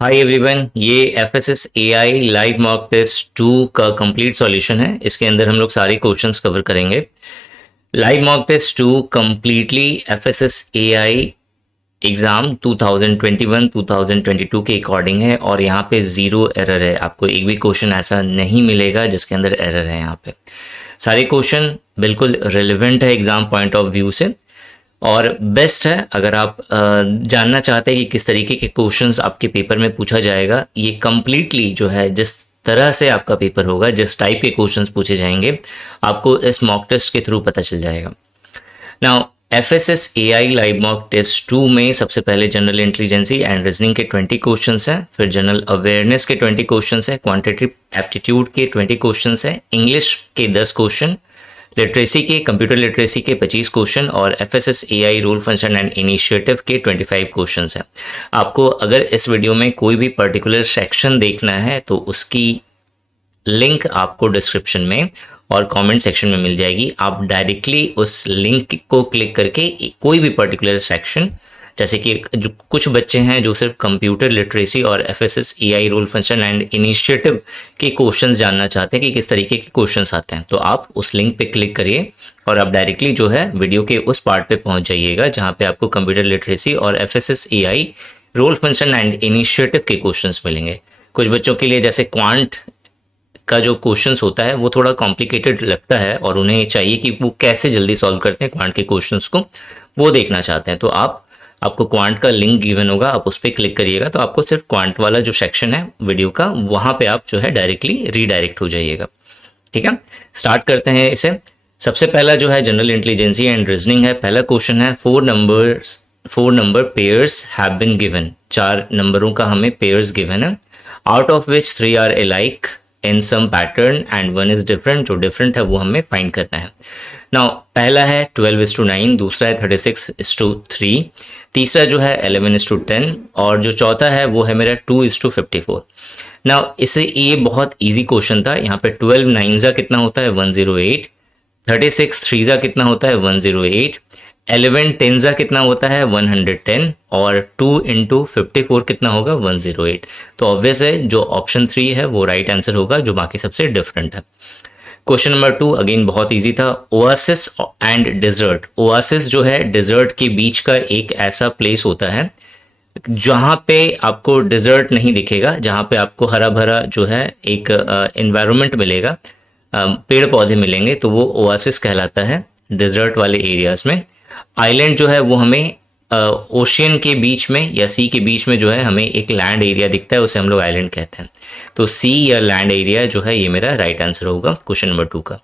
हाय everyone, ये F S S A I live mock test 2 का complete solution है। इसके अंदर हम लोग सारे क्वेश्चंस कवर करेंगे। Live mock test 2 completely F S S A I exam 2021-2022 के अकॉर्डिंग है और यहाँ पे ज़ीरो एरर है। आपको एक भी क्वेश्चन ऐसा नहीं मिलेगा जिसके अंदर एरर है। यहाँ पे सारे क्वेश्चन बिल्कुल रिलेवेंट है एग्ज़ाम पॉइंट ऑफ व्यू से और बेस्ट है। अगर आप जानना चाहते हैं कि किस तरीके के क्वेश्चंस आपके पेपर में पूछा जाएगा, ये कम्प्लीटली जो है जिस तरह से आपका पेपर होगा, जिस टाइप के क्वेश्चंस पूछे जाएंगे, आपको इस मॉक टेस्ट के थ्रू पता चल जाएगा। Now F S S A I live mock test 2 में सबसे पहले जनरल इंटेलिजेंसी एंड रीजनिंग के 20 क्वेश्चंस हैं, फिर जनरल अवेयरनेस के 20 क्वेश्चंस हैं, क्वांटिटेटिव एप्टीट्यूड के 20 क्वेश्चंस हैं, इंग्लिश के 10 क्वेश्चन, लिटरेसी के कंप्यूटर लिटरेसी के 25 क्वेश्चन और F S S A I rule function and initiative के 25 क्वेश्चन हैं। आपको अगर इस वीडियो में कोई भी पर्टिकुलर सेक्शन देखना है तो उसकी लिंक आपको डिस्क्रिप्शन में और कमेंट सेक्शन में मिल जाएगी। आप डायरेक्टली उस लिंक को क्लिक करके कोई भी पर्टिकुलर सेक्शन, जैसे कि जो कुछ बच्चे हैं जो सिर्फ कंप्यूटर लिटरेसी और F S S A I rule function and initiative के क्वेश्चंस जानना चाहते हैं कि किस तरीके के क्वेश्चंस आते हैं, तो आप उस लिंक पे क्लिक करिए और आप डायरेक्टली जो है वीडियो के उस पार्ट पे पहुंच जाइएगा जहां पे आपको कंप्यूटर लिटरेसी और F S S A I rule function and initiative के क्वेश्चंस मिलेंगे। कुछ बच्चों के लिए जैसे क्वांट का जो क्वेश्चंस होता है वो थोड़ा कॉम्प्लिकेटेड लगता है और उन्हें चाहिए कि वो कैसे जल्दी सॉल्व करते हैं क्वांट के क्वेश्चंस को, वो देखना चाहते हैं, तो आपको क्वांट का लिंक गिवन होगा, आप उस पर क्लिक करिएगा तो आपको सिर्फ क्वांट वाला जो सेक्शन है वीडियो का, वहां पे आप जो है डायरेक्टली रीडायरेक्ट हो जाइएगा। ठीक है, स्टार्ट करते हैं इसे। सबसे पहला जो है जनरल इंटेलिजेंसी एंड रीजनिंग है। पहला क्वेश्चन है four number pairs have been given. 4 नंबरों का हमें पेयर्स गिवन है, out of which 3 are alike in some pattern and 1 is different. जो डिफरेंट है वो हमें फाइंड करना है। नाउ पहला है 12:9, दूसरा है 36:3, तीसरा जो है 11:10 और जो चौथा है वो है मेरा 2:54। नाउ इसे ये बहुत इजी क्वेश्चन था। यहाँ पे 12 9 कितना होता है 108, 36 3 कितना होता है 108, 11 10 कितना होता है 110 और 2 इंटू 54 कितना होगा 108। तो ऑब्वियस है जो ऑप्शन 3 है वो राइट आंसर होगा, जो बाकी सबसे डिफरेंट है। क्वेश्चन नंबर 2 अगेन बहुत इजी था। Oasis and dessert. ओआसिस जो है डिजर्ट के बीच का एक ऐसा प्लेस होता है जहां पे आपको डिजर्ट नहीं दिखेगा, जहां पे आपको हरा भरा जो है एक एनवायरनमेंट मिलेगा, पेड़ पौधे मिलेंगे, तो वो ओआसिस कहलाता है डिजर्ट वाले एरियाज में। आइलैंड जो है वो हमें ओशियन के बीच में या सी के बीच में जो है हमें एक लैंड एरिया दिखता है, उसे हम लोग आइलैंड कहते हैं। तो सी या लैंड एरिया जो है ये मेरा राइट आंसर होगा क्वेश्चन नंबर 2 का।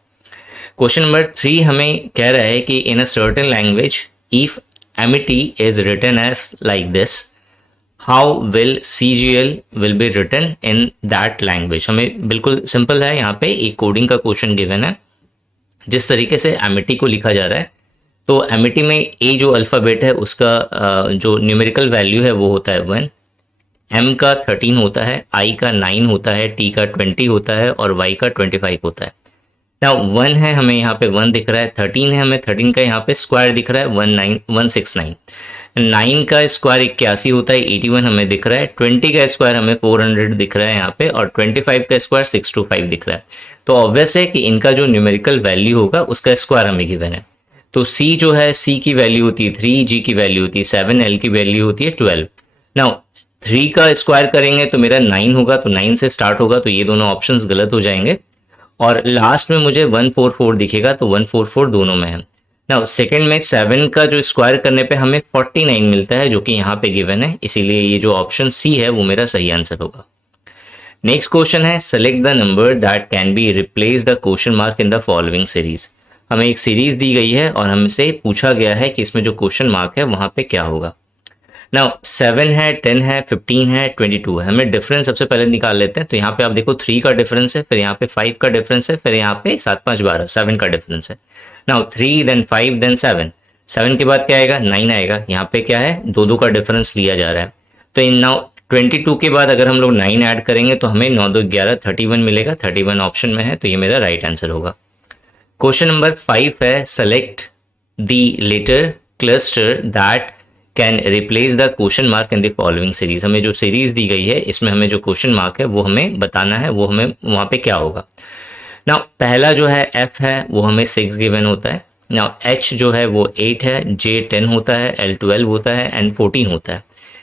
क्वेश्चन नंबर 3 हमें कह रहा है कि in a certain language if amity is written as like this, how will CGL will be written in that language. हमें बिल्कुल सिंपल है, यहाँ पे एक कोडिंग का क्वेश्चन गिवन है। जिस तरीके से एमिटी को लिखा जा रहा है, तो एमिटी में ए जो अल्फ़ाबेट है उसका जो न्यूमेरिकल वैल्यू है वो होता है 1, एम का 13 होता है, आई का 9 होता है, टी का 20 होता है और वाई का 25 होता है। नाउ 1 है, हमें यहाँ पे 1 दिख रहा है, 13 है, हमें 13 का यहाँ पे स्क्वायर दिख रहा है 169, 9 का स्क्वायर 81 होता है 81 हमें दिख रहा है, 20 का स्क्वायर हमें 400 दिख रहा है यहाँ पे और 25 का स्क्वायर 625 दिख रहा है। तो ऑब्वियस है कि इनका जो न्यूमेरिकल वैल्यू होगा उसका स्क्वायर हमें गिवन है। तो C जो है, C की वैल्यू होती है 3, G की वैल्यू होती है 7, L की वैल्यू होती है 12। नाउ 3 का स्क्वायर करेंगे तो मेरा 9 होगा, तो 9 से स्टार्ट होगा, तो ये दोनों ऑप्शंस गलत हो जाएंगे और लास्ट में मुझे 144 दिखेगा, तो 144 दोनों में है। नाउ सेकंड में 7 का जो स्क्वायर करने पे हमें 49 मिलता है, जो कि यहाँ पे गिवन है, इसीलिए ये जो ऑप्शन C है वो मेरा सही आंसर होगा। नेक्स्ट क्वेश्चन है select the number that can be replace the question mark in the following series. हमें एक सीरीज दी गई है और हमसे पूछा गया है कि इसमें जो क्वेश्चन मार्क है वहां पे क्या होगा। नाउ 7 है, 10 है, 15 है, 22 है। हमें डिफरेंस सबसे पहले निकाल लेते हैं। तो यहाँ पे आप देखो 3 का डिफरेंस है, फिर यहाँ पे 5 का डिफरेंस है, फिर यहाँ पे 7 5 12 7 का डिफरेंस है। नाउ 3 देन 5 देन 7, 7 के बाद क्या आएगा 9 आएगा। यहाँ पे क्या है 2 का डिफरेंस लिया जा रहा है। तो इन नाउ 22 के बाद अगर हम लोग 9 ऐड करेंगे तो हमें 9 2 11 31 मिलेगा। 31 ऑप्शन में है, तो ये मेरा राइट आंसर होगा। क्वेश्चन नंबर 5 है select the letter cluster that can replace the question mark in the following series. हमें जो सीरीज दी गई है इसमें हमें जो क्वेश्चन मार्क है वो हमें बताना है, वो हमें वहां पे क्या होगा। ना पहला जो है एफ है वो हमें 6 गिवन होता है। ना एच जो है वो 8 है, जे 10 होता है, एल 12 होता है, एन 14 होता है।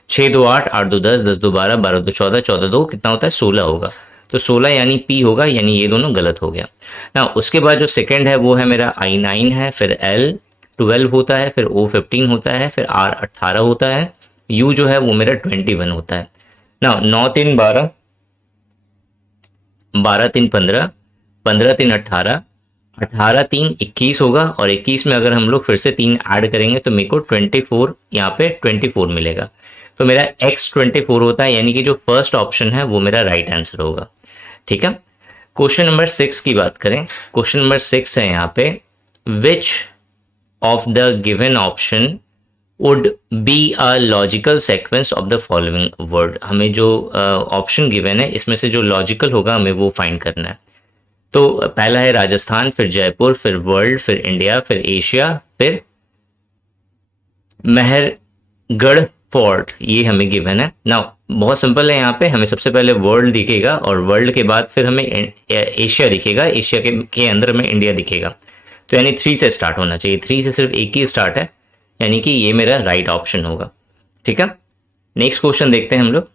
6 2 8, 8 2 10, 10 2 12, 12 2 14, 14 2 कितना होता है 16 होगा। तो 16 यानी पी होगा, यानी ये दोनों गलत हो गया ना। उसके बाद जो सेकंड है वो है मेरा आई 9 है, फिर एल 12 होता है, फिर ओ 15 होता है, फिर आर 18 होता है, यू जो है वो मेरा 21 होता है ना। 9 3 12, 12 3 15, 15 3 18, 18 3 21 होगा, और 21 में अगर हम लोग फिर से 3 ऐड करेंगे तो मेरे को 24 यहाँ पे 24 मिलेगा। तो मेरा x 24 होता है, यानी कि जो फर्स्ट ऑप्शन है वो मेरा राइट आंसर होगा। ठीक है। क्वेश्चन नंबर 6 की बात करें। क्वेश्चन नंबर 6 है यहाँ पे, विच of the given option would be a logical sequence of the following word. हमें जो ऑप्शन गिवन है इसमें से जो लॉजिकल होगा हमें वो फाइंड करना है। तो पहला है राजस्थान, फिर जयपुर, फिर वर्ल्ड, फिर इंडिया, फिर एशिया, फिर मेहरगढ़ फोर्ट। ये हमें गिवन है ना। बहुत सिंपल है, यहाँ पे हमें सबसे पहले वर्ल्ड दिखेगा, और वर्ल्ड के बाद फिर हमें एशिया दिखेगा, एशिया के अंदर में इंडिया दिखेगा। तो यानी 3 से स्टार्ट होना चाहिए, 3 से सिर्फ एक ही स्टार्ट है, यानी कि ये मेरा राइट ऑप्शन होगा। ठीक है। नेक्स्ट क्वेश्चन देखते हैं हम लोग।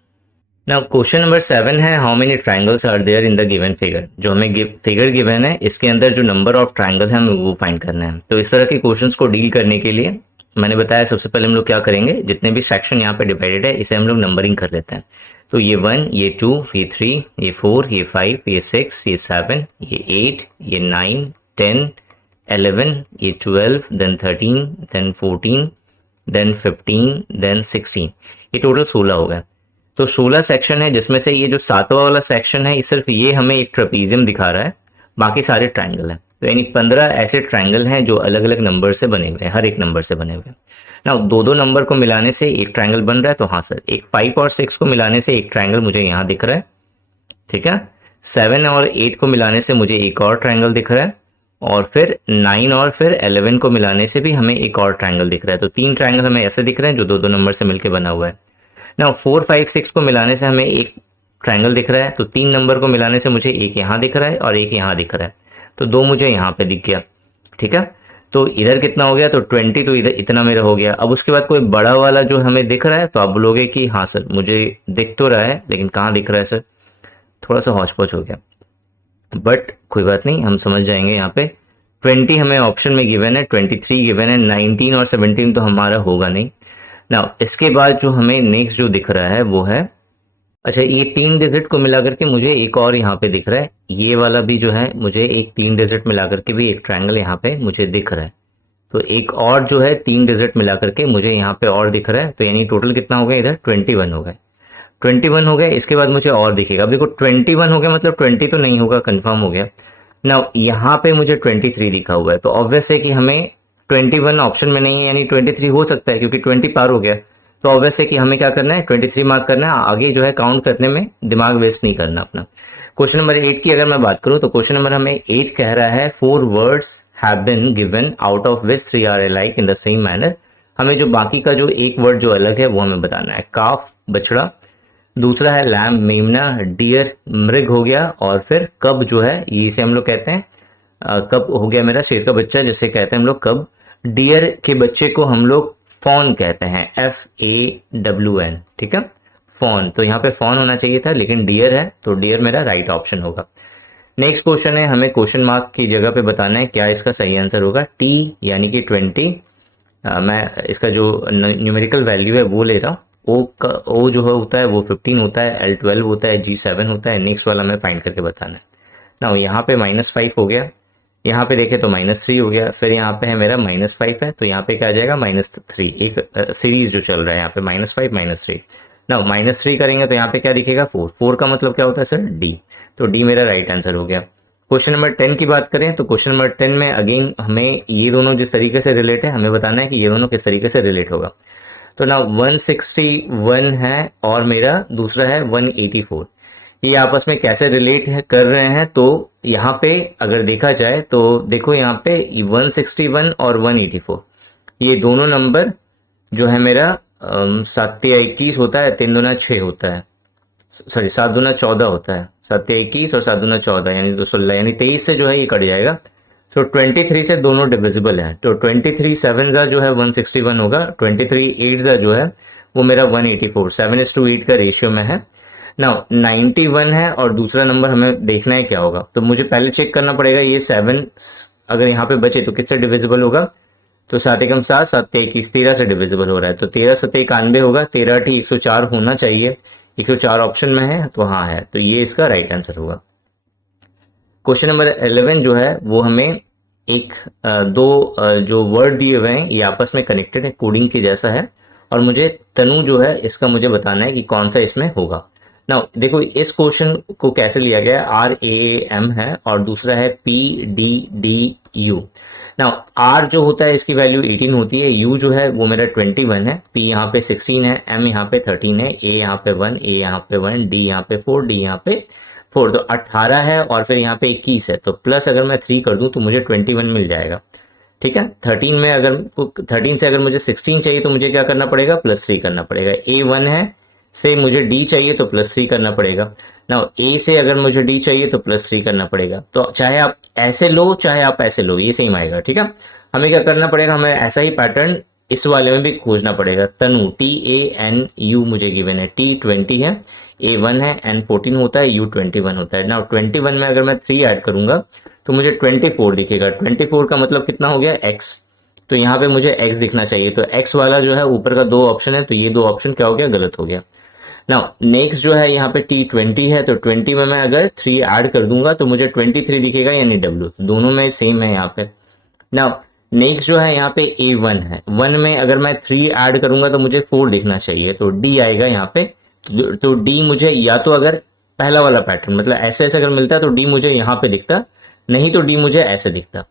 नाउ क्वेश्चन नंबर 7 है, how many triangles are there in the given figure. जो हमें फिगर गिवन है इसके अंदर जो नंबर ऑफ ट्राइंगल है हमें वो फाइंड करना है। तो इस तरह के क्वेश्चंस को डील करने के लिए मैंने बताया सबसे पहले हम लोग क्या करेंगे, जितने भी सेक्शन यहाँ पे डिवाइडेड है इसे हम लोग नंबरिंग कर लेते हैं। तो ये 1, ये 2, ये 3, ये 4, ये 5, ये 6, ये 7, ये 8, ये 9, 10, 11, ये 12, देन 13, देन 14, देन 15, देन 16, ये टोटल 16 हो गए। तो 16 सेक्शन है, जिसमें से ये जो 7वां वाला सेक्शन है सिर्फ ये हमें एक ट्रेपीजियम दिखा रहा है, बाकी सारे ट्राइंगल है। तो यानी 15 ऐसे ट्राइंगल हैं जो अलग अलग नंबर से बने हुए हैं, हर एक नंबर से बने हुए हैं ना। दो नंबर को मिलाने से एक ट्राइंगल बन रहा है, तो हाँ सर, एक 5 और 6 को मिलाने से एक ट्राइंगल मुझे यहाँ दिख रहा है। ठीक है। 7 और 8 को मिलाने से मुझे एक और ट्राइंगल दिख रहा है, और फिर 9 और फिर 11 को मिलाने से भी हमें एक और ट्राइंगल दिख रहा है। तो 3 ट्राइंगल हमें ऐसे दिख रहे हैं जो दो नंबर से मिलकर बना हुआ है ना। 4 5 6 को मिलाने से हमें एक ट्राइंगल दिख रहा है, तो 3 नंबर को मिलाने से मुझे एक यहाँ दिख रहा है और एक यहाँ दिख रहा है, तो 2 मुझे यहाँ पे दिख गया। ठीक है। तो इधर कितना हो गया, तो 20, तो इधर इतना मेरा हो गया। अब उसके बाद कोई बड़ा वाला जो हमें दिख रहा है, तो आप बोलोगे कि हाँ सर मुझे दिख तो रहा है, लेकिन कहाँ दिख रहा है सर, थोड़ा सा हौच पौच हो गया, बट कोई बात नहीं, हम समझ जाएंगे। यहाँ पे 20 हमें ऑप्शन में गिवन है, 23 गिवन है, 19 और 17 तो हमारा होगा नहीं ना। इसके बाद जो हमें नेक्स्ट जो दिख रहा है वो है, अच्छा ये 3 डिजिट को मिला करके मुझे एक और यहाँ पे दिख रहा है, ये वाला भी जो है मुझे एक 3 डिजिट मिला करके भी एक ट्रायंगल यहाँ पे मुझे दिख रहा है। तो एक और जो है 3 डिजिट मिला करके मुझे यहाँ पे और दिख रहा है, तो यानी टोटल कितना हो गया, इधर 21 हो गए। 21 हो गया, इसके बाद मुझे और दिखेगा। अब देखो 21 हो गया मतलब 20 तो नहीं होगा, कंफर्म हो गया ना। यहाँ पे मुझे 23 लिखा हुआ है, तो ऑब्वियस है कि हमें 21 ऑप्शन में नहीं है, यानी 23 हो सकता है, क्योंकि 20 पार हो गया। तो ऑब्वियस है कि हमें क्या करना है, 23 मार्क करना है, आगे जो है काउंट करने में दिमाग वेस्ट नहीं करना अपना। क्वेश्चन नंबर 8 की अगर मैं बात करूं, तो क्वेश्चन नंबर हमें 8 कह रहा है, 4 words have been given out of which 3 are alike in the same manner. हमें जो बाकी का जो एक वर्ड जो अलग है वो हमें बताना है। काफ बछड़ा, दूसरा है लैम मेमना, डियर मृग हो गया, और फिर कब जो है ये इसे हम लोग कहते हैं कब हो गया मेरा शेर का बच्चा, जिसे कहते हैं हम लोग कब। डियर के बच्चे को हम लोग फॉन कहते हैं, FAWN। ठीक है, फॉन। तो यहाँ पे फॉन होना चाहिए था, लेकिन डियर है, तो डियर मेरा राइट ऑप्शन होगा। नेक्स्ट क्वेश्चन है, हमें क्वेश्चन मार्क की जगह पे बताना है क्या इसका सही आंसर होगा। T यानी कि 20, मैं इसका जो न्यूमेरिकल वैल्यू है वो ले रहा हूँ। O जो होता है वो 15 होता है, L 12 होता है, G 7 होता है। नेक्स्ट वाला हमें फाइंड करके बताना है ना। यहाँ पे -5 हो गया, यहाँ पे देखे तो -3 हो गया, फिर यहाँ पे है मेरा -5 है, तो यहाँ पे क्या आ जाएगा -3। एक सीरीज जो चल रहा है यहाँ पे -5 -3 ना। -3 करेंगे तो यहाँ पे क्या दिखेगा, 4 का मतलब क्या होता है सर, D। तो D मेरा राइट आंसर हो गया। क्वेश्चन नंबर 10 की बात करें, तो क्वेश्चन नंबर 10 में अगेन हमें ये दोनों जिस तरीके से रिलेट है, हमें बताना है कि ये दोनों किस तरीके से रिलेट होगा। तो ना 161 है और मेरा दूसरा है 184, ये आपस में कैसे रिलेट कर रहे हैं। तो यहाँ पे अगर देखा जाए तो देखो यहाँ पे 161 और 184 ये दोनों नंबर जो है मेरा सात तिया 21 होता है, 3 दूना 6 होता है, सॉरी 7 दूना 14 होता है, 7 तिया 21 और 7 दूना 14 यानी 216, यानी 23 से जो है ये कट जाएगा। सो 23 से दोनों डिविजिबल हैं, तो 23 7 ज़ा जो है 161 होगा, 23 8 ज़ा जो है वो मेरा 184, 7:8 का रेशियो में है। नाउ 91 है और दूसरा नंबर हमें देखना है क्या होगा, तो मुझे पहले चेक करना पड़ेगा ये 7 अगर यहाँ पे बचे तो किससे डिविजिबल होगा, तो 7 एकम 7, 7 तिया 21, 13 से डिविजिबल हो रहा है, तो 13 7 91 होगा, 13 8 104 होना चाहिए, 104 ऑप्शन में है तो हाँ है, तो ये इसका राइट आंसर होगा। क्वेश्चन नंबर 11 जो है वो हमें एक जो वर्ड दिए हुए हैं ये आपस में कनेक्टेड है, कोडिंग के जैसा है, और मुझे तनु जो है इसका मुझे बताना है कि कौन सा इसमें होगा। ना देखो इस क्वेश्चन को कैसे लिया गया है, RAM है और दूसरा है PDDU। ना R जो होता है इसकी वैल्यू 18 होती है, U जो है वो मेरा 21 है, P यहाँ पे 16 है, M यहाँ पे 13 है, A यहाँ पे 1, A यहाँ पे 1, D यहाँ पे 4, D यहाँ पे 4, तो 18 है और फिर यहाँ पे 21 है, तो प्लस अगर मैं 3 कर दूं तो मुझे 21 मिल जाएगा। ठीक है, 13 से अगर मुझे 16 चाहिए तो मुझे क्या करना पड़ेगा, +3 करना पड़ेगा। A1 है से मुझे D चाहिए तो +3 करना पड़ेगा ना, A से अगर मुझे D चाहिए तो +3 करना पड़ेगा। तो चाहे आप ऐसे लो चाहे आप ऐसे लो ये सेम आएगा। ठीक है, हमें क्या करना पड़ेगा, हमें ऐसा ही पैटर्न इस वाले में भी खोजना पड़ेगा। तनु TANU मुझे गिवन है, T 20 है, A1 है, N 14 होता है, U 21 होता है ना। 21 में अगर मैं 3 ऐड करूंगा तो मुझे 24 दिखेगा। 24 का मतलब कितना हो गया, X, तो यहाँ पे मुझे X दिखना चाहिए, तो X वाला जो है ऊपर का 2 ऑप्शन है, तो ये 2 ऑप्शन क्या हो गया, गलत हो गया। ना नेक्स्ट जो है यहाँ पे T20 है, तो 20 में मैं अगर 3 ऐड कर दूंगा तो मुझे 23 दिखेगा, यानी W, दोनों में सेम है यहाँ पे। ना नेक्स्ट जो है यहाँ पे A1 है, 1 में अगर मैं 3 ऐड करूंगा तो मुझे 4 दिखना चाहिए, तो D आएगा यहाँ पे। तो D मुझे या तो अगर पहला वाला पैटर्न मतलब ऐसे ऐसे अगर मिलता है तो D मुझे यहाँ पे दिखता, नहीं तो D मुझे ऐसे दिखता।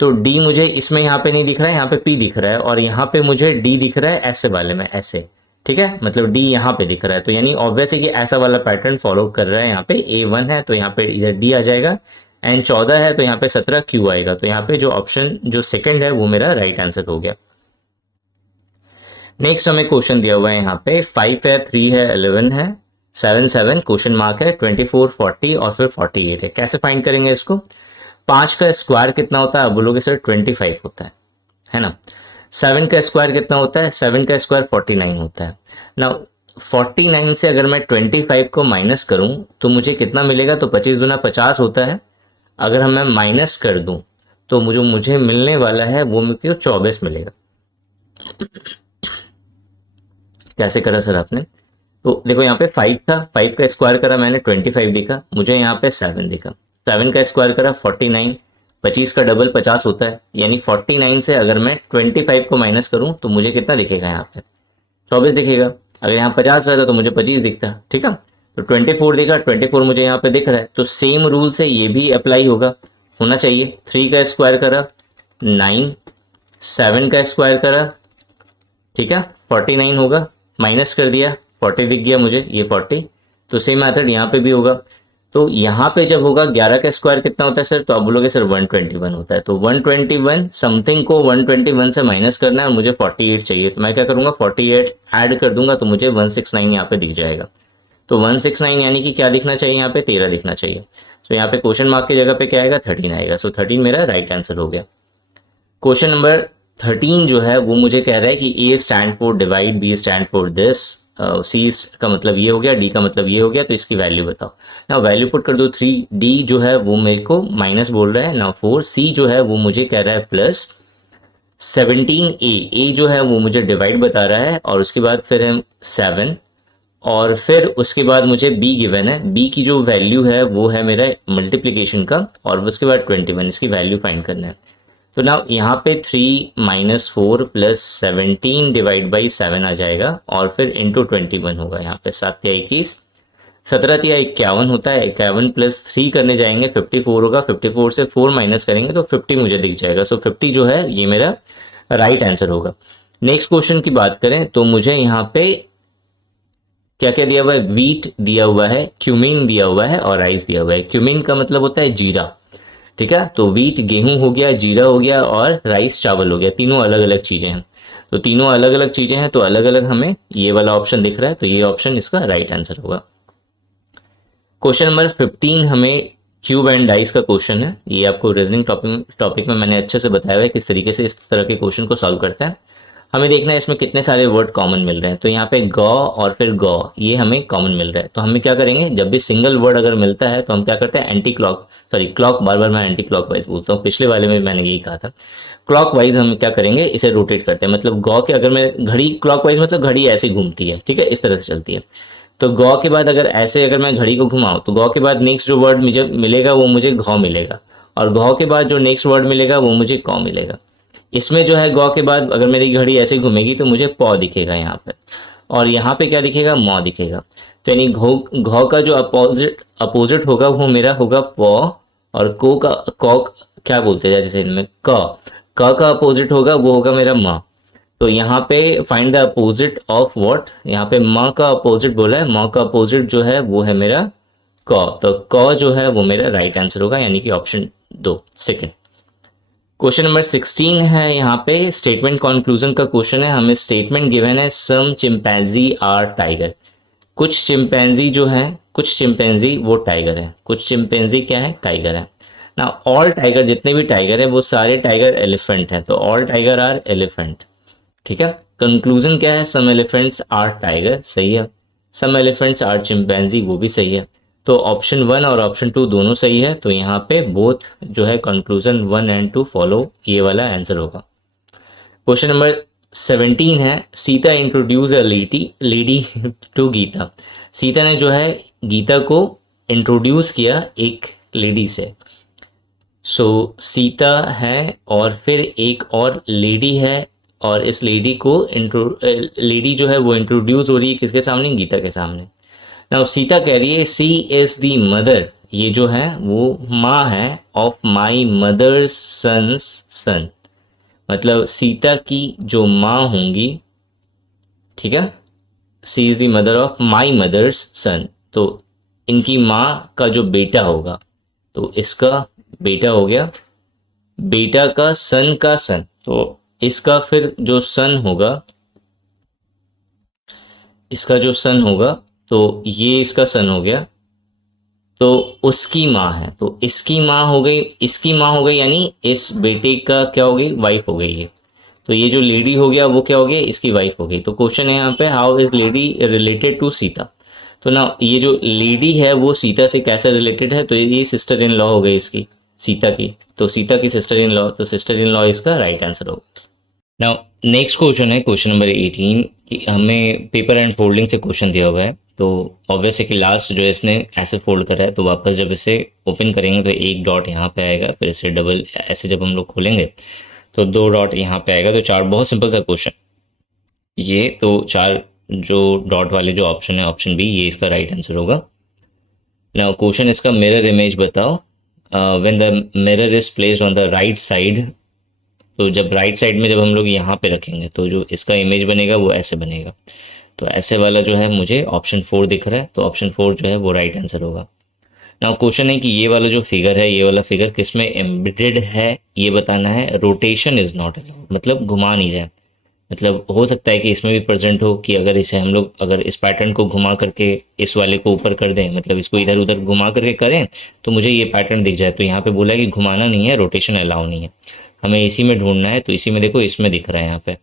तो D मुझे इसमें यहाँ पे नहीं दिख रहा है, यहाँ पे P दिख रहा है, और यहाँ पे मुझे D दिख रहा है ऐसे वाले में, ऐसे। ठीक है, मतलब D यहाँ पे दिख रहा है, तो यानी ऑब्वियस है कि ऐसा वाला पैटर्न फॉलो कर रहा है। यहाँ पे A1 है तो यहाँ पे इधर D आ जाएगा, एंड 14 है तो यहाँ पे 17 Q आएगा, तो यहाँ पे जो ऑप्शन जो सेकंड है वो मेरा राइट आंसर हो गया। नेक्स्ट हमें क्वेश्चन दिया हुआ है यहाँ पे 5 है, 3 है, 11 है, 7 7 क्वेश्चन मार्क है, 24 40 और फिर 48 है। कैसे फाइंड करेंगे इसको, 5 का स्क्वायर कितना होता है, आप बोलोगे सर 25 होता है ना। 7 का स्क्वायर कितना होता है, 7 का स्क्वायर 49 होता है ना। 49 से अगर मैं 25 को माइनस करूं तो मुझे कितना मिलेगा, तो 25 दूना 50 होता है। अगर हम मैं माइनस कर दूं तो मुझे मिलने वाला है वो मुझे 24 मिलेगा। कैसे करा सर आपने, तो देखो यहाँ पे 5 था, 5 का स्क्वायर करा मैंने 25 दिखा, मुझे यहाँ पे 7 दिखा, 7 का स्क्वायर करा 49, 25 का डबल 50 होता है, यानी 49 से अगर मैं 25 को माइनस करूं तो मुझे कितना दिखेगा, यहाँ पे 24 दिखेगा। अगर यहाँ 50 रहता तो मुझे 25 दिखता। ठीक है, तो 24 दिखा, 24 मुझे यहाँ पे दिख रहा है, तो सेम रूल से ये भी अप्लाई होना चाहिए। 3 का स्क्वायर करा 9, 7 का स्क्वायर करा, ठीक है 49 होगा, माइनस कर दिया 40 दिख गया मुझे, ये 40, तो सेम मेथड यहाँ पे भी होगा। तो यहाँ पे जब होगा 11 का स्क्वायर कितना होता है सर, तो आप बोलोगे सर 121 होता है, तो 121 समथिंग को 121 से माइनस करना है और मुझे 48 चाहिए, तो मैं क्या करूंगा 48 ऐड कर दूंगा तो मुझे 169 यहाँ पे दिख जाएगा। तो 169 यानी कि क्या दिखना चाहिए, यहाँ पे 13 दिखना चाहिए। तो यहाँ पे क्वेश्चन मार्क की जगह पे क्या आएगा, 13 आएगा। सो 13 मेरा राइट आंसर हो गया। क्वेश्चन नंबर 13 जो है वो मुझे कह रहा है कि A stand for divide, B stand for this, C का मतलब ये हो गया, D का मतलब ये हो गया, तो इसकी वैल्यू बताओ ना। वैल्यू पुट कर दो 3, D जो है वो मेरे को माइनस बोल रहा है ना 4, C जो है वो मुझे कह रहा है प्लस 17A, A जो है वो मुझे डिवाइड बता रहा है, और उसके बाद फिर है 7, और फिर उसके बाद मुझे B गिवन है, B की जो वैल्यू है वो है मेरा मल्टीप्लीकेशन का, और उसके बाद 21, इसकी वैल्यू फाइंड करना है। तो ना यहाँ पे 3 - 4 + 17 डिवाइड बाई 7 आ जाएगा, और फिर इंटू 21 होगा। यहाँ पे 7 या 21, 17 या 51 होता है, 51 + 3 करने जाएंगे 54 होगा, 54 से 4 माइनस करेंगे तो 50 मुझे दिख जाएगा। सो 50 जो है ये मेरा राइट आंसर होगा। नेक्स्ट क्वेश्चन की बात करें तो मुझे यहाँ पे क्या क्या दिया हुआ है, वीट दिया हुआ है, क्यूमिन दिया हुआ है और राइस दिया हुआ है। क्यूमिन का मतलब होता है जीरा, ठीक है, तो वीट गेहूं हो गया, जीरा हो गया और राइस चावल हो गया, तीनों अलग अलग चीजें हैं। तो तीनों अलग अलग चीजें हैं, तो अलग अलग हमें ये वाला ऑप्शन दिख रहा है, तो ये ऑप्शन इसका राइट आंसर होगा। क्वेश्चन नंबर 15 हमें क्यूब एंड डाइस का क्वेश्चन है। ये आपको रीजनिंग टॉपिक में मैंने अच्छे से बताया हुआ है किस तरीके से इस तरह के क्वेश्चन को सॉल्व करता है। हमें देखना है इसमें कितने सारे वर्ड कॉमन मिल रहे हैं। तो यहाँ पे गौ और फिर गौ ये हमें कॉमन मिल रहा है। तो हमें क्या करेंगे, जब भी सिंगल वर्ड अगर मिलता है तो हम क्या करते हैं, एंटी क्लॉक सॉरी क्लॉक, बार बार मैं एंटी क्लॉक वाइज बोलता हूँ, पिछले वाले में मैंने यही कहा था। क्लॉक वाइज हम क्या करेंगे, इसे रोटेट करते हैं। मतलब गौ के अगर मैं घड़ी क्लॉक वाइज मतलब घड़ी ऐसे घूमती है, ठीक है, इस तरह से चलती है। तो गौ के बाद अगर ऐसे अगर मैं घड़ी को घुमाऊं तो गौ के बाद नेक्स्ट जो वर्ड मुझे मिलेगा वो मुझे घौ मिलेगा, और घौ के बाद जो नेक्स्ट वर्ड मिलेगा वो मुझे कौ मिलेगा। इसमें जो है गौ के बाद अगर मेरी घड़ी ऐसे घूमेगी तो मुझे पौ दिखेगा यहाँ पे, और यहाँ पे क्या दिखेगा, मौ दिखेगा। तो यानी घौ का जो अपोजिट होगा वो मेरा होगा पौ, और को का कौ क्या बोलते हैं जैसे इनमें क का अपोजिट होगा वो होगा मेरा म। तो यहाँ पे find the opposite of what, यहाँ पे म का अपोजिट बोला है, म का अपोजिट जो है वो है मेरा क। तो क जो है वो मेरा राइट आंसर होगा, यानी कि ऑप्शन 2 सेकंड। क्वेश्चन नंबर 16 है, यहाँ पे स्टेटमेंट कंक्लूजन का क्वेश्चन है। हमें स्टेटमेंट गिवन है सम चिंपैंजी आर टाइगर। कुछ चिंपैंजी जो है, कुछ चिंपैंजी वो टाइगर है, कुछ चिंपैंजी क्या है, टाइगर है ना। ऑल टाइगर, जितने भी टाइगर है वो सारे टाइगर एलिफेंट हैं, तो ऑल टाइगर आर एलिफेंट, ठीक है। कंक्लूजन क्या है, सम एलिफेंट्स आर टाइगर, सही है। सम एलिफेंट्स आर चिंपैंजी, वो भी सही है। तो ऑप्शन 1 और ऑप्शन 2 दोनों सही है। तो यहाँ पे बोथ जो है कंक्लूजन 1 एंड 2 फॉलो, ये वाला आंसर होगा। क्वेश्चन नंबर 17 है, Sita introduce a lady to Gita. Sita ने जो है गीता को इंट्रोड्यूस किया एक लेडी से। सो सीता है और फिर एक और लेडी है, और इस लेडी को लेडी जो है वो इंट्रोड्यूस हो रही है किसके सामने, गीता के सामने। नाउ सीता कह रही है सी इज द मदर, ये जो है वो माँ है, of my mother's son's son. मतलब सीता की जो माँ होंगी, ठीक है, she is the mother of my mother's son, तो इनकी माँ का जो बेटा होगा, तो इसका बेटा हो गया, बेटा का सन, तो इसका फिर जो सन होगा, इसका जो सन होगा, तो ये इसका सन हो गया, तो उसकी माँ है, तो इसकी माँ हो गई, इसकी माँ हो गई, यानी इस बेटे का क्या हो गई, वाइफ हो गई है। तो ये जो लेडी हो गया वो क्या हो गया, इसकी वाइफ हो गई। तो क्वेश्चन है यहाँ पे, how is lady related to Sita. तो ना ये जो लेडी है वो सीता से कैसे रिलेटेड है, तो ये सिस्टर इन लॉ हो गई इसकी, सीता की। तो सीता की सिस्टर इन लॉ, तो सिस्टर इन लॉ इसका राइट आंसर होगा। नाउ नेक्स्ट क्वेश्चन है क्वेश्चन नंबर 18 कि हमें पेपर एंड फोल्डिंग से क्वेश्चन दिया हुआ है। तो ऑब्वियस है कि लास्ट जो है इसने ऐसे फोल्ड करा है, तो वापस जब इसे ओपन करेंगे तो एक डॉट यहाँ पे आएगा, फिर इसे डबल ऐसे जब हम लोग खोलेंगे तो 2 डॉट यहाँ पे आएगा। तो 4, बहुत सिंपल सा क्वेश्चन ये। तो 4 जो डॉट वाले जो ऑप्शन है, ऑप्शन बी, ये इसका राइट आंसर होगा। नाउ क्वेश्चन इसका मिरर इमेज बताओ। When the mirror is placed on the right side, तो जब राइट साइड में जब हम लोग यहाँ पे रखेंगे तो जो इसका इमेज बनेगा वो ऐसे बनेगा। तो ऐसे वाला जो है मुझे ऑप्शन 4 दिख रहा है, तो ऑप्शन 4 जो है वो राइट आंसर होगा। नाउ क्वेश्चन है कि ये वाला जो फिगर है, ये वाला फिगर किस में एम्बेडेड है ये बताना है। रोटेशन इज नॉट अलाउड, मतलब घुमा नहीं रहा है। मतलब हो सकता है कि इसमें भी प्रेजेंट हो कि अगर इसे हम लोग अगर इस पैटर्न को घुमा करके इस वाले को ऊपर कर दें, मतलब इसको इधर उधर घुमा करके करें तो मुझे ये पैटर्न दिख जाए। तो यहाँ पे बोला है कि घुमाना नहीं है, रोटेशन अलाउ नहीं है, हमें इसी में ढूंढना है। तो इसी में देखो, इसमें दिख रहा है यहाँ पे,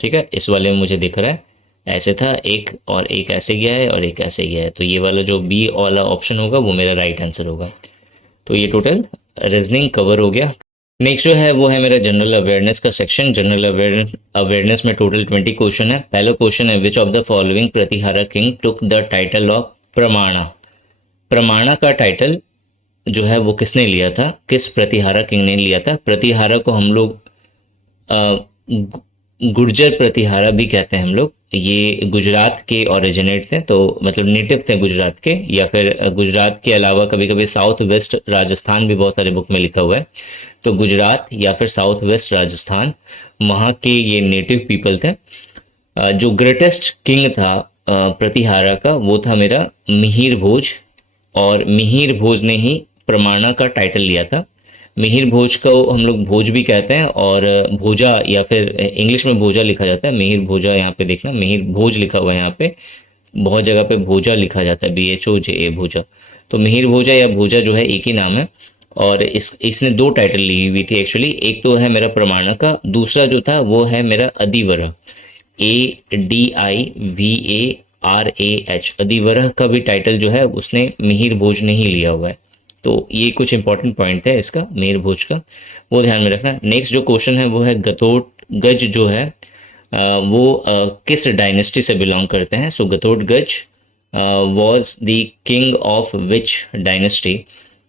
ठीक है, इस वाले में मुझे दिख रहा है ऐसे था एक, और एक ऐसे गया है और एक ऐसे गया है। तो ये वाला जो बी वाला ऑप्शन होगा वो मेरा राइट आंसर होगा। तो ये टोटल रीजनिंग कवर हो गया। नेक्स्ट जो है वो है मेरा जनरल अवेयरनेस का सेक्शन। जनरल अवेयरनेस में टोटल 20 क्वेश्चन है। पहला क्वेश्चन है, which of the following Pratihara king took the title of प्रमाणा। प्रमाणा का टाइटल जो है वो किसने लिया था, किस प्रतिहारा किंग ने लिया था। प्रतिहारा को हम लोग गुर्जर प्रतिहारा भी कहते हैं हम लोग। ये गुजरात के ओरिजिनेट थे, तो मतलब नेटिव थे गुजरात के, या फिर गुजरात के अलावा कभी कभी साउथ वेस्ट राजस्थान भी बहुत सारे बुक में लिखा हुआ है। तो गुजरात या फिर साउथ वेस्ट राजस्थान, वहाँ के ये नेटिव पीपल थे। जो ग्रेटेस्ट किंग था प्रतिहारा का वो था मेरा मिहिर भोज, और मिहिर भोज ने ही प्रमाणा का टाइटल लिया था। मिहिर भोज को हम लोग भोज भी कहते हैं, और भोजा या फिर इंग्लिश में भोजा लिखा जाता है। मिहिर भोजा, यहाँ पे देखना मिहिर भोज लिखा हुआ है, यहाँ पे बहुत जगह पे भोजा लिखा जाता है, BHOJA भोजा। तो मिहिर भोजा या भोजा जो है एक ही नाम है। और इसने दो टाइटल ली हुई थी एक्चुअली। एक तो है मेरा प्रमाणक का, दूसरा जो था वो है मेरा अधिवरह, ADIVARAH। अधिवरह का भी टाइटल जो है उसने मिहिर भोज ने ही लिया हुआ है। तो ये कुछ इंपॉर्टेंट पॉइंट है इसका, मिहिर भोज का, वो ध्यान में रखना। नेक्स्ट जो क्वेश्चन है वो है घटोत्कच जो है वो किस डायनेस्टी से बिलोंग करते हैं। So Ghatotkacha was the king of which dynasty.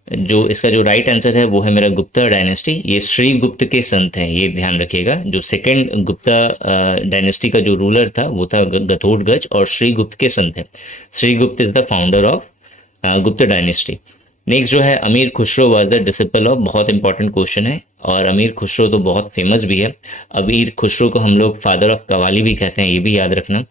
जो इसका जो राइट आंसर है वो है मेरा गुप्ता डायनेस्टी। ये श्रीगुप्त के संत हैं, ये ध्यान रखिएगा। जो सेकंड गुप्ता डायनेस्टी का जो रूलर था वो था घटोत्कच, और श्रीगुप्त के संत हैं। Srigupta is the founder of Gupta dynasty. Next जो है Amir Khusro was the disciple of. बहुत इंपॉर्टेंट क्वेश्चन है, और अमीर खुसरो तो बहुत फेमस भी है। अमीर खुसरो को हम लोग फादर ऑफ कवाली भी कहते हैं, ये भी याद रखना।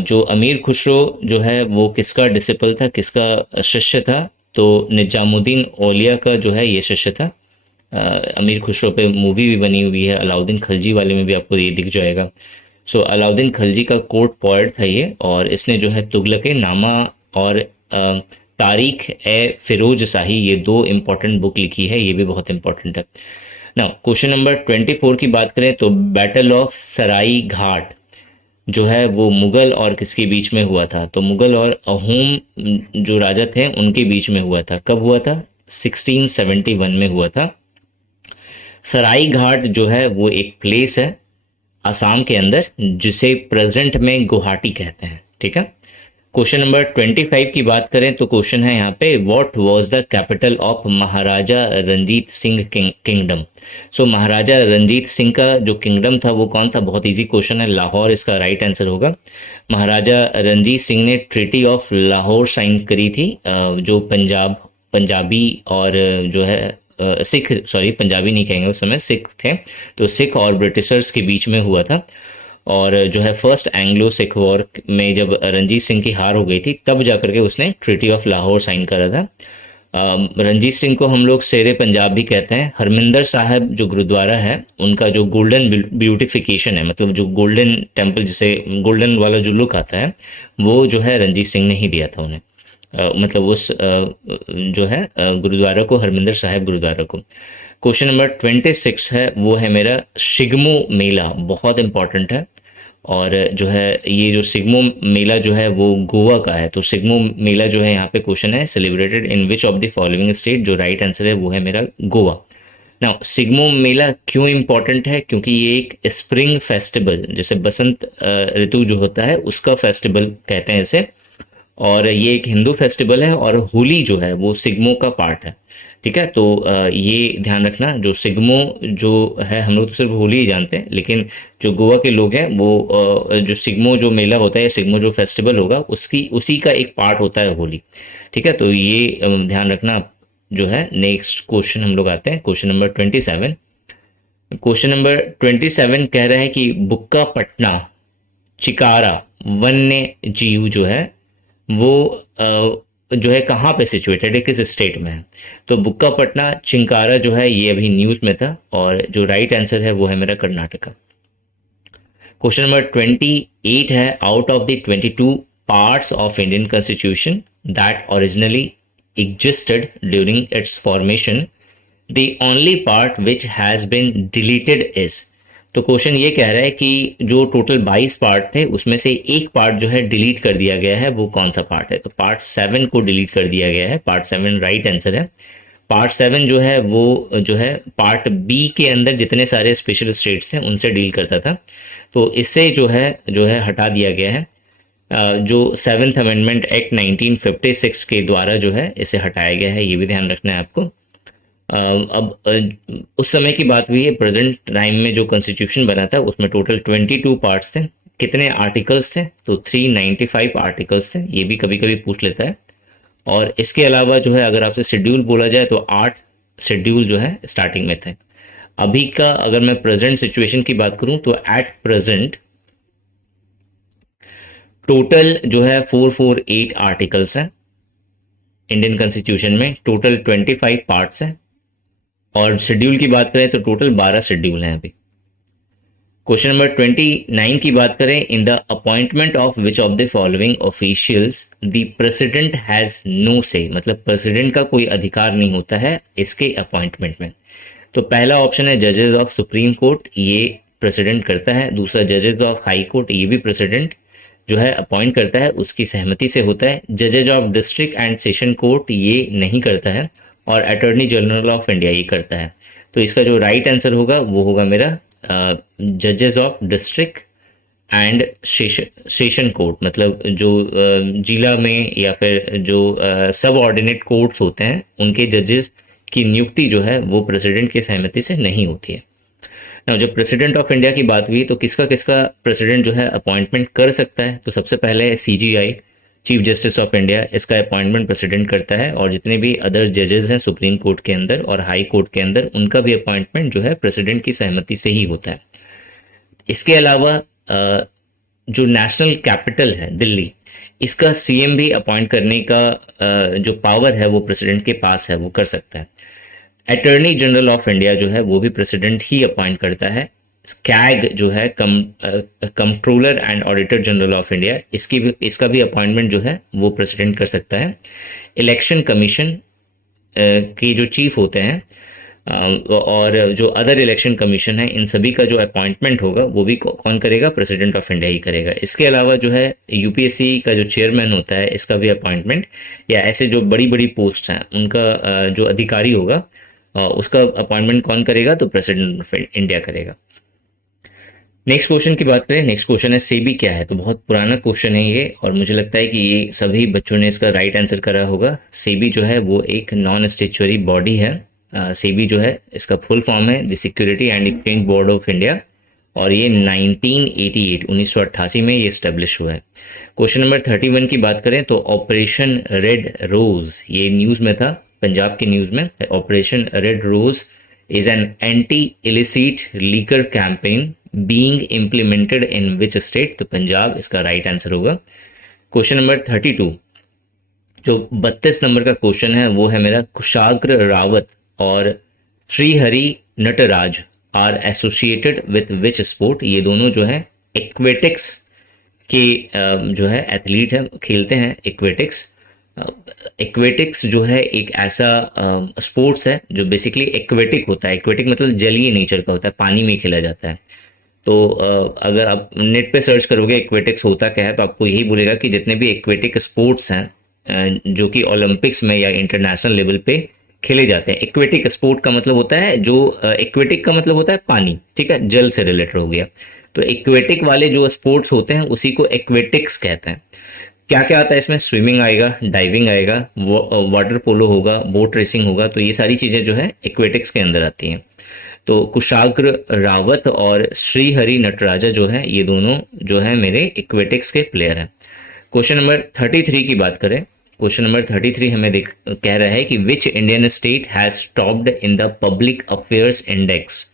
जो अमीर खुसरो जो है वो किसका डिसिपल था, किसका शिष्य था। तो निजामुद्दीन औलिया का जो है ये शिष्य था। अमीर खुसरो पे मूवी भी बनी हुई है, अलाउद्दीन खिलजी वाले में भी आपको ये दिख जाएगा। सो अलाउद्दीन खिलजी का कोर्ट पोएट था ये, और इसने जो है तुगलक नामा और तारीख ए फिरोज शाही, ये दो इंपॉर्टेंट बुक लिखी है, ये भी बहुत इंपॉर्टेंट है। नाउ क्वेश्चन नंबर 24 की बात करें तो बैटल ऑफ सराई घाट जो है वो मुगल और किसके बीच में हुआ था। तो मुगल और अहोम जो राजा थे उनके बीच में हुआ था। कब हुआ था? 1671 में हुआ था। सराई घाट जो है वो एक प्लेस है असम के अंदर, जिसे प्रेजेंट में गुवाहाटी कहते हैं। ठीक है। क्वेश्चन नंबर 25 की बात करें तो क्वेश्चन है यहाँ पे, what was the capital of Maharaja Ranjit Singh kingdom. So Maharaja Ranjit Singh का जो किंगडम था वो कौन था? बहुत इजी क्वेश्चन है, लाहौर इसका राइट आंसर होगा। महाराजा रंजीत सिंह ने ट्रीटी ऑफ लाहौर साइन करी थी, जो पंजाबी और जो है सिख, सॉरी पंजाबी नहीं कहेंगे, उस समय सिख थे, तो सिख और ब्रिटिशर्स के बीच में हुआ था। और जो है फर्स्ट एंग्लो सिख वॉर में जब रंजीत सिंह की हार हो गई थी, तब जाकर के उसने ट्रीटी ऑफ लाहौर साइन करा था। रंजीत सिंह को हम लोग शेरे पंजाब भी कहते हैं। हरमिंदर साहब जो गुरुद्वारा है उनका जो गोल्डन ब्यूटिफिकेशन है, मतलब जो गोल्डन टेम्पल जिसे गोल्डन वाला जो लुक आता है, वो जो है रंजीत सिंह ने ही दिया था उन्हें। मतलब उस जो है गुरुद्वारा को, हरमिंदर साहब गुरुद्वारा को। क्वेश्चन नंबर 26 है वो है मेरा सिग्मो मेला, बहुत इंपॉर्टेंट है। और जो है ये जो सिग्मो मेला जो है वो गोवा का है। तो सिग्मो मेला जो है यहाँ पे क्वेश्चन है, celebrated in which of the following state. जो राइट आंसर है वो है मेरा गोवा। नाउ सिग्मो मेला क्यों इंपॉर्टेंट है? क्योंकि ये एक स्प्रिंग फेस्टिवल, जैसे बसंत ऋतु जो होता है उसका फेस्टिवल कहते हैं इसे, और ये एक हिंदू फेस्टिवल है, और होली जो है वो सिग्मो का पार्ट है। ठीक है। तो ये ध्यान रखना, जो सिग्मो जो है, हम लोग तो सिर्फ होली ही जानते हैं, लेकिन जो गोवा के लोग हैं वो जो सिग्मो जो मेला होता है, सिग्मो जो फेस्टिवल होगा, उसी का एक पार्ट होता है होली। ठीक है। तो ये ध्यान रखना जो है। नेक्स्ट क्वेश्चन हम लोग आते हैं, क्वेश्चन नंबर 27। क्वेश्चन नंबर 27 कह रहा है कि बुक्का पटना चिकारा वन्य जीव जो है वो जो है कहाँ पे सिचुएटेड है, किस स्टेट में है। तो बुक्का पटना चिंकारा जो है ये अभी न्यूज में था, और जो राइट आंसर है वो है मेरा कर्नाटका। क्वेश्चन नंबर 28 है, out of the 22 parts of Indian constitution that originally existed during its formation, the only part which has been deleted is. तो क्वेश्चन ये कह रहा है कि जो टोटल 22 पार्ट थे उसमें से एक पार्ट जो है डिलीट कर दिया गया है, वो कौन सा पार्ट है? तो पार्ट 7 को डिलीट कर दिया गया है। पार्ट 7 राइट आंसर है। पार्ट 7 जो है वो जो है पार्ट बी के अंदर जितने सारे स्पेशल स्टेट्स थे उनसे डील करता था, तो इससे जो है हटा दिया गया है। जो 7th अमेंडमेंट एक्ट 1956 के द्वारा जो है इसे हटाया गया है, ये भी ध्यान रखना है आपको। अब उस समय की बात हुई है, प्रेजेंट टाइम में जो कॉन्स्टिट्यूशन बना था उसमें टोटल 22 पार्ट्स थे। कितने आर्टिकल्स थे? तो 395 आर्टिकल्स थे, ये भी कभी कभी पूछ लेता है। और इसके अलावा जो है अगर आपसे शेड्यूल बोला जाए तो 8 शेड्यूल जो है स्टार्टिंग में थे। अभी का अगर मैं प्रेजेंट सिचुएशन की बात करूं तो एट प्रेजेंट टोटल जो है 448 आर्टिकल्स हैं इंडियन कॉन्स्टिट्यूशन में, टोटल 25 पार्ट्स हैं, और शेड्यूल की बात करें तो टोटल 12 शेड्यूल हैं अभी। क्वेश्चन नंबर 29 की बात करें, in the appointment of which of the following officials the president has no say, मतलब प्रेसिडेंट का कोई अधिकार नहीं होता है इसके अपॉइंटमेंट में। तो पहला ऑप्शन है जजेस ऑफ सुप्रीम कोर्ट, ये प्रेसिडेंट करता है। दूसरा जजेस ऑफ हाई कोर्ट, ये भी प्रेसिडेंट जो है अपॉइंट करता है, उसकी सहमति से होता है। जजेज of district and session court ये नहीं करता है, और अटॉर्नी जनरल ऑफ इंडिया ये करता है। तो इसका जो राइट आंसर होगा वो होगा मेरा जजेस of district and session court, मतलब जो जिला में या फिर जो सब ऑर्डिनेट कोर्ट्स होते हैं उनके जजेस की नियुक्ति जो है वो प्रेसिडेंट की सहमति से नहीं होती है। ना जब प्रेसिडेंट ऑफ इंडिया की बात हुई तो किसका किसका प्रेसिडेंट जो है अपॉइंटमेंट कर सकता है, तो सबसे पहले है CGI, chief justice of India, इसका अपॉइंटमेंट प्रेसिडेंट करता है। और जितने भी अदर जजेस हैं सुप्रीम कोर्ट के अंदर और हाई कोर्ट के अंदर, उनका भी अपॉइंटमेंट जो है प्रेसिडेंट की सहमति से ही होता है। इसके अलावा जो नेशनल कैपिटल है दिल्ली, इसका CM भी अपॉइंट करने का जो पावर है वो प्रेसिडेंट के पास है, वो कर सकता है। अटॉर्नी जनरल ऑफ इंडिया जो है वो भी प्रेसिडेंट ही अपॉइंट करता है। कैग जो है controller and auditor general of India, इसका भी अपॉइंटमेंट जो है वो प्रेसिडेंट कर सकता है। इलेक्शन कमीशन के जो चीफ होते हैं और जो अदर इलेक्शन कमीशन है, इन सभी का जो अपॉइंटमेंट होगा वो भी कौन करेगा, प्रेसिडेंट ऑफ इंडिया ही करेगा। इसके अलावा जो है UPSC का जो चेयरमैन होता है, इसका भी अपॉइंटमेंट, या ऐसे जो बड़ी बड़ी पोस्ट हैं उनका जो अधिकारी होगा उसका अपॉइंटमेंट कौन करेगा, तो प्रेसिडेंट ऑफ इंडिया करेगा। नेक्स्ट क्वेश्चन की बात करें, नेक्स्ट क्वेश्चन है सेबी क्या है। तो बहुत पुराना क्वेश्चन है ये, और मुझे लगता है कि ये सभी बच्चों ने इसका राइट आंसर करा होगा। सेबी जो है वो एक नॉन स्टेचुअरी बॉडी है। सेबी जो है इसका फुल फॉर्म है the security and exchange board of India, और ये 1988 में ये स्टेब्लिश हुआ है। क्वेश्चन नंबर 31 की बात करें तो ऑपरेशन रेड रोज, ये न्यूज़ में था, पंजाब की न्यूज़ में। Operation red rose is an anti illicit liquor campaign being implemented in which state, तो पंजाब इसका राइट आंसर होगा। क्वेश्चन नंबर 32, जो 32 नंबर का क्वेश्चन है वो है मेरा, कुशाग्र रावत और Shrihari Nataraj are associated with which sport, ये दोनों जो है एक्वेटिक्स के जो है एथलीट हैं, खेलते हैं एक्वेटिक्स। एक्वेटिक्स जो है एक ऐसा स्पोर्ट्स है जो बेसिकली एक्वेटिक होता है। एक्वेटिक मतलब जलीय नेचर का होता है, पानी में खेला जाता है। तो अगर आप नेट पे सर्च करोगे एक्वेटिक्स होता क्या है, तो आपको यही बोलेगा कि जितने भी एक्वेटिक स्पोर्ट्स हैं जो कि ओलंपिक्स में या इंटरनेशनल लेवल पे खेले जाते हैं। एक्वेटिक स्पोर्ट का मतलब होता है जो एक्वेटिक का मतलब होता है पानी, ठीक है, जल से रिलेटेड हो गया। तो एक्वेटिक वाले जो स्पोर्ट्स होते हैं उसी को एक्वेटिक्स कहते हैं। क्या क्या आता है इसमें, स्विमिंग आएगा, डाइविंग आएगा, वाटर पोलो होगा, बोट रेसिंग होगा, तो ये सारी चीज़ें जो है एक्वेटिक्स के अंदर आती हैं। तो कुशाग्र रावत और श्रीहरि नटराजा जो है ये दोनों जो है मेरे एक्वेटिक्स के प्लेयर हैं। क्वेश्चन नंबर 33 की बात करें, क्वेश्चन नंबर 33 हमें कह रहा है कि which Indian state has topped in the public affairs index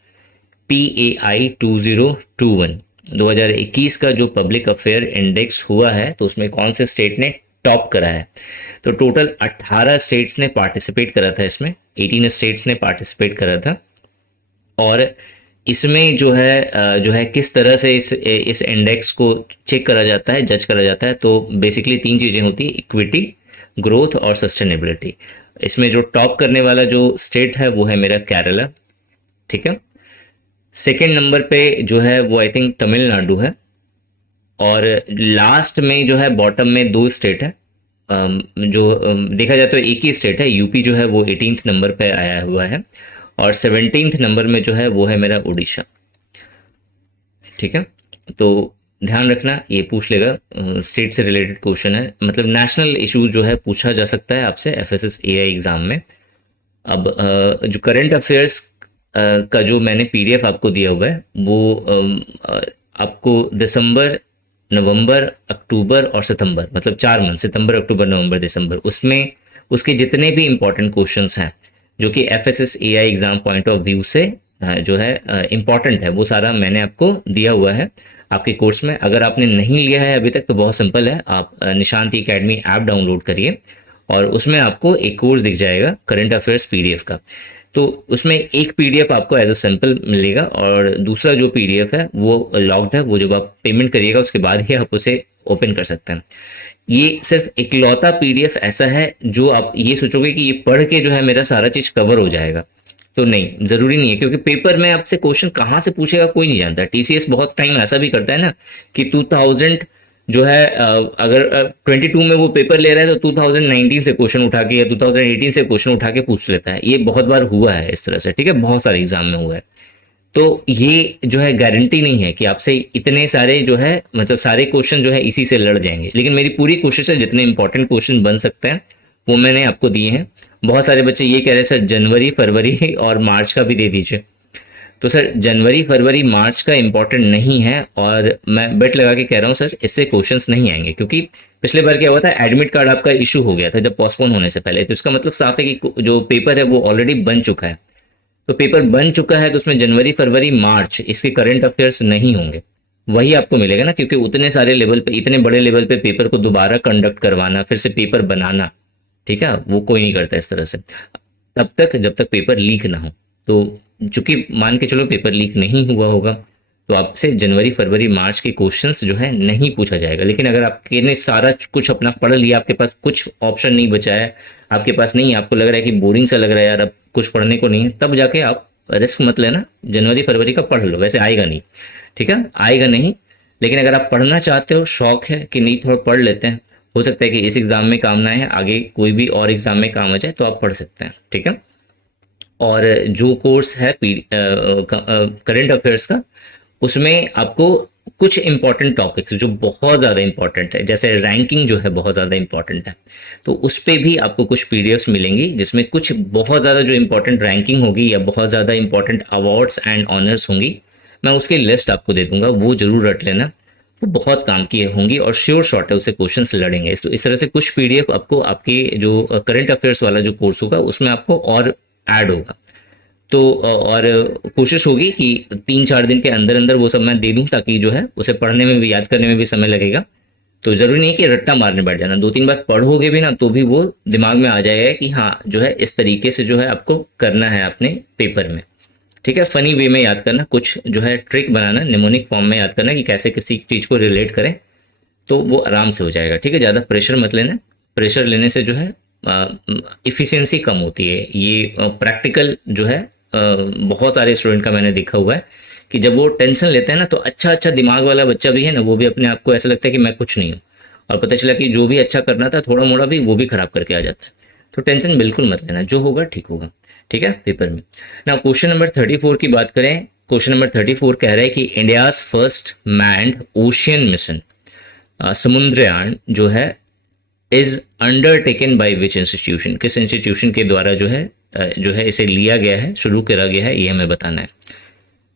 PAI 2021, 2021 का जो पब्लिक अफेयर इंडेक्स हुआ है तो उसमें कौन से स्टेट ने टॉप करा है। तो टोटल 18 स्टेट्स ने पार्टिसिपेट करा था, इसमें 18 स्टेट्स ने पार्टिसिपेट करा था। और इसमें जो है किस तरह से इस इंडेक्स को चेक करा जाता है, जज करा जाता है, तो बेसिकली 3 चीज़ें होती है, इक्विटी, ग्रोथ और सस्टेनेबिलिटी। इसमें जो टॉप करने वाला जो स्टेट है वो है मेरा केरला, ठीक है। सेकेंड नंबर पे जो है वो आई थिंक तमिलनाडु है, और लास्ट में जो है बॉटम में 2 स्टेट है। जो देखा जाए तो एक ही स्टेट है, यूपी जो है वो 18th नंबर पे आया हुआ है, और 17th नंबर में जो है वो है मेरा उड़ीसा, ठीक है। तो ध्यान रखना, ये पूछ लेगा, स्टेट से रिलेटेड क्वेश्चन है, मतलब नेशनल इश्यूज जो है पूछा जा सकता है आपसे FSSAI एग्जाम में। अब जो करंट अफेयर्स का जो मैंने PDF आपको दिया हुआ है वो आपको दिसंबर, नवंबर, अक्टूबर और सितंबर, मतलब 4 मंथ, सितंबर, अक्टूबर, नवंबर, दिसंबर, उसमें उसके जितने भी इंपॉर्टेंट क्वेश्चंस हैं जो कि FSSAI exam point of view से जो है इंपॉर्टेंट है, वो सारा मैंने आपको दिया हुआ है आपके कोर्स में। अगर आपने नहीं लिया है अभी तक तो बहुत सिंपल है, आप निशांति एकेडमी ऐप डाउनलोड करिए और उसमें आपको एक कोर्स दिख जाएगा करंट अफेयर्स पीडीएफ का। तो उसमें एक पीडीएफ आपको एज अ सैंपल मिलेगा और दूसरा जो पीडीएफ है वो लॉक्ड है, वो जब आप पेमेंट करिएगा उसके बाद ही आप उसे ओपन कर सकते हैं। ये सिर्फ इकलौता पीडीएफ ऐसा है जो आप ये सोचोगे कि ये पढ़ के जो है मेरा सारा चीज कवर हो जाएगा, तो नहीं, जरूरी नहीं है, क्योंकि पेपर में आपसे क्वेश्चन कहाँ से पूछेगा कोई नहीं जानता। टीसीएस बहुत टाइम ऐसा भी करता है ना कि 2000 जो है अगर 22 में वो पेपर ले रहा है तो 2019 से क्वेश्चन उठा के या 2018 से क्वेश्चन उठा के पूछ लेता है। ये बहुत बार हुआ है इस तरह से, ठीक है, बहुत सारे एग्जाम में हुआ है। तो ये जो है गारंटी नहीं है कि आपसे इतने सारे जो है मतलब सारे क्वेश्चन जो है इसी से लड़ जाएंगे, लेकिन मेरी पूरी कोशिश है जितने इंपॉर्टेंट क्वेश्चन बन सकते हैं वो मैंने आपको दिए हैं। बहुत सारे बच्चे ये कह रहे हैं सर जनवरी फरवरी और मार्च का भी दे दीजिए। तो सर जनवरी फरवरी मार्च का इंपॉर्टेंट नहीं है, और मैं बेट लगा के कह रहा हूँ सर इससे क्वेश्चंस नहीं आएंगे, क्योंकि पिछले बार क्या हुआ था, एडमिट कार्ड आपका इशू हो गया था जब पोस्टपोन होने से पहले। तो इसका मतलब साफ है कि जो पेपर है वो ऑलरेडी बन चुका है। तो पेपर बन चुका है तो उसमें जनवरी फरवरी मार्च इसके करंट अफेयर्स नहीं होंगे, वही आपको मिलेगा ना, क्योंकि उतने सारे लेवल पे, इतने बड़े लेवल पे पेपर को दोबारा कंडक्ट करवाना, फिर से पेपर बनाना, ठीक है, वो कोई नहीं करता इस तरह से, तब तक जब तक पेपर लीक ना हो। तो चूंकि मान के चलो पेपर लीक नहीं हुआ होगा तो आपसे जनवरी फरवरी मार्च के क्वेश्चंस जो है नहीं पूछा जाएगा। लेकिन अगर आपने सारा कुछ अपना पढ़ लिया, आपके पास कुछ ऑप्शन नहीं बचा है, आपके पास नहीं, आपको लग रहा है कि बोरिंग सा लग रहा है यार, अब कुछ पढ़ने को नहीं है, तब जाके आप रिस्क मत लेना, जनवरी फरवरी का पढ़ लो, वैसे आएगा नहीं, ठीक है, आएगा नहीं। लेकिन अगर आप पढ़ना चाहते हो, शौक है कि नहीं थोड़ा पढ़ लेते हैं, हो सकता है कि इस एग्जाम में काम ना है, आगे कोई भी और एग्जाम में काम आ जाए, तो आप पढ़ सकते हैं, ठीक है। और जो कोर्स है करंट अफेयर्स का, उसमें आपको कुछ इंपॉर्टेंट टॉपिक्स जो बहुत ज़्यादा इंपॉर्टेंट है, जैसे रैंकिंग जो है बहुत ज़्यादा इंपॉर्टेंट है, तो उस पर भी आपको कुछ पीडीएफ्स मिलेंगी जिसमें कुछ बहुत ज़्यादा जो इंपॉर्टेंट रैंकिंग होगी या बहुत ज़्यादा इंपॉर्टेंट अवार्ड्स एंड ऑनर्स होंगी, मैं उसकी लिस्ट आपको दे दूंगा, वो जरूर रट लेना, वो बहुत काम की होंगी और श्योर शॉट है उससे क्वेश्चंस लड़ेंगे। तो इस तरह से कुछ पीडीएफ आपको आपके जो करंट अफेयर्स वाला जो कोर्स होगा उसमें आपको और ऐड होगा। तो और कोशिश होगी कि 3-4 दिन के अंदर अंदर वो सब मैं दे दूं, ताकि जो है उसे पढ़ने में भी, याद करने में भी समय लगेगा। तो जरूरी नहीं है कि रट्टा मारने बैठ जाना, 2-3 बार पढ़ोगे भी ना तो भी वो दिमाग में आ जाएगा कि हाँ जो है इस तरीके से जो है आपको करना है अपने पेपर में, ठीक है। फनी वे में याद करना, कुछ जो है ट्रिक बनाना, निमोनिक फॉर्म में याद करना कि कैसे किसी चीज को रिलेट करें, तो वो आराम से हो जाएगा, ठीक है। ज़्यादा प्रेशर मत लेना, प्रेशर लेने से जो है इफ़िशियंसी कम होती है। ये प्रैक्टिकल जो है बहुत सारे स्टूडेंट का मैंने देखा हुआ है कि जब वो टेंशन लेते हैं ना, तो अच्छा अच्छा दिमाग वाला बच्चा भी है ना, वो भी अपने आप को ऐसा लगता है कि मैं कुछ नहीं हूँ, और पता चला कि जो भी अच्छा करना था थोड़ा मोड़ा भी, वो भी खराब करके आ जाता है। तो टेंशन बिल्कुल मत लेना, जो होगा ठीक होगा, ठीक है, पेपर में ना। क्वेश्चन नंबर 34 की बात करें, क्वेश्चन नंबर 34 कह रहा है कि India's first manned ocean mission, Samudrayaan जो है, is undertaken by which institution, किस इंस्टीट्यूशन के द्वारा जो है इसे लिया गया है, शुरू करा गया है, ये हमें बताना है।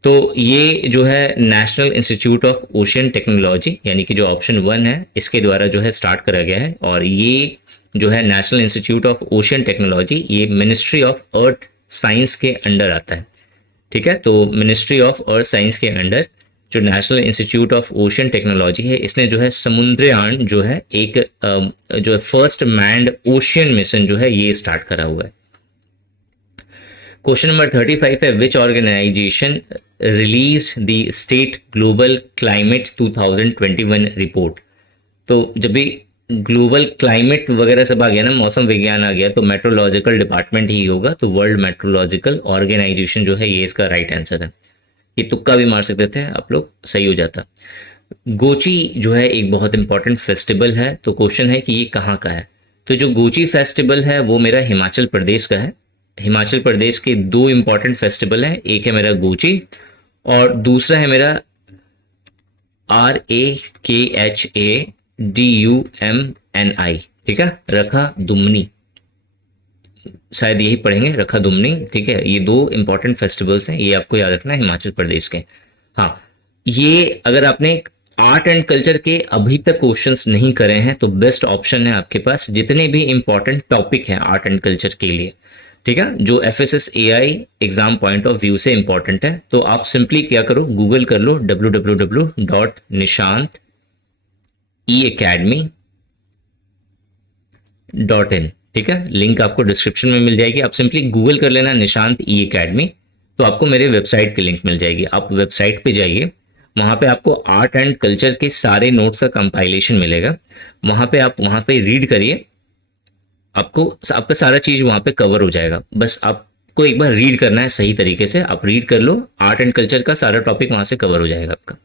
तो ये जो है national institute of ocean technology, यानी कि जो ऑप्शन 1 है, इसके द्वारा जो है स्टार्ट करा गया है। और ये जो है national institute of ocean technology, ये मिनिस्ट्री ऑफ अर्थ साइंस के अंडर आता है, ठीक है। तो मिनिस्ट्री ऑफ अर्थ साइंस के अंडर जो national institute of ocean technology है, इसने जो है समुद्रयान जो है एक जो है फर्स्ट मैन्ड ओशियन मिशन जो है ये स्टार्ट करा हुआ है। क्वेश्चन नंबर 35 है, which organisation release the state global climate 2021 report. तो जब भी ग्लोबल क्लाइमेट वगैरह सब आ गया ना, मौसम विज्ञान आ गया, तो मेट्रोलॉजिकल डिपार्टमेंट ही होगा, तो वर्ल्ड मेट्रोलॉजिकल ऑर्गेनाइजेशन जो है ये इसका राइट आंसर है। ये तुक्का भी मार सकते थे आप लोग, सही हो जाता। गोची जो है एक बहुत इंपॉर्टेंट फेस्टिवल है, तो क्वेश्चन है कि ये कहाँ का है। तो जो गोची फेस्टिवल है वो मेरा हिमाचल प्रदेश का है। हिमाचल प्रदेश के 2 इंपॉर्टेंट फेस्टिवल हैं, एक है मेरा गोची और दूसरा है मेरा RAKHADUMNI, ठीक है, रखा दुमनी, शायद यही पढ़ेंगे, रखा दुमनी, ठीक है। ये 2 इंपॉर्टेंट फेस्टिवल्स हैं, ये आपको याद रखना है, हिमाचल प्रदेश के। हाँ, ये अगर आपने आर्ट एंड कल्चर के अभी तक क्वेश्चंस नहीं करे हैं तो बेस्ट ऑप्शन है आपके पास, जितने भी इंपॉर्टेंट टॉपिक हैं आर्ट एंड कल्चर के लिए, ठीक है, जो FSSAI exam point of view से इंपॉर्टेंट है। तो आप सिंपली क्या करो, गूगल कर लो www.nishanteacademy.in, ठीक है, लिंक आपको डिस्क्रिप्शन में मिल जाएगी। आप सिंपली गूगल कर लेना निशांत ई एकेडमी, तो आपको मेरे वेबसाइट की लिंक मिल जाएगी। आप वेबसाइट पे जाइए, वहाँ पे आपको आर्ट एंड कल्चर के सारे नोट्स का कंपाइलेशन मिलेगा। वहाँ पे आप वहाँ पे रीड करिए, आपको आपका सारा चीज़ वहाँ पे कवर हो जाएगा। बस आपको एक बार रीड करना है सही तरीके से, आप रीड कर लो, आर्ट एंड कल्चर का सारा टॉपिक वहाँ से कवर हो जाएगा आपका।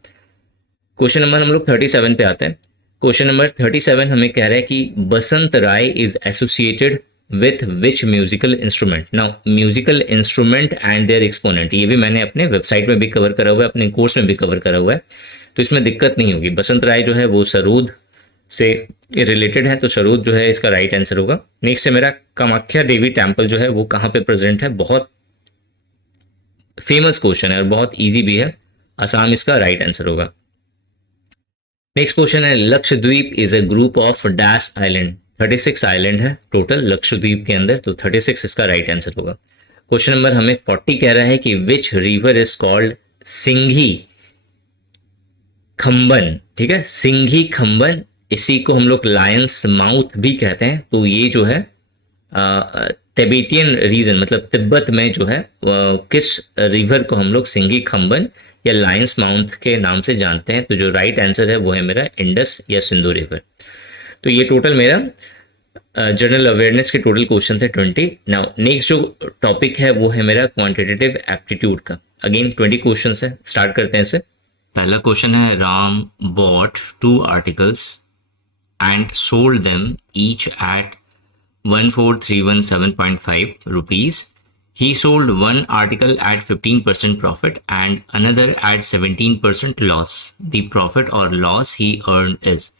क्वेश्चन नंबर हम लोग 37 पे आते हैं। क्वेश्चन नंबर 37 हमें कह रहा है कि Basant Rai is associated with which musical instrument. Now musical instrument and their exponent, ये भी मैंने अपने वेबसाइट में भी कवर करा हुआ है, अपने कोर्स में भी कवर करा हुआ है, तो इसमें दिक्कत नहीं होगी। बसंत राय जो है वो सरोद से रिलेटेड है, तो सरोद जो है इसका राइट आंसर होगा। नेक्स्ट है मेरा कामाख्या देवी टेम्पल जो है वो कहाँ पे प्रेजेंट है। बहुत फेमस क्वेश्चन है और बहुत ईजी भी है, असम इसका राइट आंसर होगा। नेक्स्ट क्वेश्चन है Lakshadweep is a group of dash island. 36 island है टोटल लक्षद्वीप के अंदर, तो 36 इसका राइट आंसर होगा। क्वेश्चन नंबर हमें 40 कह रहा है कि विच रिवर इज कॉल्ड सिंघी खंबन। ठीक है, सिंघी खंबन, इसी को हम लोग लायंस माउथ भी कहते हैं। तो ये जो है तिब्बतियन रीजन, मतलब तिब्बत में जो है किस रिवर को हम लोग सिंघी खंबन या लायंस माउथ के नाम से जानते हैं। तो जो राइट आंसर है वो है मेरा इंडस या सिंधु रिवर। तो ये टोटल मेरा जनरल अवेयरनेस के टोटल क्वेश्चन थे 20। नाउ नेक्स्ट जो टॉपिक है वो है मेरा क्वांटिटेटिव एप्टीट्यूड का। अगेन 20 क्वेश्चन है, स्टार्ट करते हैं इसे। पहला क्वेश्चन है Ram bought 2 articles and sold them each at 14317.5 rupees. He sold one article at 15% profit and another at 17% loss. The profit or loss he earned is.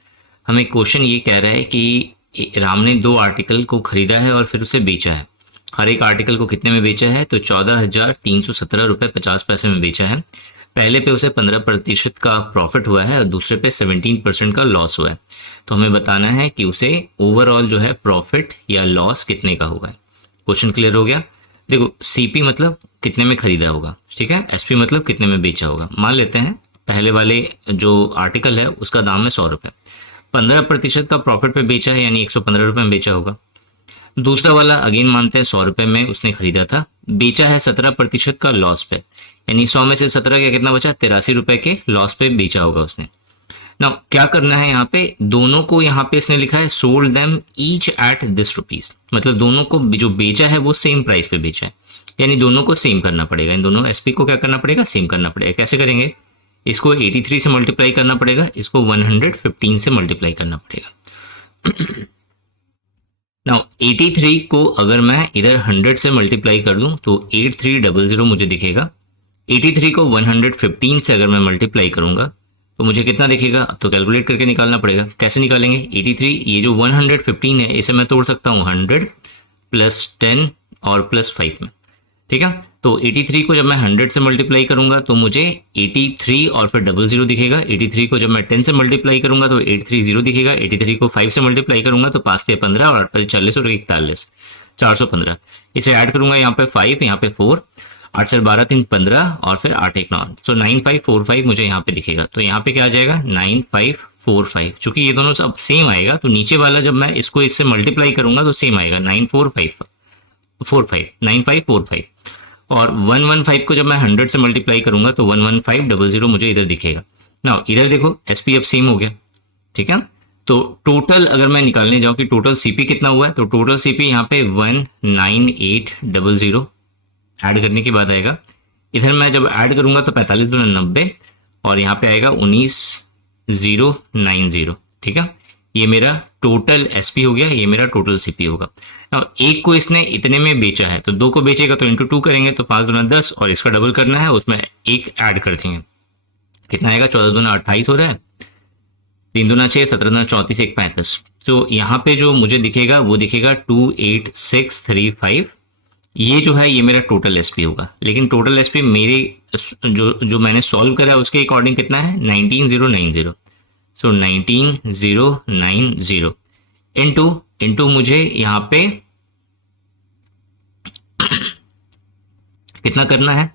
हमें question ये कह रहा है कि राम ने 2 आर्टिकल को खरीदा है और फिर उसे बेचा है। हर एक आर्टिकल को कितने में बेचा है, तो 14,317 रुपये 50 पैसे में बेचा है। पहले पे उसे 15% का प्रॉफिट हुआ है और दूसरे पे 17% का लॉस हुआ है। तो हमें बताना है कि उसे ओवरऑल जो है प्रॉफिट या लॉस कितने का हुआ है। क्वेश्चन क्लियर हो गया। देखो सीपी मतलब कितने में खरीदा होगा, ठीक है, एसपी मतलब कितने में बेचा होगा। मान लेते हैं पहले वाले जो आर्टिकल है उसका दाम है 100 रुपये, 15% का प्रॉफिट पे बेचा है यानी 115 रुपये में बेचा होगा। दूसरा वाला अगेन मानते हैं 100 रुपये में उसने खरीदा था, बेचा है 17% का लॉस पे, यानी 100 में से 17 का कितना बचा, 83 रुपये के लॉस पे बेचा होगा उसने। ना क्या करना है यहाँ पे, दोनों को यहाँ पे इसने लिखा है sold them each at this rupees, मतलब दोनों को जो बेचा है वो सेम प्राइस पे बेचा है, यानी दोनों को सेम करना पड़ेगा। इन दोनों एसपी को क्या करना पड़ेगा, सेम करना पड़ेगा। कैसे करेंगे, इसको 83 से मल्टीप्लाई करना पड़ेगा, इसको 115 से मल्टीप्लाई करना पड़ेगा। नाउ 83 को अगर मैं इधर 100 से मल्टीप्लाई कर दूं तो 8300 मुझे दिखेगा। 83 को 115 से अगर मैं मल्टीप्लाई करूंगा तो मुझे कितना दिखेगा, अब तो कैलकुलेट करके निकालना पड़ेगा। कैसे निकालेंगे, 83 ये जो 115 है इसे मैं तोड़ सकता हूँ 100 + 10 और +5 में, ठीक है। तो 83 को जब मैं 100 से मल्टीप्लाई करूंगा तो मुझे 83 और फिर 00 दिखेगा। 83 को जब मैं 10 से मल्टीप्लाई करूंगा तो 830 दिखेगा। 83 को 5 से मल्टीप्लाई करूंगा तो 5 से 15 और 8 40 और 41 415। इसे ऐड करूंगा, यहाँ पे 5, यहाँ पे 4, 8 से 12 3 15 और फिर 8 1 9, सो 9545 मुझे यहाँ पे दिखेगा। तो यहाँ पे क्या आ जाएगा 9545। चूंकि ये दोनों सब सेम आएगा तो नीचे वाला जब मैं इसको इससे मल्टीप्लाई करूंगा तो सेम आएगा 9545 और 115 को जब मैं 100 से मल्टीप्लाई करूंगा तो 11500 मुझे इधर दिखेगा ना। इधर देखो एसपीएफ सेम हो गया, ठीक है। तो टोटल अगर मैं निकालने जाऊं कि टोटल सीपी कितना हुआ है, तो टोटल सीपी यहाँ पे 19800 ऐड करने के बाद आएगा। इधर मैं जब ऐड करूंगा तो 45 × 90 और यहाँ पे आएगा 19090, ठीक है। ये मेरा टोटल एसपी हो गया, ये मेरा टोटल सीपी होगा। एक को इसने इतने में बेचा है तो 2 को बेचेगा तो इंटू 2 करेंगे तो 5 × 10 और इसका डबल करना है, उसमें 1 ऐड कर देंगे। कितना आएगा, 14 × 28 हो रहा है, 3 × 6 17 × 34 1 35। तो यहाँ पे जो मुझे दिखेगा वो दिखेगा 28635। ये जो है ये मेरा टोटल एसपी होगा, लेकिन टोटल एसपी मेरे जो मैंने सॉल्व करा है उसके अकॉर्डिंग कितना है 19090। सो 19090 इंटू मुझे यहाँ पे कितना करना है,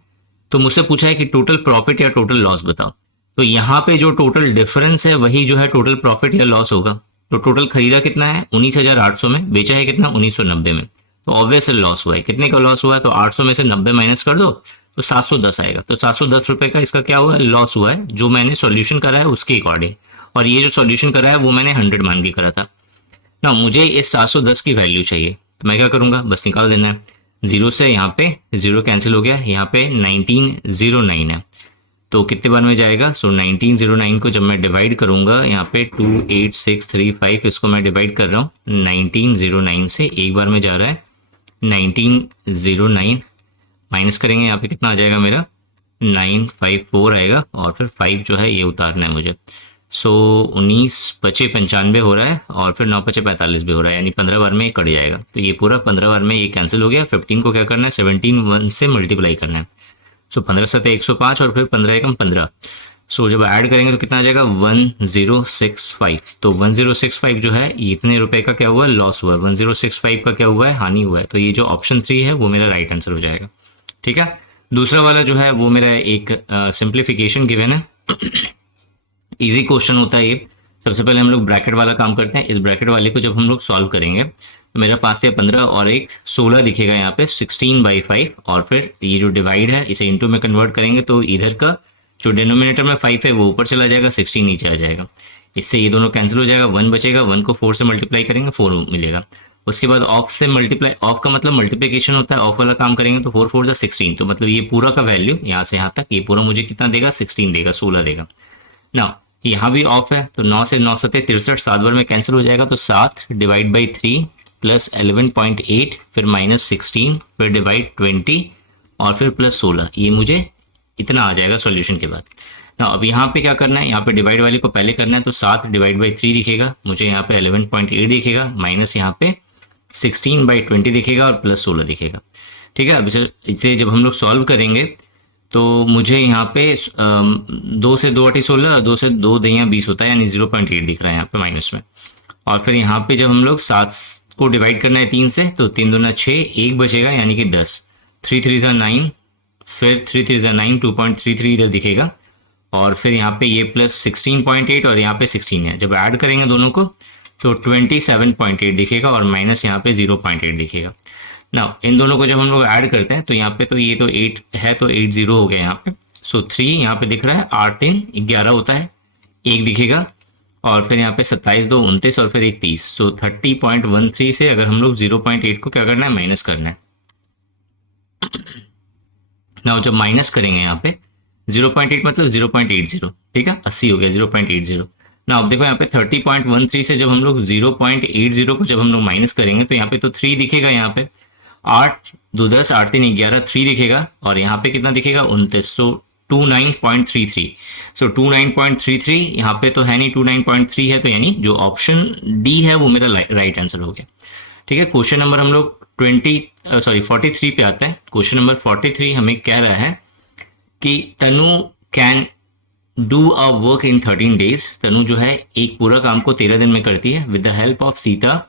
तो मुझसे पूछा है कि टोटल प्रॉफिट या टोटल लॉस बताओ। तो यहाँ पे जो टोटल डिफरेंस है वही जो है टोटल प्रॉफिट या लॉस होगा, तो टोटल खरीदा कितना है 19,800 में, बेचा है कितना 1990 में, तो ऑब्वियस लॉस हुआ है। कितने का लॉस हुआ है, तो 800 में से 90 माइनस कर दो तो 710 आएगा। तो 710 रुपए का इसका क्या हुआ है, लॉस हुआ है, जो मैंने सॉल्यूशन करा है उसके अकॉर्डिंग। और ये जो सॉल्यूशन करा है वो मैंने 100 मान के करा था ना। मुझे इस 710 की वैल्यू चाहिए, तो मैं क्या करूंगा, बस निकाल देना है। जीरो से यहाँ पे जीरो कैंसिल हो गया, यहाँ पे 1909 है, तो कितने बार में जाएगा। सो 1909 को जब मैं डिवाइड करूंगा, यहाँ पे 28635, इसको मैं डिवाइड कर रहा हूँ 1909 से, एक बार में जा रहा है 1909, माइनस करेंगे यहाँ पे कितना आ जाएगा मेरा 954 आएगा, और फिर 5 जो है ये उतारना है मुझे। सो 19 पचे 95 हो रहा है, और फिर 9 पचे 45 भी हो रहा है, यानी 15 बार में ये कट जाएगा। तो ये पूरा 15 बार में ये कैंसिल हो गया। 15 को क्या करना है, 17 1 से मल्टीप्लाई करना है। सो 15 7 105, और फिर 15 एकम 15। सो जब ऐड करेंगे तो कितना आ जाएगा 1065। तो 1065 जो है ये इतने रुपए का क्या हुआ, लॉस हुआ है। 1065 का क्या हुआ है, हानि हुआ है। तो ये जो ऑप्शन 3 है वो मेरा राइट आंसर हो जाएगा। ठीक है, दूसरा वाला जो है वो मेरा एक सिंप्लीफिकेशन गिवन है, इजी क्वेश्चन होता है ये। सबसे पहले हम लोग ब्रैकेट वाला काम करते हैं। इस ब्रैकेट वाले को जब हम लोग सॉल्व करेंगे तो मेरा 5 या 15 और एक 16 दिखेगा यहाँ पे 16/5, और फिर ये जो डिवाइड है इसे इंटू में कन्वर्ट करेंगे तो इधर का जो डिनोमिनेटर में 5 है वो ऊपर चला जाएगा, 16 नीचे आ जाएगा। इससे ये दोनों कैंसिल हो जाएगा, 1 बचेगा, 1 को 4 से मल्टीप्लाई करेंगे 4 मिलेगा। उसके बाद ऑफ से मल्टीप्लाई, ऑफ का मतलब मल्टीप्लिकेशन होता है, ऑफ वाला काम करेंगे तो 4 4 16, तो मतलब ये पूरा का वैल्यू यहाँ से यहाँ तक ये पूरा मुझे कितना देगा, 16 देगा, 16 देगा ना। यहाँ भी ऑफ है तो 9 से 9 सत्ते 63, 7 बार में कैंसिल हो जाएगा, तो 7 डिवाइड बाई 3 प्लस 11.8, फिर माइनस 16, फिर डिवाइड 20, और फिर प्लस 16, ये मुझे इतना आ जाएगा सॉल्यूशन के बाद ना। अब यहाँ पे क्या करना है, यहाँ पे डिवाइड वाली को पहले करना है, तो 7 डिवाइड बाई 3 दिखेगा मुझे, यहाँ पे 11.8 दिखेगा, माइनस यहाँ पे 16/20 दिखेगा, और प्लस 16 दिखेगा। ठीक है, अब इसे जब हम लोग सॉल्व करेंगे तो मुझे यहाँ पे 2 से 2 8 16, 2 से 2 दहिया 20 होता है, यानी 0.8 दिख रहा है यहाँ पे माइनस में। और फिर यहाँ पे जब हम लोग 7 को डिवाइड करना है 3 से, तो 3 दूना 6, 1 बचेगा यानी कि 10, 3 3 9, फिर 3 3 9, 2.33 इधर दिखेगा, और फिर यहाँ पे ये प्लस 16.8 और यहाँ पे 16 है। जब ऐड करेंगे दोनों को तो 27.8 दिखेगा, और माइनस यहाँ पे 0.8 दिखेगा ना। इन दोनों को जब हम लोग ऐड करते हैं तो यहाँ पे तो ये तो 8 है, तो 80 हो गया यहाँ पे। सो 3 यहाँ पे दिख रहा है, 8 3 11 होता है, 1 दिखेगा, और फिर यहाँ पे 27 2 29, और फिर 1 30। सो 30.13 से अगर हम लोग 0.8 को क्या करना है, माइनस करना है ना। जब माइनस करेंगे यहाँ पे 0.8 मतलब 0.80, ठीक है, 80 हो गया 0.80 ना। अब देखो यहाँ पे 30.13 से जब हम लोग 0.80 को जब हम लोग माइनस करेंगे तो यहाँ पे तो 3 दिखेगा, यहाँ पे 8 2 10, 8 3 11, 3 दिखेगा, और यहाँ पे कितना दिखेगा 29, सो 29.33। सो 29.33 यहाँ पे तो है नहीं, 29.3 है, तो यानी जो ऑप्शन डी है वो मेरा राइट आंसर हो गया। ठीक है, क्वेश्चन नंबर हम लोग 43 पे आते हैं। क्वेश्चन नंबर 43 हमें कह रहा है कि Tanu can do a work in 13 days। Tanu जो है एक पूरा काम को 13 दिन में करती है। With the help of Sita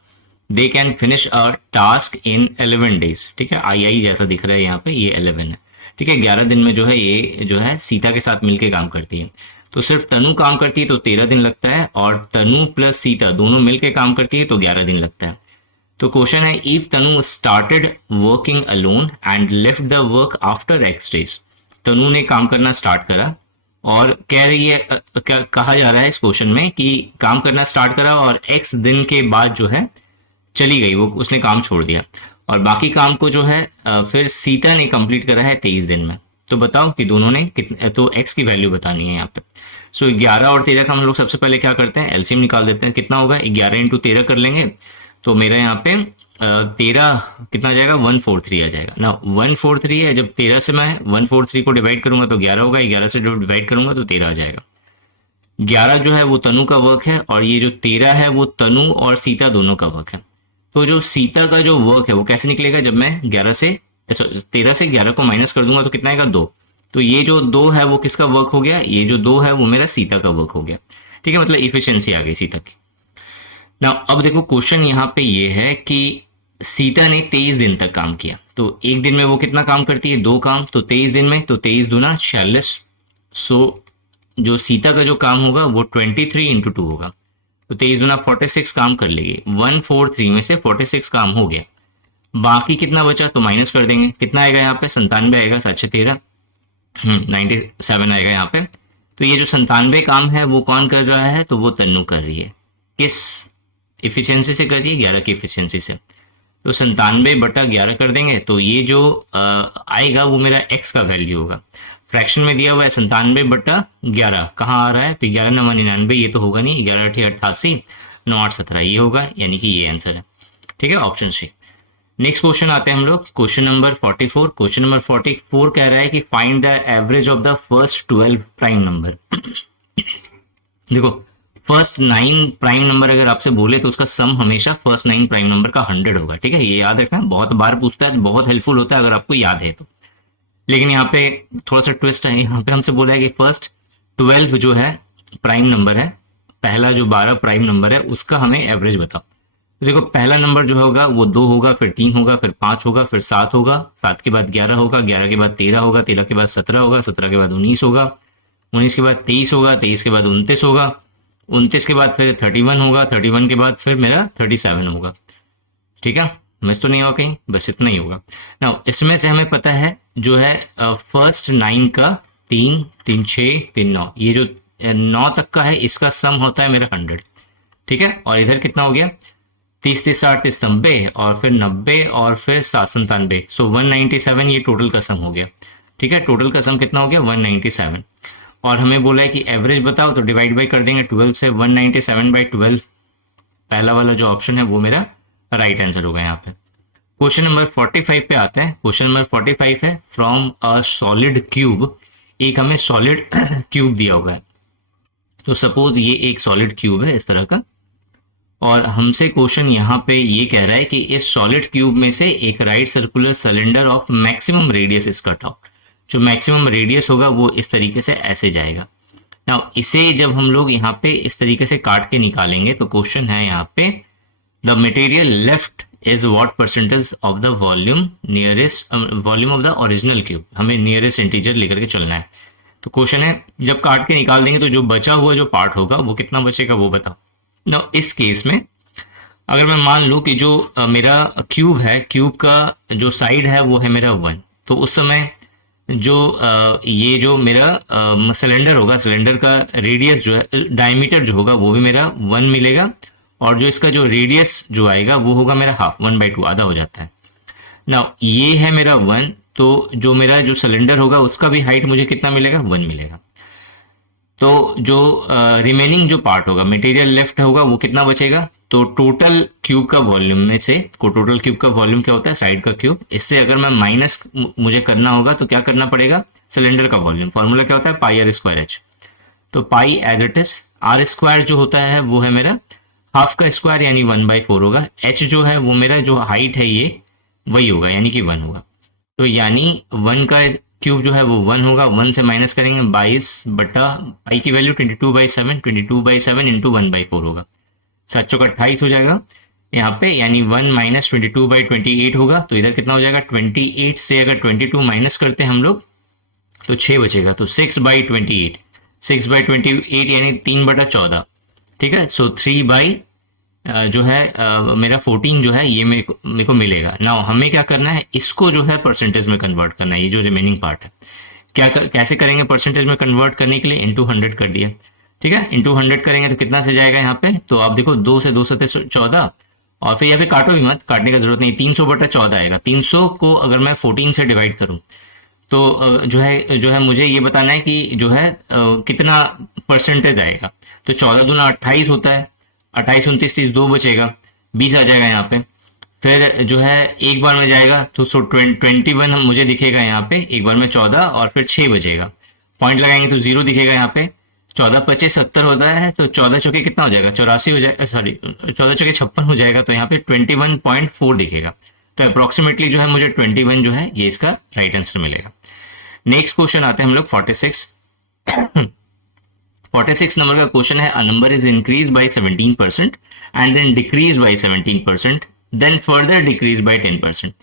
they can finish a task in 11 days। ठीक है, आई जैसा दिख रहा है यहाँ पे, ये 11 है। ठीक है, 11 दिन में जो है ये जो है सीता के साथ मिलके काम करती है। तो सिर्फ तनु काम करती है तो 13 दिन लगता है, और तनु प्लस सीता दोनों मिलके काम करती है तो 11 दिन लगता है। तो क्वेश्चन है, if Tanu started working alone and left the work after X days। तनु ने काम करना स्टार्ट करा, और कह रही है कहा जा रहा है इस क्वेश्चन में कि काम करना स्टार्ट करा और X दिन के बाद जो है चली गई, वो उसने काम छोड़ दिया, और बाकी काम को जो है फिर सीता ने कंप्लीट करा है 23 दिन में। तो बताओ कि दोनों ने कितने, तो X की वैल्यू बतानी है यहाँ पे। सो 11 और 13 का हम लोग सबसे पहले क्या करते हैं, एलसीएम निकाल देते हैं। कितना होगा, 11 इंटू 13 कर लेंगे, तो मेरा यहाँ पे 13 कितना आ जाएगा, 143 आ जाएगा ना। 143 है, जब 13 से मैं 143 को डिवाइड करूंगा तो 11 होगा, 11 से डिवाइड करूंगा तो 13 आ जाएगा। 11 जो है वो तनु का वर्क है, और ये जो 13 है वो तनु और सीता दोनों का वर्क है। तो जो सीता का जो वर्क है वो कैसे निकलेगा, जब मैं 13 से 11 को माइनस कर दूंगा तो कितना आएगा, 2। तो ये जो 2 है वो किसका वर्क हो गया, ये जो 2 है वो मेरा सीता का वर्क हो गया। ठीक है, मतलब इफिशियंसी आ गई सीता की ना। अब देखो क्वेश्चन यहाँ पे ये है कि सीता ने 23 दिन तक काम किया, तो एक दिन में वो कितना काम करती है, 2 काम, तो 23 दिन में तो 23 दूना 46। सो जो सीता का जो काम होगा वो 23 इंटू 2 होगा, तो 23 गुना 46 काम कर लेगी। 143 में से 46 काम हो गया, बाकी कितना बचा तो माइनस कर देंगे। कितना आएगा यहाँ पे? 97 आएगा। 713 97 आएगा यहाँ पे। तो ये जो 97 काम है वो कौन कर रहा है? तो वो तन्नू कर रही है। किस इफिशियंसी से कर रही है? 11 की इफिशियंसी से। तो 97/11 कर देंगे तो ये जो आएगा वो मेरा x का वैल्यू होगा। फ्रैक्शन में दिया हुआ है 97/11, कहाँ आ रहा है? तो 11 9 99, ये तो होगा नहीं। 11 8 88, 9 8 17, ये होगा, यानी कि ये आंसर है। ठीक है, ऑप्शन सी। नेक्स्ट क्वेश्चन आते हैं हम लोग, क्वेश्चन नंबर 44। क्वेश्चन नंबर 44 कह रहा है कि find the average of the first 12 prime number. देखो, फर्स्ट 9 प्राइम नंबर अगर आपसे बोले तो उसका सम हमेशा फर्स्ट 9 प्राइम नंबर का 100 होगा। ठीक है, ये याद रखना, बहुत बार पूछता है, बहुत हेल्पफुल होता है अगर आपको याद है तो। लेकिन यहाँ पे थोड़ा सा ट्विस्ट है, यहाँ पे हमसे बोला है कि फर्स्ट 12 जो है प्राइम नंबर है, पहला जो 12 प्राइम नंबर है उसका हमें एवरेज बताओ। तो देखो, पहला नंबर जो होगा वो 2 होगा, फिर 3 होगा, फिर 5 होगा, फिर 7 होगा, 7 के बाद 11 होगा, 11 के बाद 13 होगा, 13 के बाद 17 होगा, 17 के बाद 19 होगा, 19 के बाद 23 होगा, 23 के बाद 29 होगा, 29 के बाद फिर 31 होगा, 31 के बाद फिर मेरा 37 होगा। ठीक है, मिस तो नहीं होगा कहीं, बस इतना ही होगा ना। इसमें से हमें पता है जो है फर्स्ट 9 का 3 3 6 3 9, ये जो 9 तक का है इसका सम होता है मेरा 100। ठीक है, और इधर कितना हो गया? 30 30 60 30 90, और फिर 90, और फिर 7 97, सो 197, ये टोटल का सम हो गया। ठीक है, टोटल का सम कितना हो गया? 197। और हमें बोला है कि एवरेज बताओ, तो डिवाइड बाई कर देंगे 12 से। 197/12, पहला वाला जो ऑप्शन है वो मेरा राइट आंसर होगा यहाँ पे। क्वेश्चन नंबर 45 पे आते हैं। क्वेश्चन नंबर 45 है, फ्रॉम अ सॉलिड क्यूब। एक हमें सॉलिड क्यूब दिया हुआ है, तो सपोज ये एक सॉलिड क्यूब है इस तरह का, और हमसे क्वेश्चन यहाँ पे ये कह रहा है कि इस सॉलिड क्यूब में से एक right circular cylinder of maximum radius is cut out. जो मैक्सिमम रेडियस होगा वो इस तरीके से ऐसे जाएगा। नाउ इसे जब हम लोग यहाँ पे इस तरीके से काट के निकालेंगे तो क्वेश्चन है यहाँ पे, the material left is what percentage of the volume nearest volume of the original cube. हमें नियरेस्ट इंटीजर लेकर के चलना है। तो क्वेश्चन है, जब काट के निकाल देंगे तो जो बचा हुआ जो पार्ट होगा वो कितना बचेगा वो बताओ। ना इस केस में अगर मैं मान लूं कि जो मेरा क्यूब है, क्यूब का जो साइड है वो है मेरा 1, तो उस समय जो ये जो मेरा सिलेंडर होगा, सिलेंडर का रेडियस जो है, डायमीटर जो होगा वो भी मेरा 1 मिलेगा, और जो इसका जो रेडियस जो आएगा वो होगा मेरा हाफ, 1/2, आधा हो जाता है ना। ये है मेरा 1, तो जो मेरा जो सिलेंडर होगा उसका भी हाइट मुझे कितना मिलेगा? 1 मिलेगा। तो जो रिमेनिंग जो पार्ट होगा, मटेरियल लेफ्ट होगा, वो कितना बचेगा? तो टोटल क्यूब का वॉल्यूम में से, को टोटल क्यूब का वॉल्यूम क्या होता है? साइड का क्यूब। इससे अगर मैं माइनस मुझे करना होगा तो क्या करना पड़ेगा? सिलेंडर का वॉल्यूम। फॉर्मूला क्या होता है? πr²h। तो पाई एज इट इज, r² जो होता है वो है मेरा हाफ का स्क्वायर, यानी 1/4 होगा। h जो है वो मेरा जो हाइट है ये वही होगा, यानी कि 1 होगा। तो यानी 1 का क्यूब जो है वो 1 होगा। 1 से माइनस करेंगे 22/पाई की वैल्यू 22/7, 22/7 इंटू 1/4 होगा। 7 चौका 28 हो जाएगा यहाँ पे, यानी 1 माइनस 22/28 होगा। तो इधर कितना हो जाएगा? 28 से अगर 22 माइनस करते हैं हम लोग तो 6 बचेगा, तो 6/28, 6/28 यानी 3/14। ठीक है, सो 3 जो है मेरा 14 जो है ये मेरे को मिलेगा। नाउ हमें क्या करना है? इसको जो है परसेंटेज में कन्वर्ट करना है। ये जो रिमेनिंग पार्ट है कैसे करेंगे परसेंटेज में कन्वर्ट करने के लिए? इंटू 100 कर दिया। ठीक है, इंटू 100 करेंगे तो कितना से जाएगा यहाँ पे? तो आप देखो 2 से 2 सते 14, और फिर यहाँ पे काटो भी मत, काटने का जरूरत नहीं, 300/14 आएगा। 300 को अगर मैं 14 से डिवाइड करूँ तो जो है मुझे ये बताना है कि जो है कितना परसेंटेज आएगा। तो 14 दूना 28 होता है, 28 29 30, 2 बचेगा, 20 आ जाएगा यहाँ पे। फिर जो है एक बार में जाएगा तो 21 मुझे दिखेगा यहाँ पे, एक बार में 14, और फिर 6 बचेगा। पॉइंट लगाएंगे तो 0 दिखेगा यहाँ पे। 14 25 70 होता है, तो 14 चौके कितना हो जाएगा? 84 हो जाएगा, सॉरी 14 चौके 56 हो जाएगा। तो यहाँ पे 21.4 दिखेगा। तो अप्रोक्सीमेटली जो है मुझे 21 जो है ये इसका राइट आंसर मिलेगा। नेक्स्ट क्वेश्चन आते हैं हम लोग 46। 46 नंबर का क्वेश्चन है, a number is increase by 17% and then decrease by 17%, then further decrease by 10%।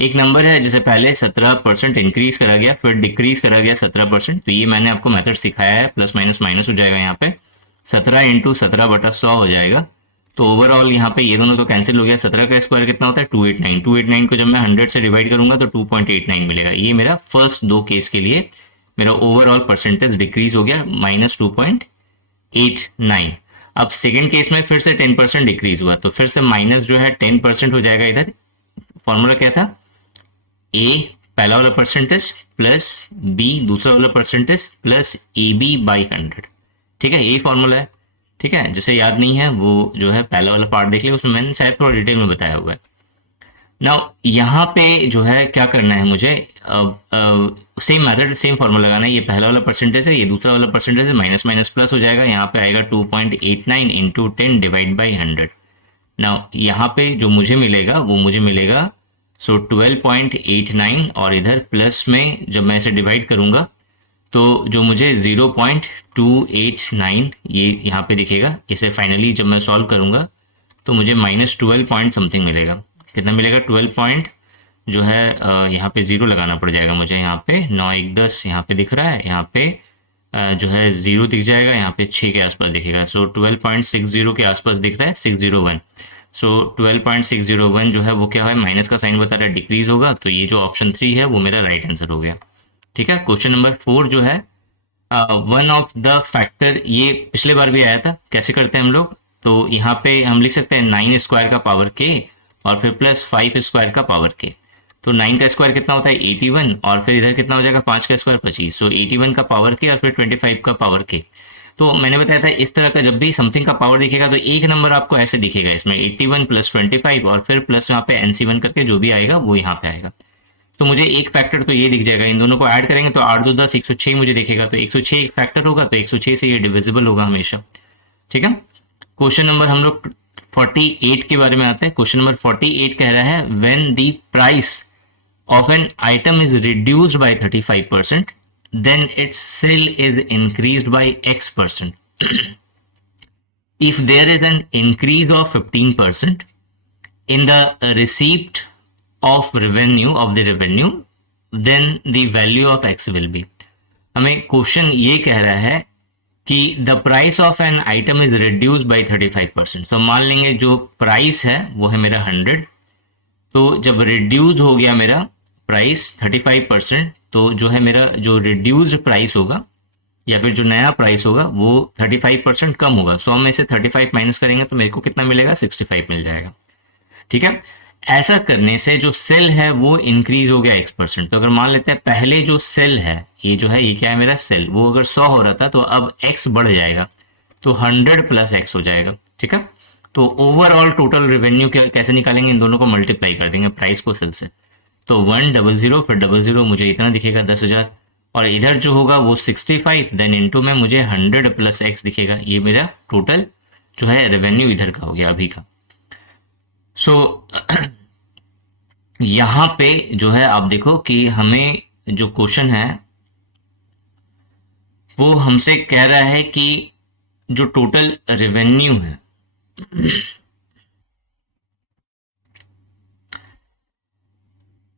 एक नंबर है जिसे पहले 17% इंक्रीज करा गया, फिर डिक्रीज करा गया 17%। तो ये मैंने आपको मेथड सिखाया है, प्लस माइनस माइनस हो जाएगा यहाँ पे। 17 इंटू 17/100 हो जाएगा। तो ओवरऑल यहाँ पे ये दोनों तो कैंसिल हो गया। 17 का स्क्वायर कितना होता है 289। 289 को जब मैं 100 से डिवाइड करूंगा तो 2.89 मिलेगा। ये मेरा फर्स्ट दो केस के लिए मेरा ओवरऑल परसेंटेज डिक्रीज हो गया -2.89। अब सेकेंड केस में फिर से 10% डिक्रीज हुआ, तो फिर से माइनस जो है 10% हो जाएगा। इधर फॉर्मूला क्या था, ए पहला वाला परसेंटेज प्लस बी दूसरा वाला percentage plus A B by 100। ठीक है, यही फॉर्मूला है। ठीक है, जिसे याद नहीं है वो जो है पहला वाला पार्ट देख लिया, उसमें मैंने शायद थोड़ा डिटेल में बताया हुआ है। नाउ यहाँ पे जो है क्या करना है मुझे, सेम मेथड सेम फॉर्मूला लगाना है। ये पहला वाला परसेंटेज है, ये दूसरा वाला परसेंटेज है, माइनस माइनस प्लस हो जाएगा। यहाँ पे आएगा 2.89 इंटू 10 डिवाइड बाई 100। नाउ यहाँ पे जो मुझे मिलेगा वो मुझे मिलेगा 12.89, और इधर प्लस में जब मैं इसे डिवाइड करूंगा तो जो मुझे 0.289 ये यहाँ पे दिखेगा। इसे फाइनली जब मैं सॉल्व करूंगा तो मुझे -12 पॉइंट समथिंग मिलेगा। कितना मिलेगा 12 पॉइंट जो है यहाँ पे जीरो लगाना पड़ जाएगा मुझे। यहाँ पे 9 1 10 यहाँ पे दिख रहा है, यहाँ पे जो है जीरो दिख जाएगा, यहाँ पे 6 के आसपास दिखेगा। सो 12.60 के आसपास दिख रहा है 601। सो 12.601 जो है वो क्या है, माइनस का साइन बता रहा है, डिक्रीज होगा। तो ये जो ऑप्शन 3 है वो मेरा राइट आंसर हो गया। ठीक है, क्वेश्चन नंबर 4 जो है वन ऑफ द फैक्टर, ये पिछले बार भी आया था। कैसे करते हैं हम लोग, तो यहाँ पे हम लिख सकते हैं 9 स्क्वायर का पावर के और फिर प्लस 5 स्क्वायर का पावर के। तो 9 का स्क्वायर कितना होता है 81, और फिर इधर कितना हो जाएगा 5 का स्क्वायर 25। सो 81 का पावर के और फिर 25 का पावर के। तो मैंने बताया था इस तरह का जब भी समथिंग का पावर दिखेगा तो एक नंबर आपको ऐसे दिखेगा इसमें 81 प्लस 25 और फिर प्लस यहाँ पे NC1 करके जो भी आएगा वो यहाँ पे आएगा। तो मुझे एक फैक्टर तो ये दिख जाएगा। इन दोनों को ऐड करेंगे तो 8 2 10 106 मुझे दिखेगा। तो 106 एक फैक्टर होगा, तो 106 से ये डिविजिबल होगा हमेशा। ठीक है, क्वेश्चन नंबर हम लोग 48 के बारे में आते हैं। क्वेश्चन नंबर 48 कह रहा है when the price of an item is reduced by 35% then its sale is increased by X%. If there is an increase of 15% in the receipt of the revenue, then the value of X will be. हमें question ये कह रहा है कि the price of an item is reduced by 35%. तो मान लेंगे जो प्राइस है वो है मेरा 100, तो जब रिड्यूस हो गया मेरा प्राइस 35%, तो जो है मेरा जो रिड्यूस्ड प्राइस होगा या फिर जो नया प्राइस होगा वो 35% कम होगा। 100 में से 35 माइनस करेंगे तो मेरे को कितना मिलेगा 65 मिल जाएगा। ठीक है, ऐसा करने से जो सेल है वो इंक्रीज हो गया X%। तो अगर मान लेते हैं पहले जो सेल है ये जो है ये क्या है मेरा सेल, वो अगर 100 हो रहा था तो अब X बढ़ जाएगा तो 100 प्लस X हो जाएगा। ठीक है, तो ओवरऑल टोटल रेवेन्यू कैसे निकालेंगे, इन दोनों को मल्टीप्लाई कर देंगे प्राइस को सेल से। तो 100 फिर 00 मुझे इतना दिखेगा 10,000, और इधर जो होगा वो 65 देन इनटू में मुझे 100 प्लस X दिखेगा। ये मेरा टोटल जो है रेवेन्यू इधर का हो गया अभी का। सो यहां पे जो है आप देखो कि हमें जो क्वेश्चन है वो हमसे कह रहा है कि जो टोटल रेवेन्यू है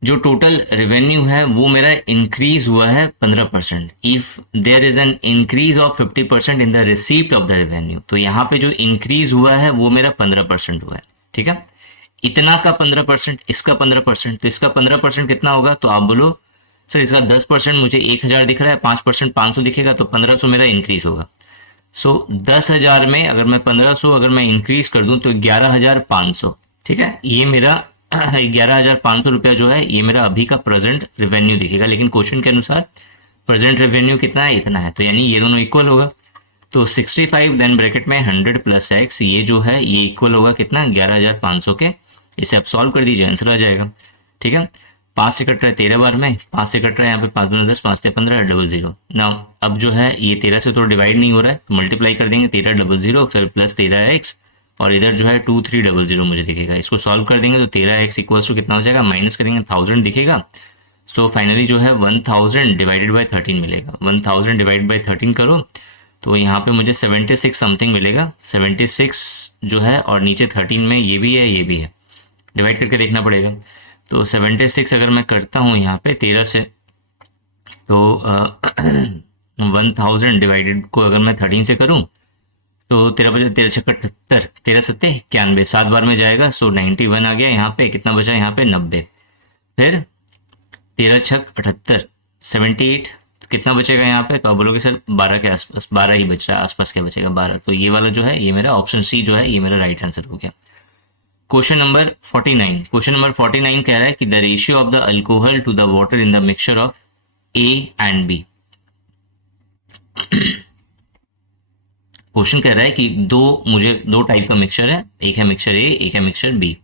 जो टोटल रेवेन्यू है वो मेरा इंक्रीज हुआ है 15%। If there is an increase of 50% in the receipt of the revenue, तो यहाँ पे जो इंक्रीज हुआ है वो मेरा 15% हुआ है। ठीक है, इतना का 15%, इसका 15%, तो इसका 15% कितना होगा, तो आप बोलो सर इसका 10% मुझे 1000 दिख रहा है, 5% 500 दिखेगा, तो 1500 मेरा इंक्रीज होगा। सो 10,000 में अगर मैं 1500 अगर मैं इंक्रीज कर दूं तो 11,500। ठीक है, ये मेरा 11,500 रुपया जो है ये मेरा अभी का प्रेजेंट रेवेन्यू दिखेगा। लेकिन क्वेश्चन के अनुसार प्रेजेंट रेवेन्यू कितना है, इतना है, तो यानी ये दोनों इक्वल होगा। तो 65 देन ब्रैकेट में 100 प्लस X, ये जो है ये इक्वल होगा कितना 11,500 के। इसे आप सॉल्व कर दीजिए, आंसर आ जाएगा। ठीक है, 5 से कट रहा है 13 बार में, 5 से कट रहा है यहाँ पे 5 दूना 10, 5 से 15 00। नाउ अब जो है ये 13 से तो डिवाइड नहीं हो रहा है, तो मल्टीप्लाई कर देंगे 13 00 फिर प्लस 13X, और इधर जो है 2300 मुझे दिखेगा। इसको सॉल्व कर देंगे तो 13X इक्वल्स टू कितना हो जाएगा, माइनस करेंगे 1000 दिखेगा। सो फाइनली जो है 1000 डिवाइडेड बाय 13 मिलेगा। 1000 डिवाइड बाय 13 करो तो यहाँ पे मुझे 76 समथिंग मिलेगा। 76 जो है और नीचे 13 में ये भी है ये भी है, डिवाइड करके देखना पड़ेगा। तो 76 अगर मैं करता हूँ यहाँ पे 13 से, तो 1000 डिवाइडेड को अगर मैं 13 से करूँ तो 13 13 सत्ते 91, 7 बार में जाएगा, सो 91 आ गया। यहाँ पे कितना बचा, यहाँ पे 90। फिर 13 छक 78, 78, तो कितना बचेगा यहाँ पे, तो आप बोलोगे सर 12 के आसपास, 12 ही बच रहा है, आसपास क्या बचेगा 12। तो ये वाला जो है, ये मेरा ऑप्शन सी जो है, ये मेरा राइट आंसर हो गया। क्वेश्चन नंबर 49, क्वेश्चन नंबर 49 कह रहा है कि the ratio of the alcohol to the water in the mixture of A and B. Question कह रहा है कि मुझे दो टाइप का मिक्सचर है, एक है मिक्सचर ए, एक है मिक्सचर बी।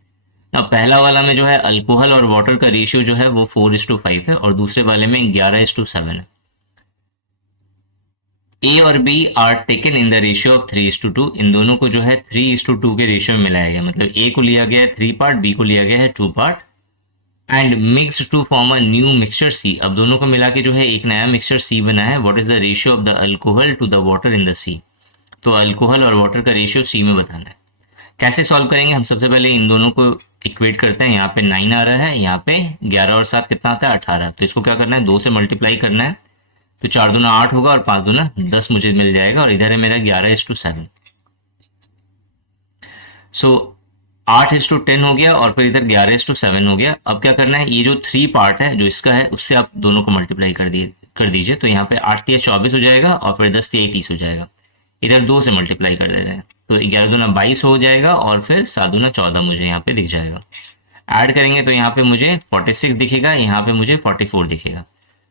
अब पहला वाला में जो है अल्कोहल और वाटर का रेशियो जो है वो 4:5 है, और दूसरे वाले में 11:7 है। ए और B are taken in the ratio of 3:2। इन दोनों को जो है 3:2 के रेशियो में मिलाया गया, मतलब ए को लिया गया है 3 पार्ट, बी को लिया गया है 2 part, and mix to form a new mixture C. अब दोनों को मिला के जो है एक नया मिक्सचर सी बना है। What is the ratio of the alcohol to the water in the C. तो अल्कोहल और वाटर का रेशियो सी में बताना है। कैसे सॉल्व करेंगे, हम सबसे पहले इन दोनों को इक्वेट करते हैं। यहाँ पे 9 आ रहा है, यहाँ पे 11 और 7 कितना आता है 18। तो इसको क्या करना है, 2 से मल्टीप्लाई करना है, तो 4 दूना 8 होगा और 5 दूना 10 मुझे मिल जाएगा। और इधर है मेरा 11:7। सो 8:10 हो गया, और फिर इधर 11:7 हो गया। अब क्या करना है, ये जो 3 पार्ट है जो इसका है, उससे आप दोनों को मल्टीप्लाई कर दीजिए। तो यहाँ पे 8 3 24 हो जाएगा, और फिर 10 3 30 हो जाएगा। इधर 2 से मल्टीप्लाई कर दे रहे हैं, तो 11 दूना 22 हो जाएगा, और फिर 7 दूना 14 मुझे यहाँ पे दिख जाएगा। ऐड करेंगे तो यहाँ पे मुझे 46 दिखेगा, यहाँ पे मुझे 44 दिखेगा।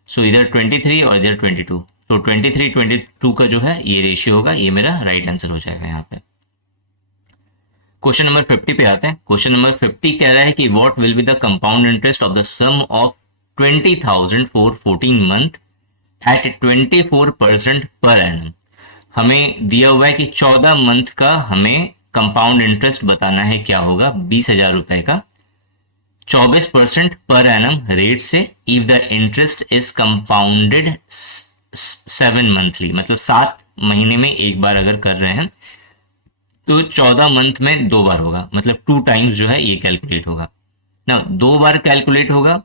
सो इधर 23 और इधर 22। तो 23-22 का जो है ये रेशियो होगा, ये मेरा राइट आंसर हो जाएगा यहाँ पे। क्वेश्चन नंबर 50 पे आते हैं। क्वेश्चन नंबर 50 कह रहा है कि what will be the compound interest of the sum of 20,000 for 14 month at 24% per annum. हमें दिया हुआ है कि 14 मंथ का हमें कंपाउंड इंटरेस्ट बताना है, क्या होगा, 20,000 रुपए का 24% पर एनम रेट से, if the interest is compounded 7 monthly, मतलब 7 महीने में एक बार अगर कर रहे हैं तो 14 मंथ में 2 बार होगा, मतलब 2 टाइम्स जो है ये कैलकुलेट होगा ना, 2 बार कैलकुलेट होगा,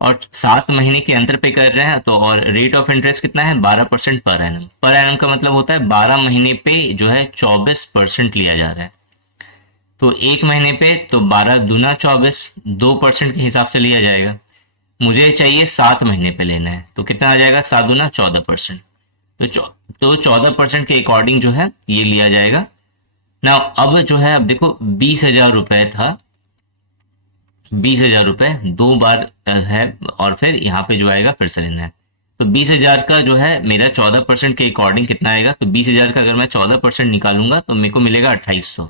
और 7 महीने के अंतर पे कर रहे हैं। तो और रेट ऑफ इंटरेस्ट कितना है, 12% पर एनम। पर एनम का मतलब होता है 12 महीने पे जो है 24% लिया जा रहा है। तो एक महीने पे तो 12 दूना 24, 2% के हिसाब से लिया जाएगा। मुझे चाहिए 7 महीने पे लेना है, तो कितना आ जाएगा, 7 दूना 14%। तो 14% के अकॉर्डिंग जो है ये लिया जाएगा ना। अब जो है, अब देखो 20,000 रुपए था, 20,000 रुपए 2 बार है, और फिर यहाँ पे जो आएगा फिर से लेना है। तो 20,000 का जो है मेरा 14% के अकॉर्डिंग कितना आएगा, तो 20,000 का अगर मैं 14% निकालूंगा तो मेरे को मिलेगा 2800।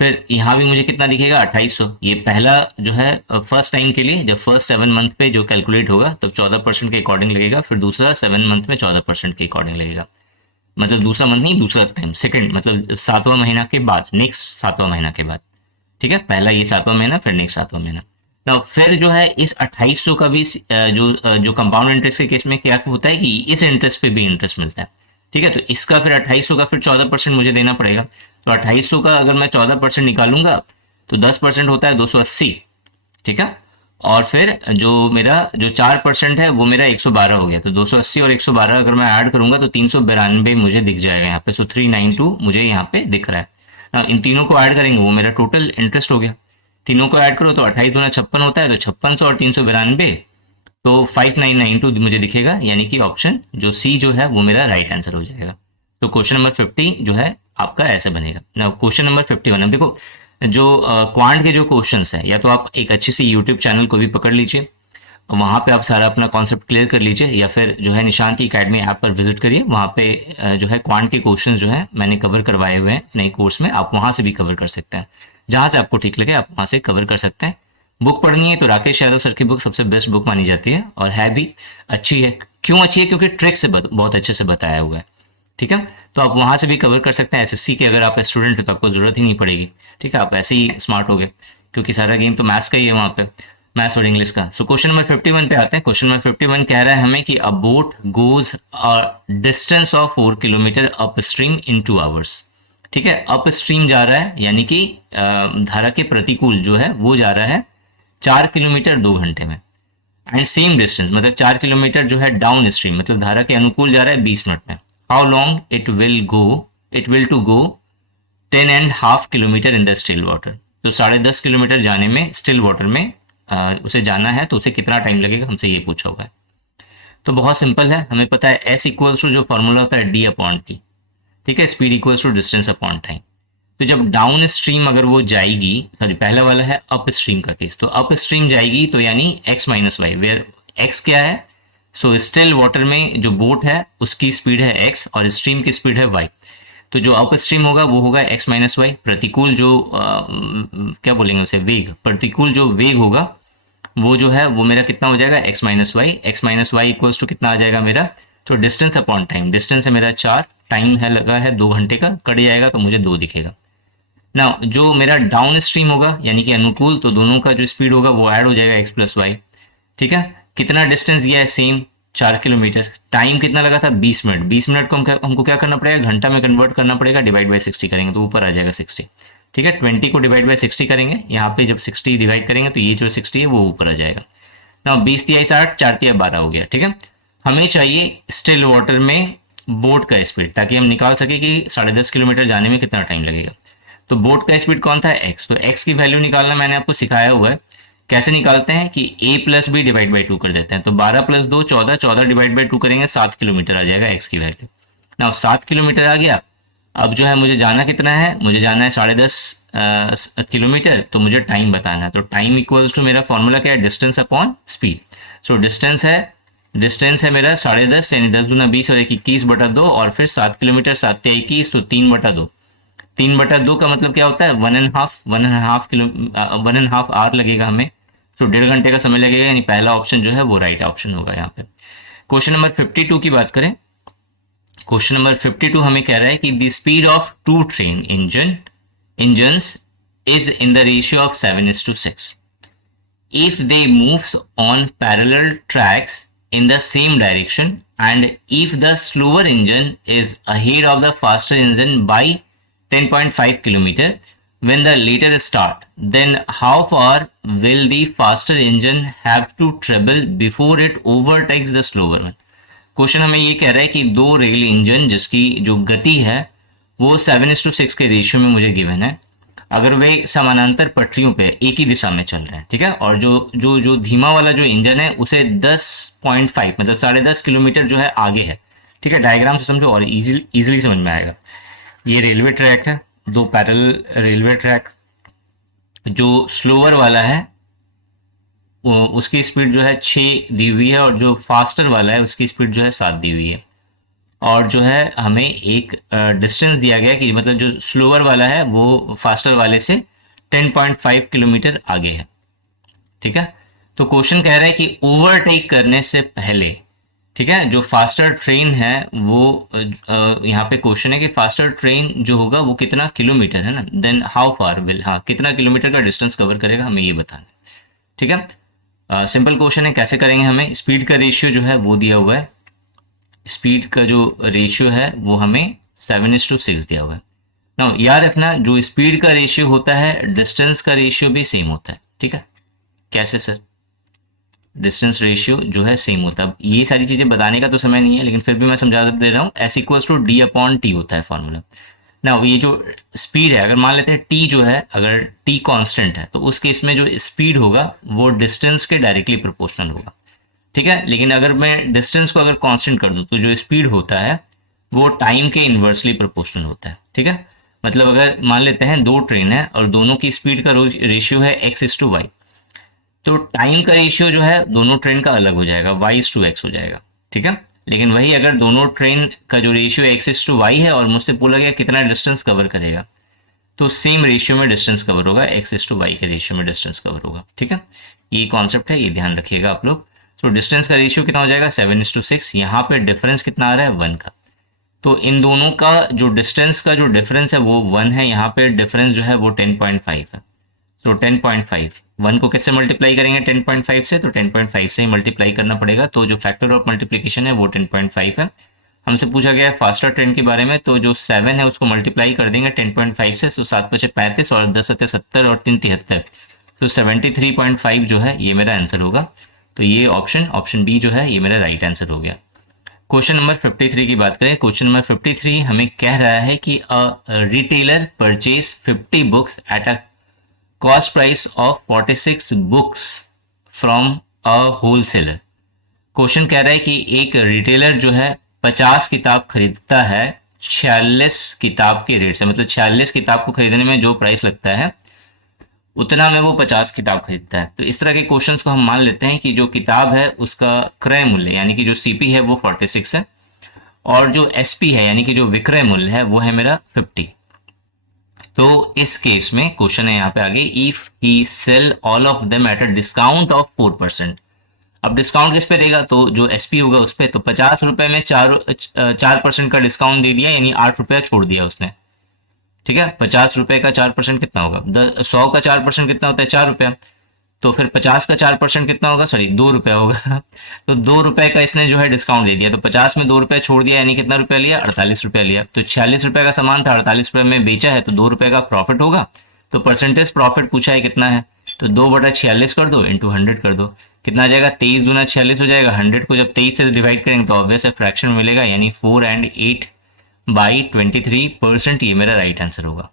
फिर यहाँ भी मुझे कितना दिखेगा, 2800। ये पहला जो है फर्स्ट टाइम के लिए, जब फर्स्ट 7 मंथ पे जो कैलकुलेट होगा तो 14% के अकॉर्डिंग लगेगा। फिर दूसरा 7 मंथ में 14% के अकॉर्डिंग लगेगा, मतलब दूसरा मंथ नहीं, दूसरा टाइम, सेकंड, मतलब 7वां महीना के बाद, नेक्स्ट 7वां महीना के बाद। ठीक है, पहला ये 7वां महीना, फिर नेक्स्ट 7वां महीना। तो फिर जो है इस 2800 का भी जो कंपाउंड इंटरेस्ट के केस में क्या होता है कि इस इंटरेस्ट पे भी इंटरेस्ट मिलता है। ठीक है, तो इसका फिर 2800 का फिर 14% मुझे देना पड़ेगा। तो 2800 का अगर मैं 14% निकालूंगा तो 10% होता है 280। ठीक है, और फिर जो मेरा जो 4% है वो मेरा 112 हो गया। तो 280 और 112 अगर मैं ऐड करूंगा तो 392 मुझे दिख जाएगा यहाँ पे। सो 392 मुझे यहाँ पे दिख रहा है। इन तीनों को ऐड करेंगे, वो मेरा टोटल इंटरेस्ट हो गया। तीनों को ऐड करो तो 28 गुना 56 होता है, तो 5600 और 392 तो 5992 मुझे दिखेगा, यानी कि ऑप्शन जो सी जो है वो मेरा राइट आंसर हो जाएगा। तो क्वेश्चन नंबर 50 जो है आपका ऐसे बनेगा ना। क्वेश्चन नंबर 51, अब देखो जो क्वांट के जो क्वेश्चंस हैं, या तो आप एक अच्छी सी यूट्यूब चैनल को भी पकड़ लीजिए, वहाँ पे आप सारा अपना कॉन्सेप्ट क्लियर कर लीजिए, या फिर जो है निशांति अकेडमी ऐप पर विजिट करिए। वहाँ पे जो है क्वांट के क्वेश्चन जो है मैंने कवर करवाए हुए हैं नए कोर्स में, आप वहाँ से भी कवर कर सकते हैं। जहाँ से आपको ठीक लगे आप वहाँ से कवर कर सकते हैं। बुक पढ़नी है तो राकेश यादव सर की बुक सबसे बेस्ट बुक मानी जाती है, और है भी अच्छी है। क्यों अच्छी है, क्योंकि ट्रिक से बहुत अच्छे से बताया हुआ है। ठीक है, तो आप वहाँ से भी कवर कर सकते हैं। एसएससी के अगर आप स्टूडेंट हो तो आपको ज़रूरत ही नहीं पड़ेगी। ठीक है, आप ऐसे ही स्मार्ट हो गए, क्योंकि सारा गेम तो मैथ्स का ही है वहाँ पे, मैथ्स और इंग्लिश का। सो क्वेश्चन नंबर 51 पे आते हैं। क्वेश्चन नंबर 51 कह रहा है हमें कि अ boat goes a distance of 4 kilometre up stream in 2 hours. ठीक है, अप स्ट्रीम जा रहा है, यानी कि धारा के प्रतिकूल जो है वो जा रहा है 4 किलोमीटर 2 घंटे में। एंड सेम डिस्टेंस, मतलब 4 किलोमीटर जो है डाउन स्ट्रीम, मतलब धारा के अनुकूल जा रहा है 20 मिनट में। How long it will go it will to go 10.5 kilometre in the still water. तो 10.5 किलोमीटर जाने में स्टिल वाटर में उसे जाना है, तो उसे कितना टाइम लगेगा, हमसे ये पूछा हुआ है। तो बहुत सिंपल है, हमें पता है एस इक्वल्स टू जो फॉर्मूला होता है डी अपॉन टी, ठीक है, speed equals to distance upon time. तो जब डाउन स्ट्रीम अगर वो जाएगी, सॉरी पहला वाला है अप स्ट्रीम का केस, तो अप स्ट्रीम जाएगी तो यानी x minus Y, where x क्या है, सो स्टिल वाटर में जो बोट है उसकी स्पीड है x और स्ट्रीम की स्पीड है y। तो जो अप स्ट्रीम होगा वो होगा x माइनस वाई, प्रतिकूल जो क्या बोलेंगे उसे, वेग, प्रतिकूल जो वेग होगा वो जो है वो मेरा कितना हो जाएगा, x minus Y. X minus Y equals to कितना आ जाएगा मेरा, तो डिस्टेंस अपॉन टाइम, डिस्टेंस है मेरा 4, टाइम है लगा है 2 घंटे का, कट जाएगा तो मुझे 2 दिखेगा ना। जो मेरा डाउन स्ट्रीम होगा यानी कि अनुकूल, तो दोनों का जो स्पीड होगा वो ऐड हो जाएगा x प्लस वाई, ठीक है। कितना डिस्टेंस दिया है, सेम 4 किलोमीटर, टाइम कितना लगा था 20 मिनट, 20 मिनट को हमको क्या करना पड़ेगा, घंटा में कन्वर्ट करना पड़ेगा, डिवाइड बाई 60 करेंगे तो ऊपर आ जाएगा 60, ठीक है। 20 को डिवाइड बाई 60 करेंगे, यहाँ पे जब 60 डिवाइड करेंगे तो ये जो 60 है वो ऊपर आ जाएगा ना। 20 तिया 60, 4 तिया 12 हो गया, ठीक है। हमें चाहिए स्टिल वाटर में बोट का स्पीड, ताकि हम निकाल सके कि 10.5 किलोमीटर जाने में कितना टाइम लगेगा। तो बोट का स्पीड कौन था, x, तो x की वैल्यू निकालना मैंने आपको सिखाया हुआ है। कैसे निकालते हैं कि a plus B divide by 2 कर देते हैं, तो 12 प्लस 2 14, 14 डिवाइड बाई 2 करेंगे 7 किलोमीटर आ जाएगा x की वैल्यू ना। 7 किलोमीटर आ गया। अब जो है मुझे जाना कितना है, मुझे जाना है 10.5 किलोमीटर, तो मुझे टाइम बताना है। तो टाइम इक्वल्स टू मेरा फॉर्मूला क्या है, distance upon speed. So distance है मेरा 10.5 यानी 10 दूना 20 और 21 बटा 2, और फिर 7 किलोमीटर 7 तिया 21, तो 3 बटा 2, 3 बटा 2 का मतलब क्या होता है, 1.5 आवर लगेगा हमें, तो 1.5 घंटे का समय लगेगा, यानी पहला ऑप्शन जो है वो राइट ऑप्शन होगा यहाँ पे। क्वेश्चन नंबर 52 की बात करें, क्वेश्चन नंबर 52 हमें कह रहा है कि the speed of 2 train engines is in the ratio of 7:6 if they moves on parallel tracks in the same direction and if the slower engine is ahead of the faster engine by 10.5 kilometer when the later start, then how far will the faster engine have to travel before it overtakes the slower one? Question हमें ये कह रहा है कि 2 rail engine जिसकी जो गति है वो 7:6 के रेशियो में मुझे गिवन है, अगर वे समानांतर पटरियों पे एक ही दिशा में चल रहे हैं, ठीक है, और जो धीमा वाला जो इंजन है उसे 10.5 मतलब 10.5 किलोमीटर जो है आगे है, ठीक है। डायग्राम से समझो और इजीली समझ में आएगा। ये रेलवे ट्रैक है, 2 पैरेलल रेलवे ट्रैक, जो स्लोअर वाला है उसकी स्पीड जो है 6 दी हुई है, और जो फास्टर वाला है उसकी स्पीड जो है 7 दी हुई है, और जो है हमें एक डिस्टेंस दिया गया कि मतलब जो स्लोअर वाला है वो फास्टर वाले से 10.5 किलोमीटर आगे है, ठीक है। तो क्वेश्चन कह रहा है कि ओवरटेक करने से पहले, ठीक है, जो फास्टर ट्रेन है वो यहाँ पे क्वेश्चन है कि फास्टर ट्रेन जो होगा वो कितना किलोमीटर है ना, देन हाउ फार विल, हाँ कितना किलोमीटर का डिस्टेंस कवर करेगा, हमें ये बताना है, ठीक है। सिंपल क्वेश्चन है, कैसे करेंगे, हमें स्पीड का रेशियो जो है वो दिया हुआ है, स्पीड का जो रेशियो है वो हमें 7:6 दिया हुआ है ना। याद रखना जो स्पीड का रेशियो होता है डिस्टेंस का रेशियो भी सेम होता है, ठीक है। कैसे सर, डिस्टेंस रेशियो जो है सेम होता है, ये सारी चीजें बताने का तो समय नहीं है लेकिन फिर भी मैं समझा दे रहा हूँ। S equals to D upon T होता है फॉर्मूला ना। ये जो स्पीड है, अगर मान लेते हैं टी जो है, अगर टी कांस्टेंट है तो उस केस में जो स्पीड होगा वो डिस्टेंस के डायरेक्टली प्रोपोर्शनल होगा, ठीक है। लेकिन अगर मैं डिस्टेंस को अगर कांस्टेंट कर दूं तो जो स्पीड होता है वो टाइम के इन्वर्सली प्रोपोर्शनल होता है, ठीक है। मतलब अगर मान लेते हैं 2 ट्रेन है और दोनों की स्पीड का रेशियो है x:y, तो टाइम का रेशियो जो है दोनों ट्रेन का अलग हो जाएगा, y:x हो जाएगा, ठीक है। लेकिन वही अगर दोनों ट्रेन का जो रेशियो x:y है और मुझसे बोला गया कितना डिस्टेंस कवर करेगा, तो सेम रेशियो में डिस्टेंस कवर होगा, x:y के रेशियो में डिस्टेंस कवर होगा, ठीक है। ये कॉन्सेप्ट है, ये ध्यान रखिएगा आप लोग। तो डिस्टेंस का रेशियो कितना हो जाएगा 7:6, यहाँ पे डिफरेंस कितना आ रहा है 1 का, तो इन दोनों का जो डिस्टेंस का जो डिफरेंस है वो 1 है, यहाँ पे डिफरेंस जो है वो 10.5 है। तो 10.5 1 को किससे मल्टीप्लाई करेंगे 10.5 से, तो 10.5 से ही मल्टीप्लाई करना पड़ेगा, तो जो फैक्टर ऑफ मल्टीप्लीकेशन है वो 10.5 है। हमसे पूछा गया है फास्टर ट्रेन के बारे में, तो जो 7 है उसको मल्टीप्लाई कर देंगे 10.5 से, तो 7 × 35 और 10 × 70 और 3 × 73, तो 73.5 जो है ये मेरा आंसर होगा। तो ये ऑप्शन बी जो है ये मेरा राइट आंसर हो गया। क्वेश्चन नंबर 53 की बात करें। क्वेश्चन नंबर 53 हमें कह रहा है कि a retailer purchase 50 books at a cost price of 46 books from a wholesaler. Question कह रहा है कि एक रिटेलर जो है 50 किताब खरीदता है 46 किताब के रेट से, मतलब 46 किताब को खरीदने में जो प्राइस लगता है उतना में वो 50 किताब खरीदता है। तो इस तरह के क्वेश्चंस को हम मान लेते हैं कि जो किताब है उसका क्रय मूल्य यानी कि जो सीपी है वो 46 है और जो एसपी है यानी कि जो विक्रय मूल्य है वो है मेरा 50। तो इस केस में क्वेश्चन है यहाँ पे आगे, if he sell all of them at a discount of 4%। अब डिस्काउंट किस पे देगा, तो जो एसपी होगा उस पे। तो 50 रुपए में 4% का डिस्काउंट दे दिया यानी 8 रुपया छोड़ दिया उसने। ठीक है, 50 रुपए का 4% कितना होगा, 100 का 4% कितना होता है, 4 रुपया। तो फिर 50 का 4% कितना होगा, सॉरी 2 रुपया होगा। तो 2 रुपए का इसने जो है डिस्काउंट दे दिया, तो 50 में 2 रुपया छोड़ दिया यानी कितना रुपया लिया, 48 रुपया लिया। तो 46 रुपए का सामान था, 48 रुपए में बेचा है तो 2 रुपए का प्रॉफिट होगा। तो परसेंटेज प्रॉफिट पूछा है कितना है, तो 2/46 कर दो इंटू 100 कर दो, कितना आ जाएगा, 23 दूना 46 हो जाएगा। 100 को जब 23 से डिवाइड करेंगे तो ऑब्वियस है फ्रैक्शन मिलेगा, यानी 4 and 8/23%। ये मेरा राइट आंसर होगा।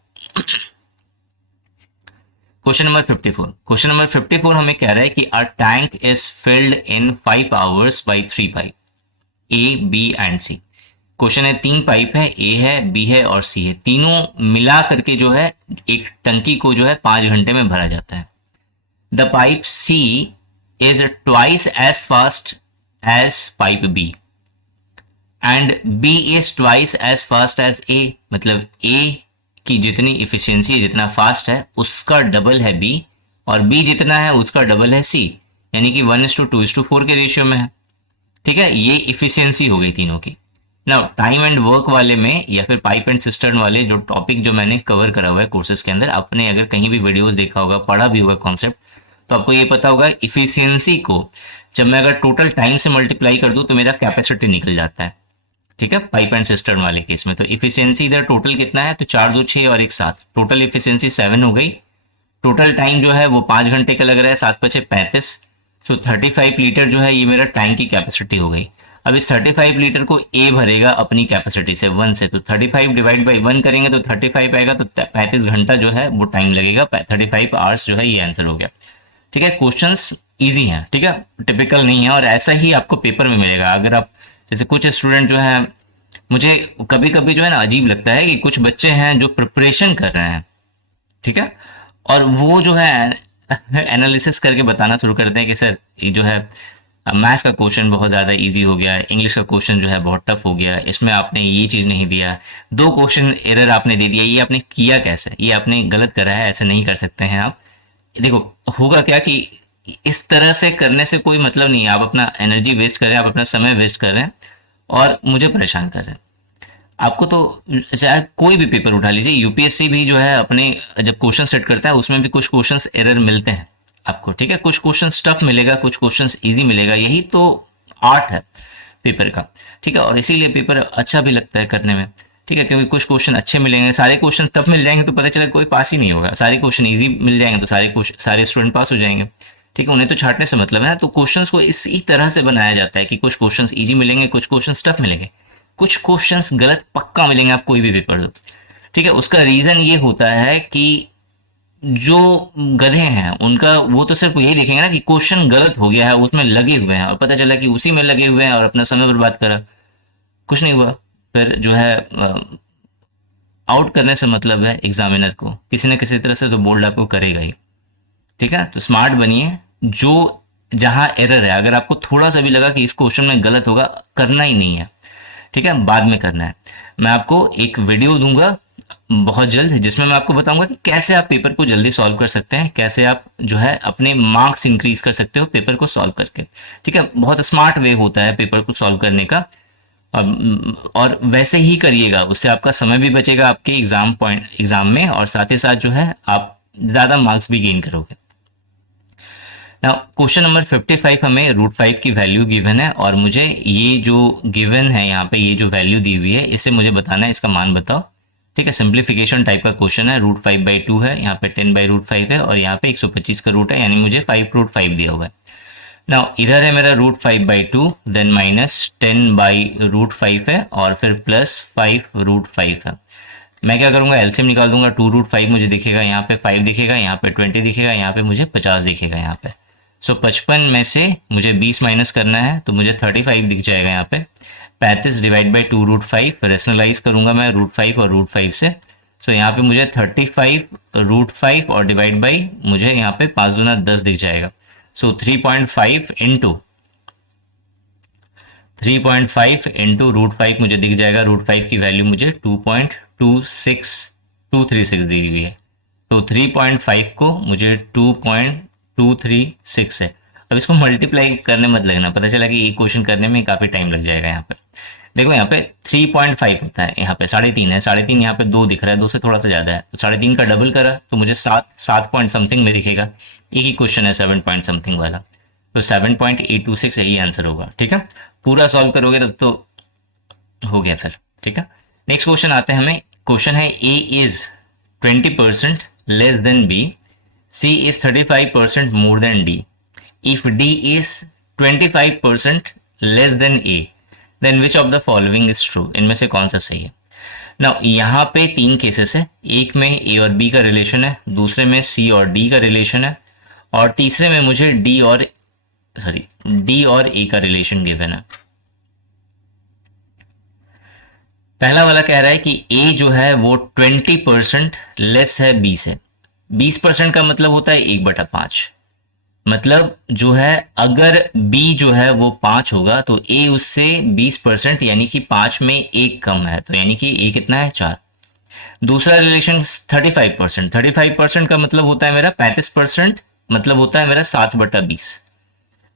Question number 54। क्वेश्चन नंबर 54 हमें कह रहा है कि a tank is filled in 5 hours by 3 pipe A, B and C. Question है 3 पाइप है, ए है, बी है और सी है। तीनों मिला करके जो है एक टंकी को जो है 5 घंटे में भरा जाता है। The pipe C is twice as fast as pipe B and B is twice as fast as A. मतलब ए की जितनी इफिशियंसी है, जितना फास्ट है, उसका डबल है बी, और बी जितना है उसका डबल है सी, यानी कि 1:2:4 के रेशियो में है। ठीक है, ये इफिशियंसी हो गई तीनों की। नाउ टाइम एंड वर्क वाले में या फिर पाइप एंड सिस्टर्न वाले जो टॉपिक जो मैंने कवर करा हुआ है कोर्सेज के अंदर, आपने अगर कहीं भी वीडियोस देखा होगा, पढ़ा भी होगा कॉन्सेप्ट, तो आपको ये पता होगा इफिशियंसी को जब मैं अगर टोटल टाइम से मल्टीप्लाई कर दूं तो मेरा कैपेसिटी निकल जाता है। ठीक है, पाइप एंड सिस्टर्न वाले केस में तो इफिशियंसी इधर टोटल कितना है, तो 4 2 6 और 1 7, टोटल इफिशियंसी 7 हो गई। टोटल टाइम जो है वो 5 घंटे का लग रहा है, 7 5 35, सो 35 लीटर जो है ये मेरा टैंक की कैपेसिटी हो गई। अब इस 35 लीटर को ए भरेगा अपनी कैपेसिटी से 1 से, तो 35 डिवाइड बाई 1 करेंगे तो 35 आएगा, तो 35 घंटा जो है वो टाइम लगेगा, 35 आवर्स जो है ये आंसर हो गया। ठीक है, क्वेश्चंस इजी हैं, ठीक है, टिपिकल नहीं है, और ऐसा ही आपको पेपर में मिलेगा। अगर आप जैसे कुछ स्टूडेंट जो है, मुझे कभी कभी जो है ना अजीब लगता है कि कुछ बच्चे हैं जो प्रिपरेशन कर रहे हैं, ठीक है, और वो जो है एनालिसिस करके बताना शुरू करते हैं कि सर ये जो है मैथ्स का क्वेश्चन बहुत ज़्यादा इजी हो गया, इंग्लिश का क्वेश्चन जो है बहुत टफ हो गया, इसमें आपने ये चीज़ नहीं दिया, 2 क्वेश्चन एरर आपने दे दिया, ये आपने किया कैसे, ये आपने गलत करा है, ऐसे नहीं कर सकते हैं आप। देखो होगा क्या कि इस तरह से करने से कोई मतलब नहीं है, आप अपना एनर्जी वेस्ट कर रहे हैं, आप अपना समय वेस्ट कर रहे हैं और मुझे परेशान कर रहे हैं। आपको तो चाहे कोई भी पेपर उठा लीजिए, यूपीएससी भी जो है अपने जब क्वेश्चन सेट करता है उसमें भी कुछ क्वेश्चंस एरर मिलते हैं आपको। ठीक है, कुछ क्वेश्चंस टफ मिलेगा, कुछ क्वेश्चंस इजी मिलेगा, यही तो आर्ट है पेपर का। ठीक है, और इसीलिए पेपर अच्छा भी लगता है करने में। ठीक है, क्योंकि कुछ क्वेश्चन अच्छे मिलेंगे, सारे क्वेश्चन टफ मिल जाएंगे तो पता चला कोई पास ही नहीं होगा, सारे क्वेश्चन इजी मिल जाएंगे तो सारे स्टूडेंट पास हो जाएंगे। ठीक है, उन्हें तो छाटने से मतलब है ना। तो क्वेश्चंस को इसी तरह से बनाया जाता है कि कुछ क्वेश्चंस इजी मिलेंगे, कुछ क्वेश्चंस टफ मिलेंगे, कुछ क्वेश्चंस गलत पक्का मिलेंगे, आप कोई भी पेपर दो। ठीक है, उसका रीजन ये होता है कि जो गधे हैं उनका वो तो सिर्फ यही देखेंगे ना कि क्वेश्चन गलत हो गया है, उसमें लगे हुए हैं, और पता चला कि उसी में लगे हुए हैं और अपना समय बर्बाद करा, कुछ नहीं हुआ। फिर जो है आउट करने से मतलब है एग्जामिनर को, किसी न किसी तरह से तो बोल्ड आपको करेगा ही। ठीक है, तो स्मार्ट बनिए, जो जहां एरर है अगर आपको थोड़ा सा भी लगा कि इस क्वेश्चन में गलत होगा, करना ही नहीं है। ठीक है, बाद में करना है। मैं आपको एक वीडियो दूंगा बहुत जल्द जिसमें मैं आपको बताऊंगा कि कैसे आप पेपर को जल्दी सॉल्व कर सकते हैं, कैसे आप जो है अपने मार्क्स इंक्रीज कर सकते हो पेपर को सॉल्व करके। ठीक है, बहुत स्मार्ट वे होता है पेपर को सॉल्व करने का, और वैसे ही करिएगा, उससे आपका समय भी बचेगा आपके एग्जाम में, और साथ ही साथ जो है आप ज़्यादा मार्क्स भी गेन करोगे। नाउ क्वेश्चन नंबर 55 हमें √5 की वैल्यू गिवन है, और मुझे ये जो गिवन है यहाँ पे ये जो वैल्यू दी हुई है इससे मुझे बताना है इसका मान बताओ। ठीक है, सिंप्लीफिकेशन टाइप का क्वेश्चन है, √5/2 है, यहाँ पे 10/√5 है, और यहाँ पे 125 का रूट है, यानी मुझे 5 √5 दिया हुआ है। नाउ इधर है मेरा √5/2, देन -10/√5 है, और फिर +5√5 है। मैं क्या करूंगा, एलसीएम निकाल दूंगा। 2√5 मुझे दिखेगा, यहाँ पे 5 दिखेगा, यहाँ पे 20 दिखेगा, यहाँ पे मुझे 50 दिखेगा यहाँ पे। सो 55 में से मुझे 20 माइनस करना है, तो मुझे 35 दिख जाएगा यहाँ पे। 35 डिवाइड बाई 2√5, रेशनलाइज करूंगा मैं √5 और √5 से। सो यहाँ पे मुझे 35√5 और डिवाइड बाई मुझे यहाँ पे 5 दूना 10 दिख जाएगा। सो 3.5 इंटू √5 मुझे दिख जाएगा। √5 की वैल्यू मुझे 2.236 दी हुई है। तो 3.5 को मुझे 2.236 है। अब इसको मल्टीप्लाई करने मत लगना, पता चला कि एक क्वेश्चन करने में काफ़ी टाइम लग जाएगा। यहाँ पे देखो, यहाँ पे 3.5 होता है, यहाँ पे 3.5 है। 3.5 यहाँ पे 2 दिख रहा है, 2 से थोड़ा सा ज़्यादा है, तो 3.5 का डबल करा तो मुझे 7 पॉइंट समथिंग में दिखेगा। एक ही क्वेश्चन है 7 पॉइंट समथिंग वाला, तो 7.826 यही आंसर होगा। ठीक है, पूरा सॉल्व करोगे तब तो हो गया फिर। ठीक है, नेक्स्ट क्वेश्चन आते हैं हमें। क्वेश्चन है A is 20% less than B, C is 35% more than D, if D is 25% less than A, then which of the following is true. इनमें से कौन सा सही है। ना यहाँ पे 3 केसेस है, एक में ए और बी का रिलेशन है, दूसरे में सी और डी का रिलेशन है, और तीसरे में मुझे डी और ए का रिलेशन गिवन है। पहला वाला कह रहा है कि ए जो है वो 20% लेस है बी से। 20% का मतलब होता है 1/5। मतलब जो है, अगर बी जो है वो 5 होगा तो ए उससे 20% यानी कि 5 में 1 कम है, तो यानी कि ए कितना है, 4। दूसरा रिलेशन 35%। 35% का मतलब होता है मेरा 35%, मतलब होता है मेरा 7/20।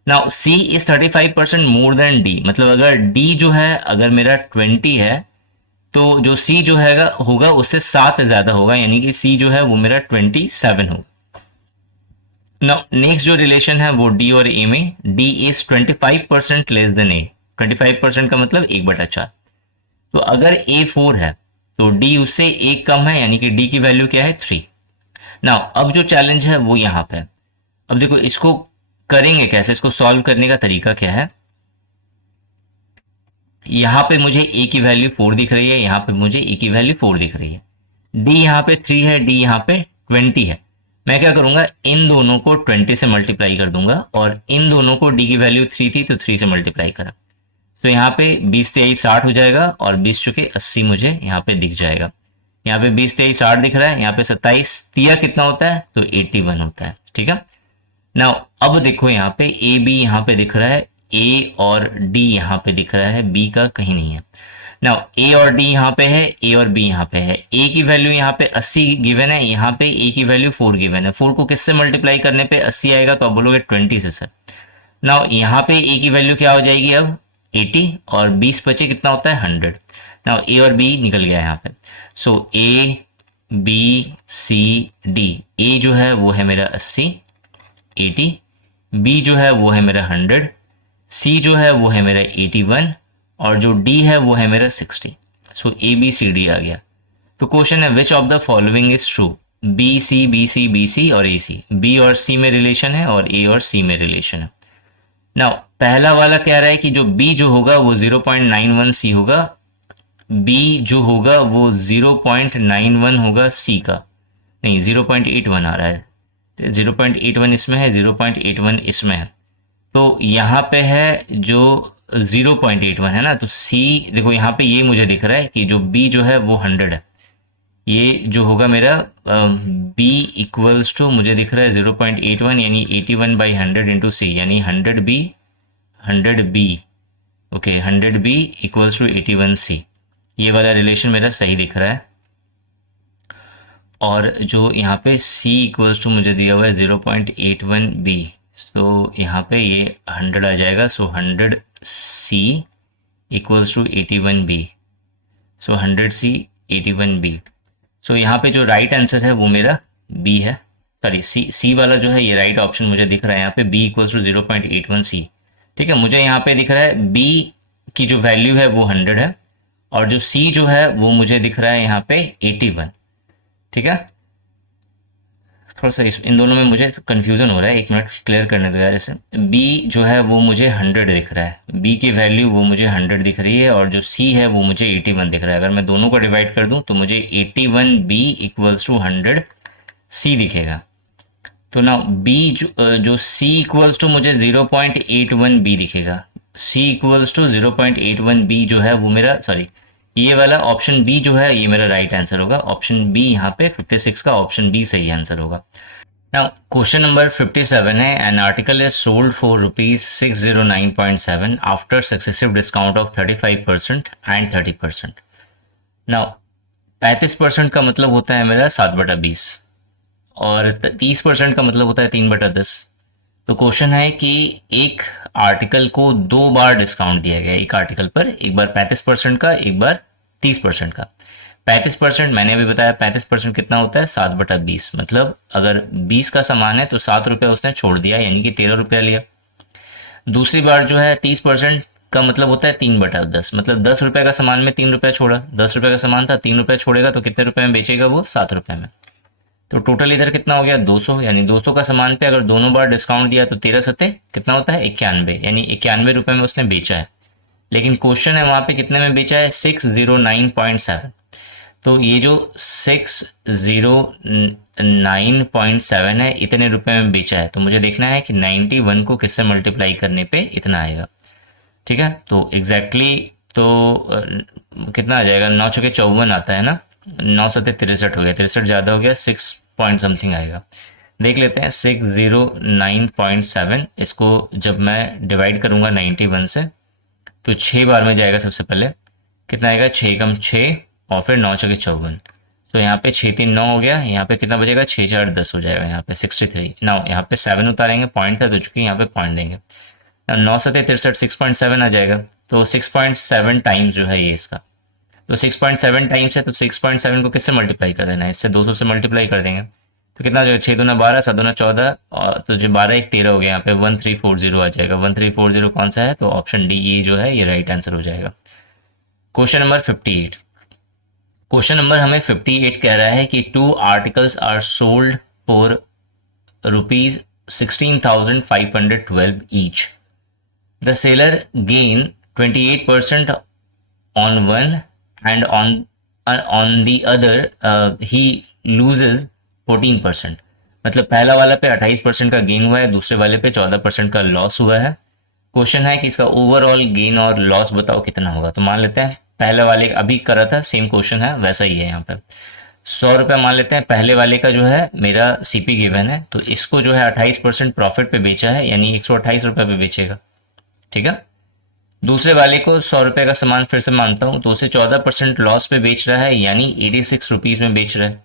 Now see is 35% more than D, मतलब अगर डी जो है अगर मेरा 20 है तो जो सी जो है होगा उससे 7 ज्यादा होगा, यानी कि सी जो है वो मेरा 27 होगा। नाउ नेक्स्ट जो रिलेशन है वो डी और ए में, डी इज 25% लेस देन ए। 25% का मतलब 1/4। तो अगर ए 4 है तो डी उससे 1 कम है, यानी कि डी की वैल्यू क्या है, 3। नाउ अब जो चैलेंज है वो यहाँ पे। अब देखो इसको करेंगे कैसे, इसको सॉल्व करने का तरीका क्या है। यहां पे मुझे ए की वैल्यू 4 दिख रही है, यहां पे मुझे ए की वैल्यू 4 दिख रही है, डी यहां पे 3 है, डी यहां पे 20 है। मैं क्या करूंगा, इन दोनों को 20 से मल्टीप्लाई कर दूंगा, और इन दोनों को डी की वैल्यू 3 थी तो 3 से मल्टीप्लाई करा, तो यहाँ पे 20 23 60 हो जाएगा, और 20 चुके 80 मुझे यहाँ पे दिख जाएगा। यहाँ पे 20 23 60 दिख रहा है, यहाँ पे 27 तिया कितना होता है, तो 81 होता है। ठीक है, नाउ अब देखो यहाँ पे ए बी यहाँ पे दिख रहा है, ए और डी यहाँ पे दिख रहा है, बी का कहीं नहीं है। नाउ ए और डी यहाँ पे है, ए और बी यहाँ पे है। ए की वैल्यू यहाँ पे 80 गिवन है, यहाँ पे ए की वैल्यू 4 गिवन है। 4 को किससे मल्टीप्लाई करने पे 80 आएगा, तो आप बोलोगे 20 से सर। नाउ यहाँ पे ए की वैल्यू क्या हो जाएगी अब, 80, और 20 बचे कितना होता है, 100। नाउ ए और बी निकल गया यहाँ पे। सो ए बी सी डी, ए जो है वो है मेरा 80 80, बी जो है वो है मेरा 100, सी जो है वो है मेरा 81, और जो डी है वो है मेरा 60। सो ए बी सी डी आ गया। तो क्वेश्चन है which of the following is true. B C और ए सी, बी और सी में रिलेशन है और ए और सी में रिलेशन है। नाउ पहला वाला कह रहा है कि जो बी जो होगा वो 0.91 सी होगा, बी जो होगा वो 0.91 होगा सी का, नहीं 0.81 आ रहा है, 0.81 इसमें है, 0.81 इसमें है, तो यहाँ पे है जो 0.81 है ना, तो सी देखो यहाँ पे ये मुझे दिख रहा है कि जो बी जो है वो 100 है, ये जो होगा मेरा बी इक्वल्स टू मुझे दिख रहा है 0.81 यानी 81/100 इंटू सी, यानी 100 B okay 100 B equals to 81 C. ये वाला रिलेशन मेरा सही दिख रहा है। और जो यहाँ पे c इक्वल्स टू मुझे दिया हुआ है 0.81 बी, सो यहाँ पे ये 100 आ जाएगा। So 100 c equals to 81 B, so 100 c 81 B. So यहाँ पे जो राइट आंसर है वो मेरा b है, सॉरी सी वाला जो है ये राइट ऑप्शन मुझे दिख रहा है यहाँ पे, b इक्वल्स टू 0.81 c। ठीक है, मुझे यहाँ पे दिख रहा है b की जो वैल्यू है वो 100 है, और जो c जो है वो मुझे दिख रहा है यहाँ पे 81। ठीक है, थोड़ा सा इन दोनों में मुझे कंफ्यूजन हो रहा है, एक मिनट क्लियर करने दो यार इसे। बी जो है वो मुझे 100 दिख रहा है, बी की वैल्यू वो मुझे 100 दिख रही है, और जो सी है वो मुझे 81 दिख रहा है। अगर मैं दोनों को डिवाइड कर दूं तो मुझे 81 बी इक्वल्स टू 100 सी दिखेगा। तो ना बी जो सी इक्वल्स टू मुझे 0.81 बी दिखेगा, सी इक्वल्स टू 0.81 बी जो है वो मेरा, सॉरी ये वाला ऑप्शन बी जो है ये मेरा राइट आंसर होगा। ऑप्शन बी यहाँ पे 56 का ऑप्शन बी सही आंसर होगा। नाउ क्वेश्चन नंबर 57 है, an article is sold for ₹609.7 after successive discount of 35% and 30%। Now 35% का मतलब होता है मेरा 7/20 और 30% का मतलब होता है 3/10। तो क्वेश्चन है कि एक आर्टिकल को 2 बार डिस्काउंट दिया गया, एक आर्टिकल पर, एक बार 35% का, एक बार 30% का। 35% मैंने अभी बताया, 35% कितना होता है 7/20, मतलब अगर 20 का सामान है तो 7 रुपया उसने छोड़ दिया, यानी कि 13 रुपया लिया। दूसरी बार जो है 30% का मतलब होता है 3/10, मतलब 10 रुपये का सामान में 3 रुपया छोड़ा, 10 रुपये का सामान था 3 रुपया छोड़ेगा तो कितने रुपए में बेचेगा वो, 7 रुपये में। तो टोटल इधर कितना हो गया 200, यानी 200 का सामान पे अगर दोनों बार डिस्काउंट दिया तो 13 सत्ते कितना होता है 91, यानी 91 रुपये में उसने बेचा है। लेकिन क्वेश्चन है वहां पे कितने में बेचा है 609.7। तो ये जो 609.7 है इतने रुपए में बेचा है, तो मुझे देखना है कि 91 को किससे मल्टीप्लाई करने पे इतना आएगा। ठीक है, तो एग्जैक्टली तो कितना आ जाएगा, 9 चौके 54 आता है ना, 9 सत्ते 63 हो गया, 63 ज़्यादा हो गया, 6 पॉइंट समथिंग आएगा। देख लेते हैं 609.7, इसको जब मैं डिवाइड करूंगा 91 से तो 6 बार में जाएगा। सबसे पहले कितना आएगा, 6 कम 6 और फिर 9 चौके 54, तो यहाँ पे 6 3 9 हो गया, यहाँ पे कितना बचेगा 6 4 10 हो जाएगा, यहाँ पे 63। नाउ यहाँ पे 7 उतारेंगे, पॉइंट था तो चुकी यहाँ पे पॉइंट देंगे, 9 सत्ते 63, 6.7 आ जाएगा। तो 6.7 टाइम्स जो है ये इसका, तो 6.7 टाइम्स है, तो 6.7 को किससे मल्टीप्लाई कर देना है, इससे 200 से मल्टीप्लाई कर देंगे। तो कितना हो जाएगा, 6 दूना 12, 7 दूना 14, और तो जो 12 1 13 हो गया, यहाँ पे 1340 आ जाएगा। 1340 कौन सा है, तो ऑप्शन डी ये जो है ये राइट आंसर हो जाएगा। क्वेश्चन नंबर 58, क्वेश्चन नंबर हमें 58 कह रहा है कि 2 articles are sold for ₹16,512 each. The seller gain 28% on one and on the other he loses 14%। मतलब पहला वाला पे 28% का गेन हुआ है, दूसरे वाले पे 14% का लॉस हुआ है। क्वेश्चन है कि इसका ओवरऑल गेन और लॉस बताओ कितना होगा। तो मान लेते हैं पहले वाले अभी करा था, सेम क्वेश्चन है वैसा ही है, यहाँ पे 100 रुपया मान लेते हैं पहले वाले का जो है मेरा सीपी गिवन है, तो इसको जो है 28% प्रॉफिट पे बेचा है, यानी 128 रुपये पे बेचेगा। ठीक है, दूसरे वाले को 100 रुपये का सामान फिर से मानता हूं, तो उसे 14% लॉस पे बेच रहा है, यानी 86 रुपीज में बेच रहा है।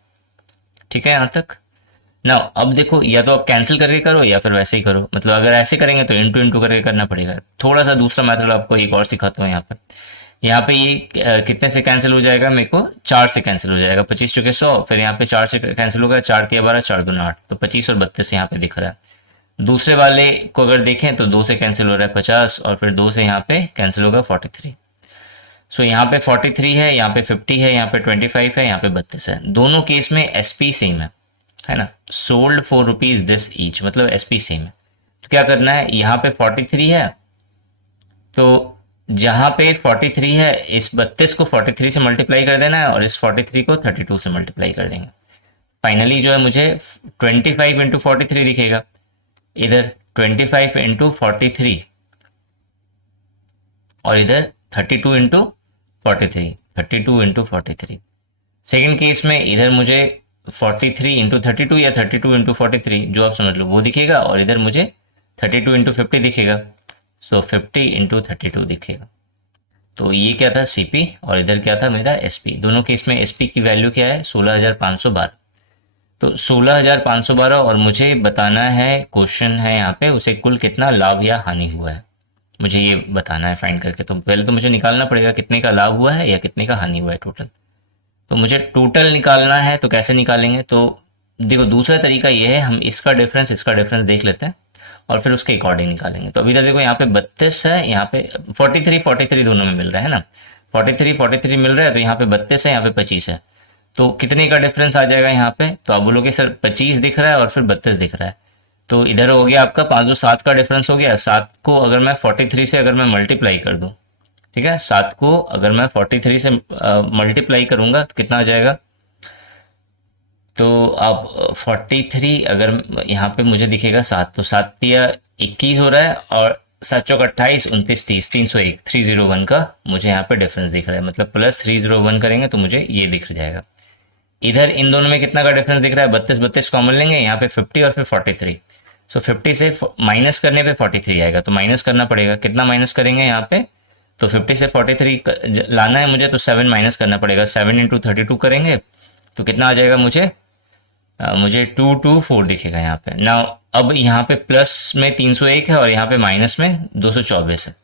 ठीक है यहाँ तक ना। अब देखो, या तो आप कैंसिल करके करो या फिर वैसे ही करो, मतलब अगर ऐसे करेंगे तो इंटू इंटू करके करना पड़ेगा। थोड़ा सा दूसरा मेथड आपको एक और सिखाता हूँ। यहाँ पे ये कितने से कैंसिल हो जाएगा, मेरे को 4 से कैंसिल हो जाएगा, 25 चुके 100, फिर यहाँ पे 4 से कैंसिल होगा, 4 तिया 12, 4 दूना 8, तो 25 और 32 यहाँ पे दिख रहा है। दूसरे वाले को अगर देखें तो 2 से कैंसिल हो रहा है 50, और फिर 2 से यहाँ पे कैंसिल होगा 43। सो यहाँ पे 43 है, यहाँ पे 50 है, यहाँ पे 25 है, यहाँ पे 32 है। दोनों केस में एसपी सेम है ना, sold for rupees this each, मतलब एसपी सेम है। तो क्या करना है, यहाँ पे 43 है, तो जहां पे 43 है इस 32 को 43 से मल्टीप्लाई कर देना है, और इस 43 को 32 से मल्टीप्लाई कर देंगे। फाइनली जो है मुझे 25 इंटू 43 दिखेगा, इधर 25 इंटू 43 और इधर 32 इंटू 43, 32 इंटू 43। सेकेंड केस में इधर मुझे 43 इंटू 32 या 32 इंटू 43 जो आप समझ लो वो दिखेगा, और इधर मुझे 32 इंटू 50 दिखेगा। सो 50 इंटू 32 दिखेगा। तो ये क्या था सीपी, और इधर क्या था मेरा एसपी। दोनों केस में एसपी की वैल्यू क्या है 16,512। तो 16,512, और मुझे बताना है, क्वेश्चन है यहाँ पे, उसे कुल कितना लाभ या हानि हुआ है, मुझे ये बताना है फाइंड करके। तो पहले तो मुझे निकालना पड़ेगा कितने का लाभ हुआ है या कितने का हानि हुआ है टोटल। तो मुझे टोटल निकालना है, तो कैसे निकालेंगे, तो देखो दूसरा तरीका ये है, हम इसका डिफरेंस देख लेते हैं और फिर उसके अकॉर्डिंग निकालेंगे। तो अभी तक देखो यहाँ पे 32 है, यहाँ पे 43 दोनों में मिल रहा है ना, 43 मिल रहा है, तो यहाँ पे 32 है, यहाँ पे 25 है। तो कितने का डिफरेंस आ जाएगा यहाँ पे, तो आप बोलोगे सर 25 दिख रहा है और फिर 32 दिख रहा है, तो इधर हो गया आपका 5 7 का डिफरेंस हो गया। 7 को अगर मैं 43 से अगर मैं मल्टीप्लाई कर दूं, ठीक है, 7 को अगर मैं 43 से मल्टीप्लाई करूंगा तो कितना आ जाएगा, तो आप 43 अगर यहाँ पे मुझे दिखेगा 7, तो 7 या 21 हो रहा है, और 7 चौक 28, 29 30, 301, 301 का मुझे यहाँ पे डिफरेंस दिख रहा है, मतलब प्लस 301 करेंगे तो मुझे ये दिख जाएगा। इधर इन दोनों में कितना का डिफरेंस दिख रहा है, 32 32 कॉमन लेंगे, यहाँ पे 50 और फिर 43, सो 50 से माइनस करने पे 43 आएगा, तो माइनस करना पड़ेगा, कितना माइनस करेंगे यहाँ पे, तो 50 से 43 लाना है मुझे, तो 7 माइनस करना पड़ेगा, 7 इंटू 32 करेंगे तो कितना आ जाएगा मुझे 224 दिखेगा यहाँ पे ना। अब यहाँ पे प्लस में 301 है और यहाँ पे माइनस में 224 है,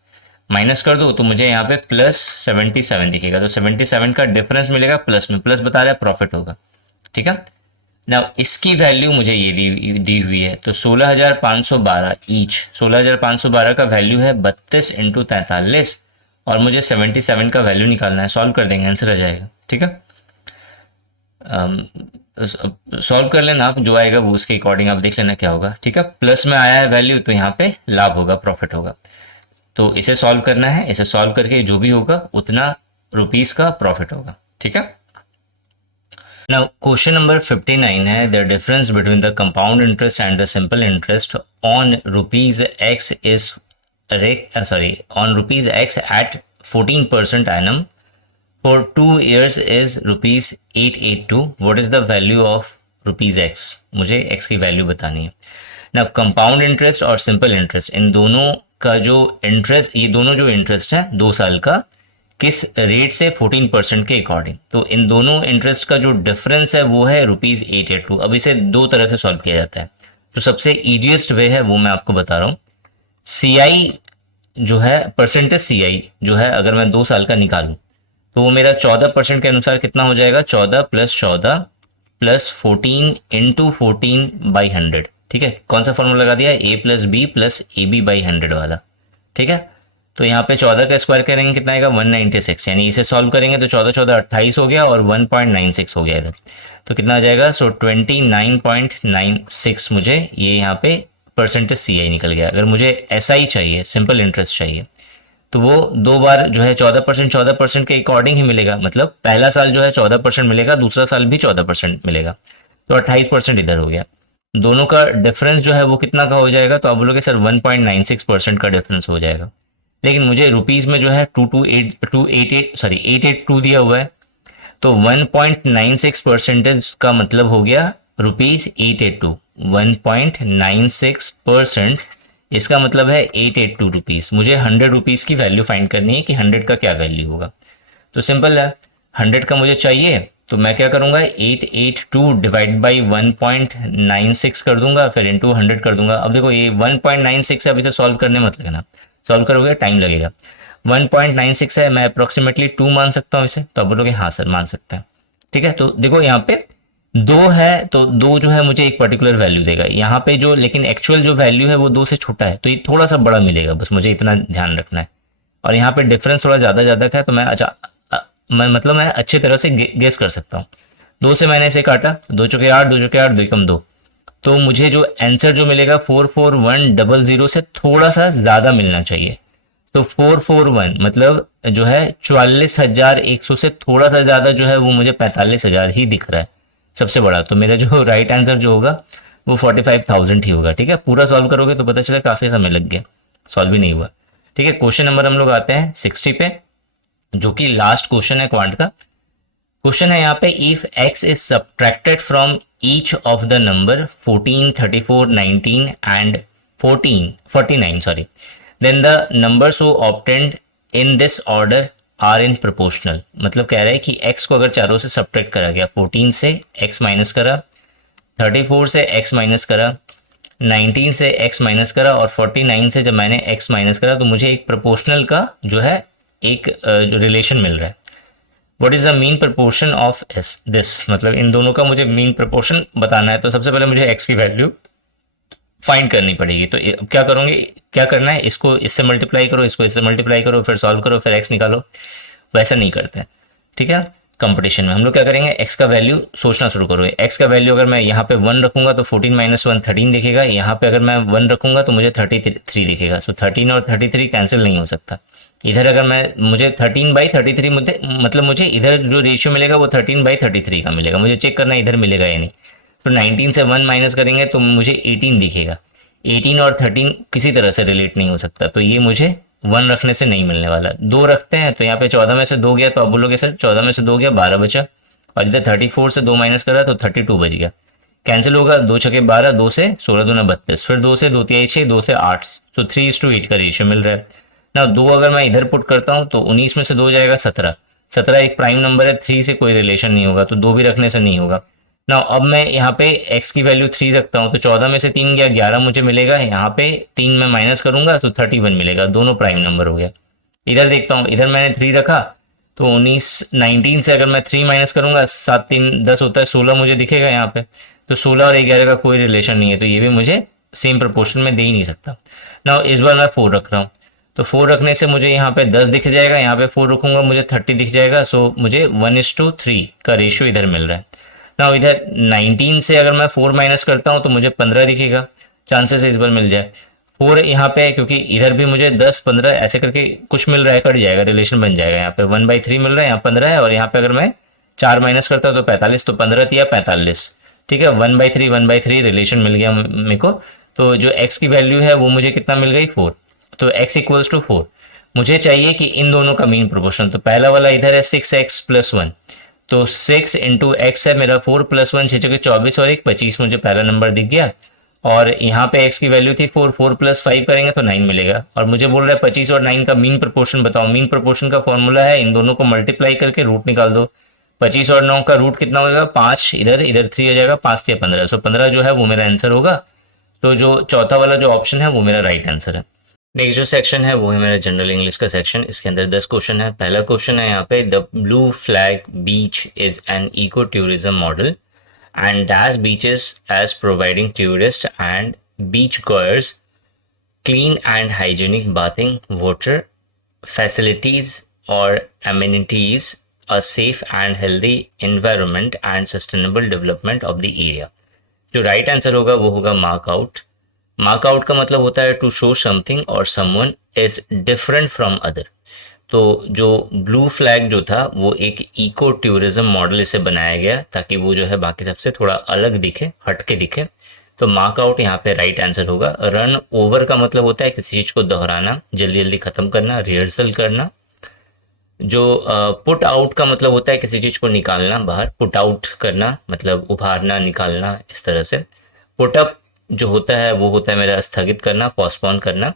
माइनस कर दो तो मुझे यहाँ पे प्लस 77 दिखेगा, तो 77 का डिफरेंस मिलेगा प्लस में, प्लस बता रहा है प्रॉफिट होगा, ठीक है ना। इसकी वैल्यू मुझे ये दी हुई है, तो 16,512 ईच, 16,512 का वैल्यू है 32 इंटू 43, और मुझे 77 का वैल्यू निकालना है, सॉल्व कर देंगे आंसर आ जाएगा, ठीक है। सॉल्व कर लेना आप, जो आएगा वो उसके अकॉर्डिंग आप देख लेना क्या होगा, ठीक है। प्लस में आया है वैल्यू तो यहाँ पे लाभ होगा, प्रॉफिट होगा, तो इसे सॉल्व करना है, इसे सॉल्व करके जो भी होगा उतना रुपीस का प्रॉफिट होगा, ठीक है। नाउ क्वेश्चन नंबर 59 है, the difference between the compound interest and the simple interest on rupees X is on rupees X at 14% annum for 2 years is rupees 882. What is the value of rupees x? मुझे x की value बतानी है ना। Compound interest और simple interest, इन दोनों का जो interest, ये दोनों जो इंटरेस्ट है 2 साल का, किस रेट से, 14% के अकॉर्डिंग, तो इन दोनों इंटरेस्ट का जो डिफरेंस है वो है रुपीज 882। अब इसे दो तरह से सॉल्व किया जाता है, जो सबसे इजीएस्ट वे है वो मैं आपको बता रहा हूँ। CI जो है, परसेंटेज CI जो है, अगर मैं 2 साल का निकालूं तो वो मेरा 14% के अनुसार कितना हो जाएगा, 14 + 14 + 14 इंटू 14/100, ठीक है। कौन सा फॉर्मूला लगा दिया, A + B + AB/100 वाला, ठीक है। तो यहाँ पे 14 का स्क्वायर करेंगे कितना आएगा, 196, यानी इसे सॉल्व करेंगे तो 14 14 28 हो गया और 1.96 हो गया इधर, तो कितना आ जाएगा, सो 29.96 मुझे ये यहाँ पे परसेंटेज CI निकल गया। अगर मुझे SI चाहिए, सिंपल इंटरेस्ट चाहिए, तो वो 2 बार जो है 14% के अकॉर्डिंग ही मिलेगा, मतलब पहला साल जो है 14% मिलेगा, दूसरा साल भी 14% मिलेगा, तो 28% इधर हो गया। दोनों का डिफरेंस जो है वो कितना का हो जाएगा, तो आप बोलोगे सर 1.96% का डिफरेंस हो जाएगा, लेकिन मुझे रुपीज में जो है 882 दिया हुआ है, तो 1.96% का मतलब हो गया रुपीज 882, 1.96%, इसका मतलब है 882 रुपीज। मुझे 100 रुपीज की वैल्यू फाइंड करनी है कि 100 का क्या वैल्यू होगा, तो सिंपल है, 100 का मुझे चाहिए तो मैं क्या करूंगा, 882 डिवाइड बाई 1.96 कर दूंगा, फिर इंटू 100 कर दूंगा। अब देखो ये 1.96 है, अब इसे सॉल्व करने मत लगना, सॉल्व करोगे टाइम लगेगा। 1.96 है, मैं अप्रोक्सीमेटली 2 मान सकता हूँ इसे, तो आप बोलोगे हाँ सर मान सकता है, ठीक है। तो देखो यहाँ पे 2 है, तो 2 जो है मुझे एक पर्टिकुलर वैल्यू देगा यहाँ पे, जो लेकिन एक्चुअल जो वैल्यू है वो 2 से छोटा है, तो ये थोड़ा सा बड़ा मिलेगा, बस मुझे इतना ध्यान रखना है। और यहाँ पे डिफरेंस थोड़ा ज़्यादा का है, तो मैं अच्छी तरह से गेस कर सकता हूँ। 2 से मैंने इसे काटा, 2 चौके 8, 2 चौके 8, 2 कम 2, तो मुझे जो आंसर जो मिलेगा 44100 से थोड़ा सा ज़्यादा मिलना चाहिए। तो 441 मतलब जो है 44,100 से थोड़ा सा ज़्यादा जो है वो मुझे 45,000 ही दिख रहा है सबसे बड़ा, तो मेरा जो राइट आंसर जो होगा वो 45,000 ही होगा, ठीक है। पूरा सॉल्व करोगे तो पता चला काफ़ी समय लग गया, सॉल्व ही नहीं हुआ, ठीक है। क्वेश्चन नंबर हम लोग आते हैं 60 पे, जो कि लास्ट क्वेश्चन है क्वांट का। क्वेश्चन है यहाँ पे, if x is subtracted from each of the number 14, 34, 19 and 49 then the numbers वो obtained in this order are in proportional. मतलब कह रहा है कि x को अगर चारों से सब्ट्रैक्ट करा गया, 14 से x माइनस करा, 34 से x माइनस करा, 19 से x माइनस करा और 49 से जब मैंने x माइनस करा, तो मुझे एक प्रोपोर्शनल का जो है एक जो रिलेशन मिल रहा है। What is the mean proportion of this, मतलब इन दोनों का मुझे मीन प्रोपोर्शन बताना है, तो सबसे पहले मुझे x की वैल्यू फाइंड करनी पड़ेगी। तो क्या करोगे, क्या करना है, इसको इससे मल्टीप्लाई करो, इसको इससे मल्टीप्लाई करो, फिर सॉल्व करो, फिर x निकालो, वैसा नहीं करते हैं, ठीक है। कंपटीशन में हम लोग क्या करेंगे, एक्स का वैल्यू सोचना शुरू करो। एक्स का वैल्यू अगर मैं यहाँ पे 1 रखूंगा तो 14 माइनस 1 13 दिखेगा, यहाँ पे अगर मैं 1 रखूंगा तो मुझे 33 दिखेगा। सो 13 और 33 कैंसिल नहीं हो सकता। इधर अगर मैं मुझे 13/33 मुझे मतलब मुझे इधर जो रेशियो मिलेगा वो 13/33 का मिलेगा। मुझे चेक करना इधर मिलेगा या नहीं। तो 19 से 1 माइनस करेंगे तो मुझे 18 दिखेगा। 18 और 13 किसी तरह से रिलेट नहीं हो सकता, तो ये मुझे 1 रखने से नहीं मिलने वाला। 2 रखते हैं तो यहाँ पे 14 में से 2 गया, तो आप बोलोगे सर 14 में से 2 गया 12 बचा, और इधर 34 से 2 माइनस करा तो 32 बच गया। कैंसिल होगा, 2 छके 12, 2 से 16 दूना 32, फिर 2 से 2 तिहाई 6, 2 से 8, तो 3:8 का रेशियो मिल रहा है ना। 2 अगर मैं इधर पुट करता हूँ तो 19 में से 2 जाएगा 17। 17 एक प्राइम नंबर है, 3 से कोई रिलेशन नहीं होगा, तो 2 भी रखने से नहीं होगा ना। अब मैं यहाँ पे x की वैल्यू 3 रखता हूँ तो 14 में से 3 गया 11 मुझे मिलेगा। यहाँ पे 3 में माइनस करूंगा तो 31 मिलेगा, दोनों प्राइम नंबर हो गया। इधर देखता हूँ, इधर मैंने 3 रखा तो 19 से अगर मैं 3 माइनस करूंगा 7 3 10 होता है, 16 मुझे दिखेगा यहाँ पे। तो 16 और 11 का कोई रिलेशन नहीं है, तो ये भी मुझे सेम प्रपोर्शन में दे ही नहीं सकता ना। इस बार मैं 4 रख रहा हूँ, तो 4 रखने से मुझे यहाँ पे 10 दिख जाएगा, यहाँ पे 4 रखूंगा मुझे 30 दिख जाएगा। सो मुझे 1:3 का रेशियो इधर मिल रहा है ना। इधर 19 से अगर मैं 4 माइनस करता हूँ तो मुझे 15 दिखेगा, चांसेस इस बार मिल जाए। 4 यहाँ पे है क्योंकि इधर भी मुझे 10 15 ऐसे करके कुछ मिल रहा है, कट जाएगा, रिलेशन बन जाएगा। यहाँ पे 1/3 मिल रहा है, यहाँ 15 है, और यहाँ पे अगर मैं 4 माइनस करता हूँ तो 45, तो 15 या 45, ठीक है। 1/3 रिलेशन मिल गया मेरे को। तो जो x की वैल्यू है वो मुझे कितना मिल गई, 4। तो x इक्वल्स टू 4। मुझे चाहिए कि इन दोनों का मीन प्रोपोर्शन, तो पहला वाला इधर है 6x + 1, तो 6 इंटू एक्स है मेरा 4 + 1 6 24 और 1 25, मुझे पहला नंबर दिख गया। और यहाँ पे x की वैल्यू थी 4, 4 + 5 करेंगे तो 9 मिलेगा। और मुझे बोल रहा है 25 और 9 का मीन प्रोपोर्शन बताओ। मीन प्रोपोर्शन का फॉर्मूला है इन दोनों को मल्टीप्लाई करके रूट निकाल दो। 25 और 9 का रूट कितना होगा, 5, इधर इधर 3 हो जाएगा, 5 या 15, सो 15 जो है वो मेरा आंसर होगा। तो जो चौथा वाला जो ऑप्शन है वो मेरा राइट आंसर है। नेक्स्ट जो सेक्शन है वो है मेरा जनरल इंग्लिश का सेक्शन। इसके अंदर 10 क्वेश्चन है। पहला क्वेश्चन है यहाँ पे, the blue flag beach is an eco tourism model and dash beaches as providing tourists and beachgoers clean and hygienic bathing water facilities or amenities, a safe and healthy environment and sustainable development of the area। जो right answer होगा वो होगा mark out. Mark out का मतलब होता है to show something और someone is different from other. तो जो ब्लू फ्लैग जो था वो एक इको टूरिज्म मॉडल इसे बनाया गया ताकि वो जो है बाकी सबसे थोड़ा अलग दिखे, हटके दिखे। तो मार्क आउट यहाँ पे राइट आंसर होगा। रन ओवर का मतलब होता है किसी चीज को दोहराना, जल्दी जल्दी खत्म करना, रिहर्सल करना। जो पुट आउट का मतलब होता है किसी चीज को निकालना बाहर, पुट आउट करना मतलब उभारना, निकालना, इस तरह से। पुट अप जो होता है वो होता है मेरा स्थगित करना, पोस्टपोन करना।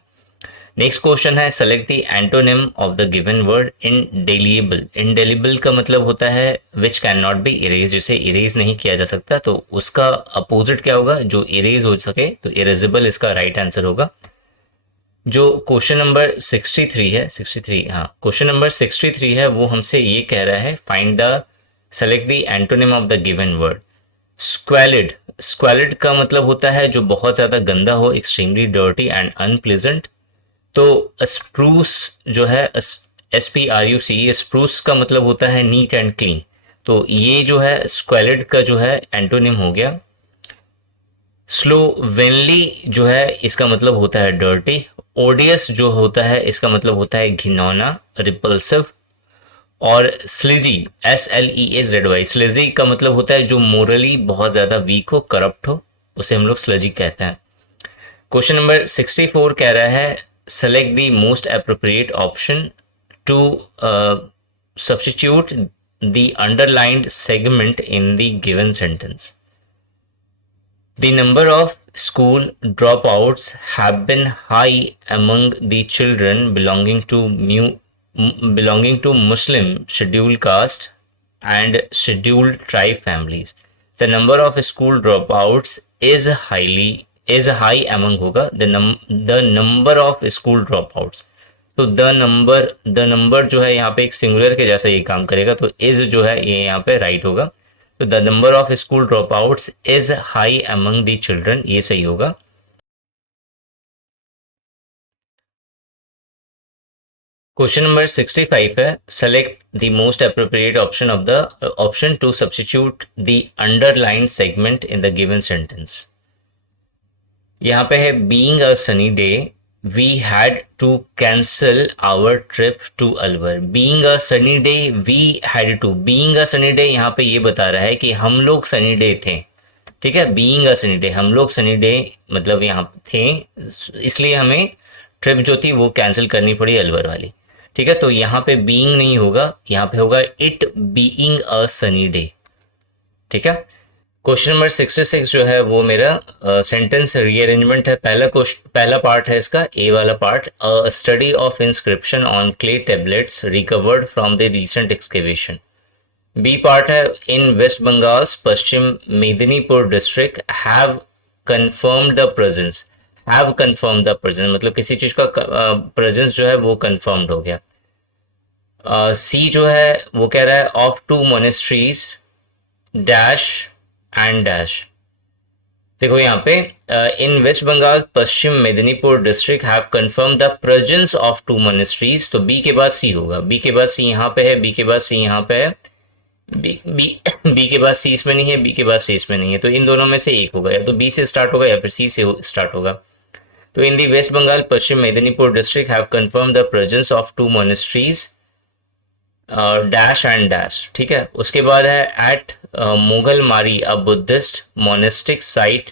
नेक्स्ट क्वेश्चन है, select the antonym of the given word indelible. Indelible का मतलब होता है which can not be erase, जिसे इरेज नहीं किया जा सकता। तो उसका अपोजिट क्या होगा, जो इरेज हो सके, तो इरेजेबल इसका राइट आंसर होगा। जो क्वेश्चन नंबर 63 है, 63, हाँ, क्वेश्चन नंबर 63 है वो हमसे ये कह रहा है, find the select the antonym of the given word. Squalid, squalid का मतलब होता है जो बहुत ज्यादा गंदा हो, एक्सट्रीमली डर्टी एंड अनप्लेजेंट। तो स्प्रूस जो है, SPRUCE, स्प्रूस का मतलब होता है नीट एंड क्लीन। तो ये जो है स्क्वैलिड का जो है एंटोनिम हो गया। स्लोवेनली जो है इसका मतलब होता है डर्टी। ओडियस जो होता है इसका मतलब होता है घिनौना, रिपल्सिव। और स्लिजी, SLEAZY, स्लिजी का मतलब होता है जो मोरली बहुत ज्यादा वीक हो, करप्ट हो, उसे हम लोग स्लिजी कहते हैं। क्वेश्चन नंबर 64 कह रहा है, select the most appropriate option to substitute the underlined segment in the given sentence। The number of school dropouts have been high among the children belonging to Muslim scheduled caste and scheduled tribe families। The number of school dropouts is high among होगा the number of school dropouts। तो the number जो है यहाँ पे एक singular के जैसा ये काम करेगा, तो इज जो है ये यहाँ पे राइट होगा। तो the number of school dropouts is high among the children, ये सही होगा। क्वेश्चन नंबर 65 है, select the most appropriate option of the option to substitute the underlined segment in the given sentence. यहाँ पे है being a sunny day we had to cancel our trip to Alwar. Being a sunny day we had to, being a sunny day यहाँ पे ये बता रहा है कि हम लोग sunny day थे, ठीक है. बीइंग अ सनी डे, हम लोग सनी डे मतलब यहाँ थे, इसलिए हमें ट्रिप जो थी वो कैंसिल करनी पड़ी अलवर वाली, ठीक है. तो यहाँ पे बीइंग नहीं होगा, यहाँ पे होगा it being a sunny day, ठीक है. क्वेश्चन नंबर 66 जो है वो मेरा सेंटेंस रीअरेंजमेंट है. पहला पार्ट है इसका, ए वाला part, a study of inscription on clay tablets recovered from the recent excavation. B part है, in West Bengal's Paschim Medinipur district have confirmed the presence. Have confirm the presence मतलब किसी चीज का प्रेजेंस जो है वो कंफर्म्ड हो गया. सी जो है वो कह रहा है of 2 monasteries dash and dash. देखो यहाँ पे in West Bengal Paschim Medinipur district have confirm the presence of 2 monasteries. तो बी के बाद सी होगा, बी के बाद सी यहाँ पे है, बी के बाद सी यहाँ पे है, बी के बाद सी इसमें नहीं है, बी के बाद सी इसमें नहीं है. तो इन दोनों में से एक होगा, या तो बी से स्टार्ट होगा या फिर सी से स्टार्ट होगा. तो in the West Bengal Paschim Medinipur district have confirm the presence of 2 monasteries dash and dash, ठीक है. उसके बाद है at Moghalmari a Buddhist monastic site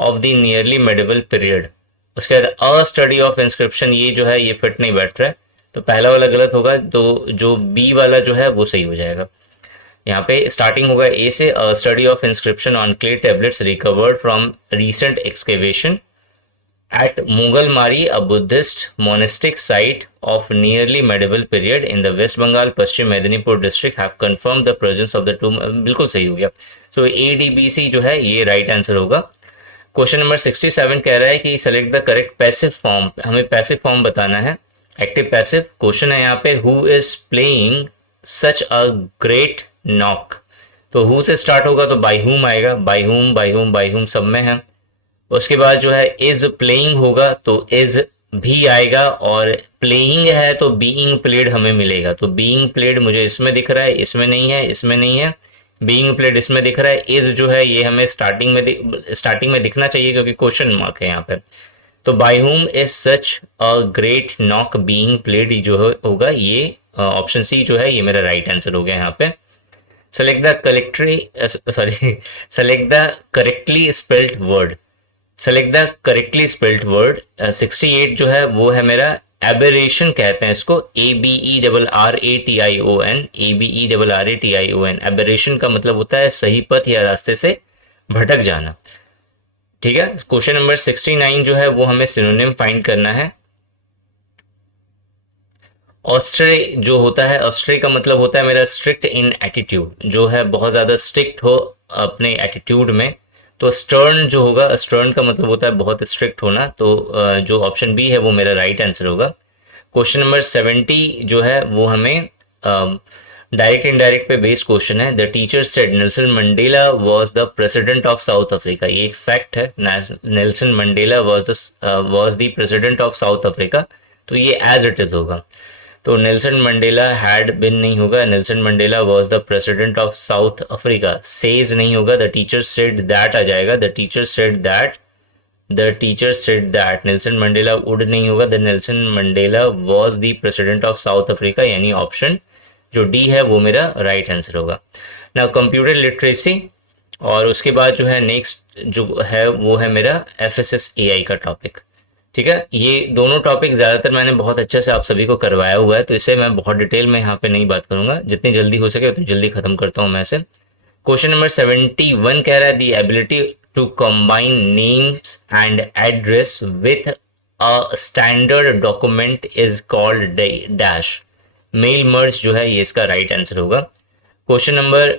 of the nearly medieval period. उसके बाद अ स्टडी ऑफ इंस्क्रिप्शन, ये जो है ये फिट नहीं बैठ रहा है, तो पहला वाला गलत होगा, तो जो बी वाला जो है वो सही हो जाएगा. यहाँ पे स्टार्टिंग होगा ए से, study of inscription on clay tablets recovered from recent excavation at Moghalmari a Buddhist monastic site of nearly medieval period in the West Bengal Paschim Medinipur district have confirm the presence of the 2. बिल्कुल सही हो गया. सो A D B C जो है ये right answer होगा. Question number 67 कह रहा है कि select the correct passive form. हमें पैसिव फॉर्म बताना है, एक्टिव पैसिव. क्वेश्चन है यहाँ पे who is playing such a great knock. तो हु से स्टार्ट होगा तो बाई हुम आएगा, बाई हुम बाई हुम बाई हुम सब में है. उसके बाद जो है इज प्लेइंग होगा तो इज भी आएगा, और प्लेइंग है तो बीइंग प्लेड हमें मिलेगा. तो बीइंग प्लेड मुझे इसमें दिख रहा है, इसमें नहीं है, इसमें नहीं है. बीइंग प्लेड इसमें दिख रहा है. इज जो है ये हमें स्टार्टिंग में दिखना चाहिए क्योंकि क्वेश्चन मार्क है यहाँ पे. तो बाई हुम is such a great knock being played जो होगा ये ऑप्शन सी जो है ये मेरा राइट आंसर हो गया यहाँ पे. Select the correctly spelled word. Select the correctly spelled word. 68 जो है वो है मेरा aberration कहते हैं इसको, ABERRATION, ABERRATION. aberration का मतलब होता है सही पथ या रास्ते से भटक जाना, ठीक है. क्वेश्चन नंबर 69 जो है वो हमें सिनोनिम फाइंड करना है. ऑस्ट्रे जो होता है, ऑस्ट्रे का मतलब होता है मेरा स्ट्रिक्ट इन एटीट्यूड, जो है बहुत ज़्यादा स्ट्रिक्ट हो अपने एटीट्यूड में. तो स्टर्न जो होगा, स्टर्न का मतलब होता है बहुत स्ट्रिक्ट होना. तो जो ऑप्शन बी है वो मेरा राइट आंसर होगा. क्वेश्चन नंबर 70 जो है वो हमें डायरेक्ट इनडायरेक्ट पे बेस्ड क्वेश्चन है. The teacher said Nelson Mandela was the president of south Africa. ये एक फैक्ट है, Nelson Mandela was the president of south Africa. तो ये एज इट इज होगा. तो नेल्सन मंडेला हैड बिन नहीं होगा, Nelson Mandela was the president of south Africa. Says नहीं होगा, द टीचर सेड दैट आ जाएगा, the teacher said that, the teacher said that. Nelson Mandela would नहीं होगा, the Nelson Mandela was the president of south Africa, यानी option जो D है वो मेरा राइट आंसर होगा. ना कंप्यूटर लिटरेसी, और उसके बाद जो है नेक्स्ट जो है वो है मेरा FSSAI का टॉपिक, ठीक है. ये दोनों टॉपिक ज़्यादातर मैंने बहुत अच्छे से आप सभी को करवाया हुआ है, तो इसे मैं बहुत डिटेल में यहाँ पे नहीं बात करूंगा. जितनी जल्दी हो सके उतनी जल्दी खत्म करता हूँ मैं इसे. क्वेश्चन नंबर 71 कह रहा है the ability to combine names and address with a standard document is called dash. Mail merge जो है ये इसका राइट आंसर होगा. क्वेश्चन नंबर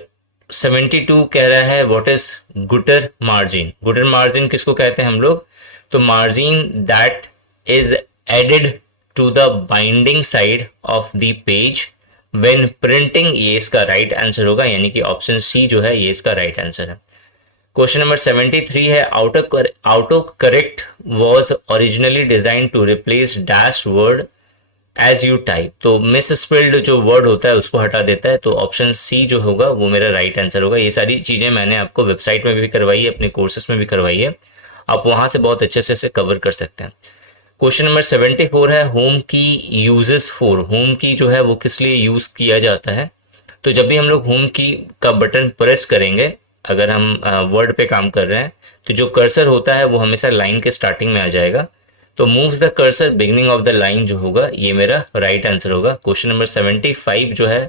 72 कह रहा है what is gutter margin. Gutter margin किसको कहते हैं हम लोग, तो margin that is added to the binding side of the page when printing, ये इसका राइट आंसर होगा, यानी कि ऑप्शन सी जो है ये इसका राइट आंसर है. क्वेश्चन नंबर 73 है auto correct was originally design to replace dash word as you type, तो मिस स्पेल्ड जो वर्ड होता है उसको हटा देता है, तो ऑप्शन सी जो होगा वो मेरा राइट आंसर होगा। ये सारी चीज़ें मैंने आपको वेबसाइट में भी करवाई है, अपने कोर्सेज में भी करवाई है, आप वहाँ से बहुत अच्छे से इसे कवर कर सकते हैं। क्वेश्चन नंबर 74 है होम की यूजेस फॉर, होम की जो है वो किस लिए यूज़ किया जाता है। तो जब भी हम लोग होम की का बटन प्रेस करेंगे, अगर हम वर्ड पे काम कर रहे हैं, तो जो कर्सर होता है वो हमेशा लाइन के स्टार्टिंग में आ जाएगा। तो moves the cursor beginning of the line जो होगा ये मेरा राइट आंसर होगा। क्वेश्चन नंबर 75 जो है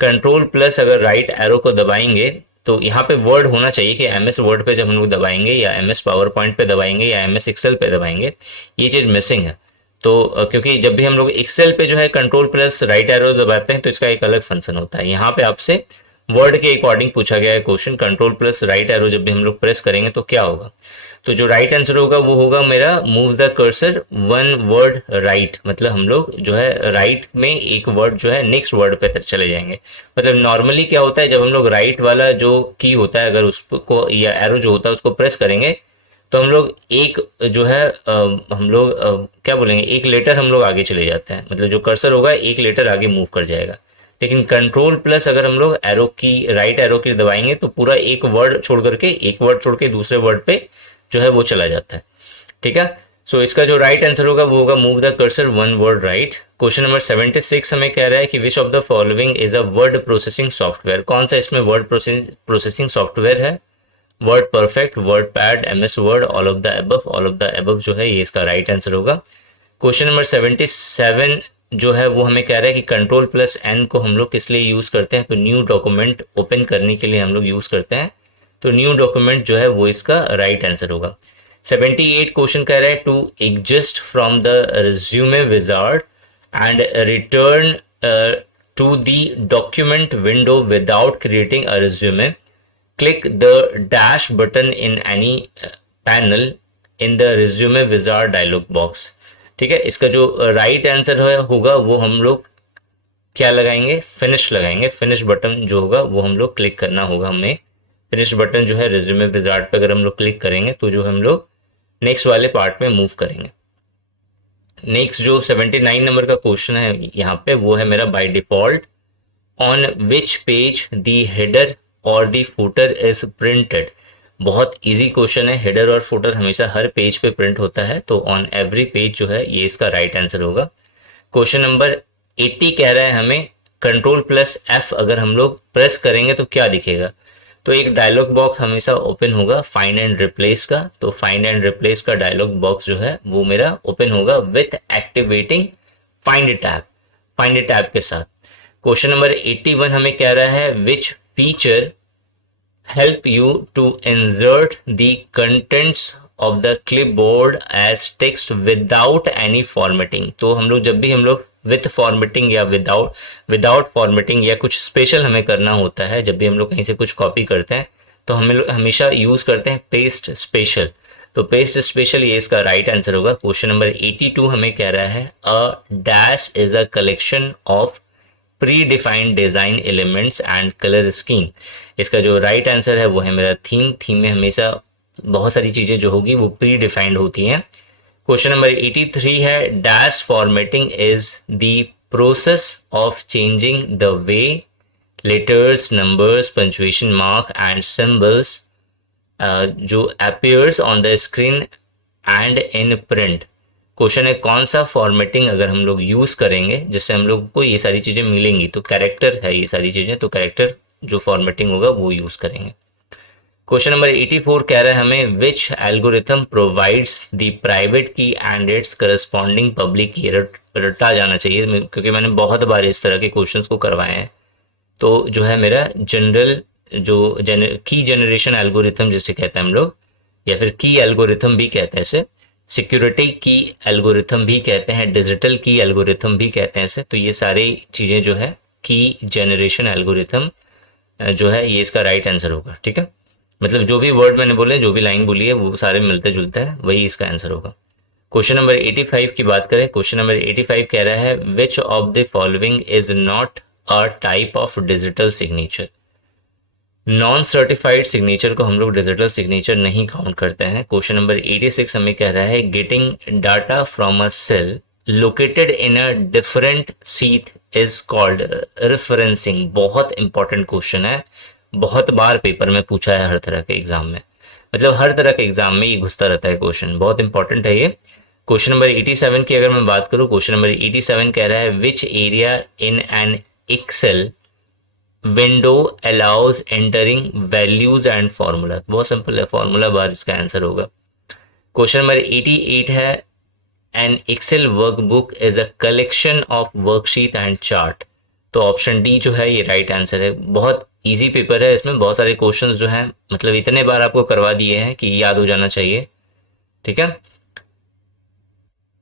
कंट्रोल प्लस अगर राइट एरो को दबाएंगे तो यहाँ पे वर्ड होना चाहिए कि एमएस वर्ड पे जब हम लोग दबाएंगे या एमएस पावर पॉइंट पे दबाएंगे या एमएस एक्सेल पे दबाएंगे, ये चीज़ मिसिंग है। तो क्योंकि जब भी हम लोग एक्सेल पे जो है कंट्रोल प्लस राइट एरो दबाते हैं तो इसका एक अलग फंक्शन होता है। यहाँ पे आपसे वर्ड के अकॉर्डिंग पूछा गया है question, control plus right arrow जब भी हम लोग प्रेस करेंगे तो क्या होगा। तो जो राइट आंसर होगा वो होगा मेरा move the cursor one word right, मतलब हम लोग जो है राइट में एक वर्ड जो है नेक्स्ट वर्ड पे चले जाएंगे। मतलब नॉर्मली क्या होता है, जब हम लोग राइट वाला जो की होता है अगर उसको या एरो जो होता है उसको प्रेस करेंगे तो हम लोग एक जो है हम लोग क्या बोलेंगे, एक लेटर हम लोग आगे चले जाते हैं, मतलब जो कर्सर होगा एक लेटर आगे मूव कर जाएगा। लेकिन कंट्रोल प्लस अगर हम लोग एरो की राइट एरो की दबाएंगे तो पूरा एक वर्ड छोड़ करके एक वर्ड छोड़ के दूसरे वर्ड पे जो है वो चला जाता है। ठीक है, सो इसका जो राइट आंसर होगा वो होगा move the cursor one word right. Question number 76 हमें कह रहा है कि विच of the following is a word processing software, कौन सा इसमें वर्ड प्रोसेसिंग सॉफ्टवेयर है। Word perfect, word pad, MS word, all of the above, all of the above जो है ये इसका राइट आंसर होगा। क्वेश्चन नंबर 77 जो है वो हमें कह रहा है कि कंट्रोल प्लस एन को हम लोग किस लिए यूज करते हैं, तो न्यू डॉक्यूमेंट ओपन करने के लिए हम लोग यूज करते हैं, तो न्यू डॉक्यूमेंट जो है वो इसका राइट आंसर होगा। 78 क्वेश्चन कह रहा है to exist from the resume wizard and return to the document window without creating a resume, click the dash button in any panel in the resume wizard dialog box। ठीक है, इसका जो right answer होगा वो हम लोग क्या लगाएंगे, फिनिश लगाएंगे। फिनिश बटन जो होगा वो हम लोग क्लिक करना होगा हमें। फिनिश बटन जो है रिज्यूमे विजार्ड पे अगर हम लोग क्लिक करेंगे तो जो हम लोग नेक्स्ट वाले पार्ट में मूव करेंगे। नेक्स्ट जो 79 नंबर का क्वेश्चन है यहाँ पे वो है मेरा by default on which page the header और दी फुटर इज प्रिंटेड। बहुत इजी क्वेश्चन है, हेडर और फुटर हमेशा हर पेज पे प्रिंट होता है, तो ऑन एवरी पेज जो है ये इसका राइट आंसर होगा। क्वेश्चन नंबर 80 कह रहा है हमें कंट्रोल प्लस एफ अगर हम लोग प्रेस करेंगे तो क्या दिखेगा, तो एक डायलॉग बॉक्स हमेशा ओपन होगा फाइंड एंड रिप्लेस का, तो फाइंड एंड रिप्लेस का डायलॉग बॉक्स जो है वो मेरा ओपन होगा with activating find tab, find tab के साथ। क्वेश्चन नंबर 81 हमें कह रहा है विच feature help you to insert the contents of the clipboard as text without any formatting। तो हम लोग जब भी हम लोग विथ फॉर्मेटिंग या विदाउट फॉर्मेटिंग या कुछ स्पेशल हमें करना होता है, जब भी हम लोग कहीं से कुछ कॉपी करते हैं तो हम लोग हमेशा यूज करते हैं पेस्ट स्पेशल, तो पेस्ट स्पेशल ये इसका राइट आंसर होगा। क्वेश्चन नंबर 82 हमें कह रहा है a dash is a collection of pre defined design elements and colour scheme. इसका जो राइट आंसर है वो है मेरा थीम। थीम में हमेशा बहुत सारी चीजें जो होगी वो प्री डिफाइंड होती हैं। क्वेश्चन नंबर 83 है dash formatting is the process of changing the way letters, numbers, punctuation mark and symbols जो appears on the screen and in print. Question है कौन सा फॉर्मेटिंग अगर हम लोग यूज करेंगे जिससे हम लोग को ये सारी चीजें मिलेंगी, तो कैरेक्टर है ये सारी चीजें, तो कैरेक्टर जो फॉर्मेटिंग होगा वो यूज करेंगे। क्वेश्चन नंबर 84 कह रहा है हमें विच एल्गोरिथम प्रोवाइड्स द प्राइवेट की एंड इट्स करस्पॉन्डिंग पब्लिक की। रटा जाना चाहिए क्योंकि मैंने बहुत बार इस तरह के क्वेश्चंस को करवाए हैं। तो जो है मेरा जनरल जो की जनरेशन एल्गोरिथम जिसे कहते हैं हम लोग, या फिर की एल्गोरिथम भी कहते हैं इसे, सिक्योरिटी की एल्गोरिथम भी कहते हैं, डिजिटल की एल्गोरिथम भी कहते हैं इसे। तो ये सारी चीज़ें जो है की जनरेशन एल्गोरिथम जो है ये इसका राइट आंसर होगा। ठीक है, मतलब जो भी वर्ड मैंने बोले, जो भी लाइन बोली है वो सारे मिलते जुलते हैं, वही इसका आंसर होगा। क्वेश्चन नंबर 85 की बात करें, क्वेश्चन नंबर 85 कह रहा है which of the following is not a type of digital signature. Non certified signature को हम लोग डिजिटल सिग्नेचर नहीं काउंट करते हैं। क्वेश्चन नंबर 86 हमें कह रहा है getting data from a cell located in a different sheet is called referencing. बहुत इंपॉर्टेंट क्वेश्चन है, बहुत बार पेपर में पूछा है हर तरह के एग्जाम में, मतलब हर तरह के एग्जाम में ये घुसता रहता है क्वेश्चन, बहुत इंपॉर्टेंट है ये। क्वेश्चन नंबर 87 की अगर मैं बात करूं, क्वेश्चन नंबर 87 कह रहा है which area in an excel window allows entering values and formula. बहुत सिंपल है, फॉर्मूला बार इसका आंसर होगा। क्वेश्चन नंबर 88 है an excel workbook is a collection of worksheet and chart. तो ऑप्शन डी जो है ये राइट आंसर है। बहुत इजी पेपर है, इसमें बहुत सारे क्वेश्चंस जो हैं मतलब इतने बार आपको करवा दिए हैं कि याद हो जाना चाहिए, ठीक है।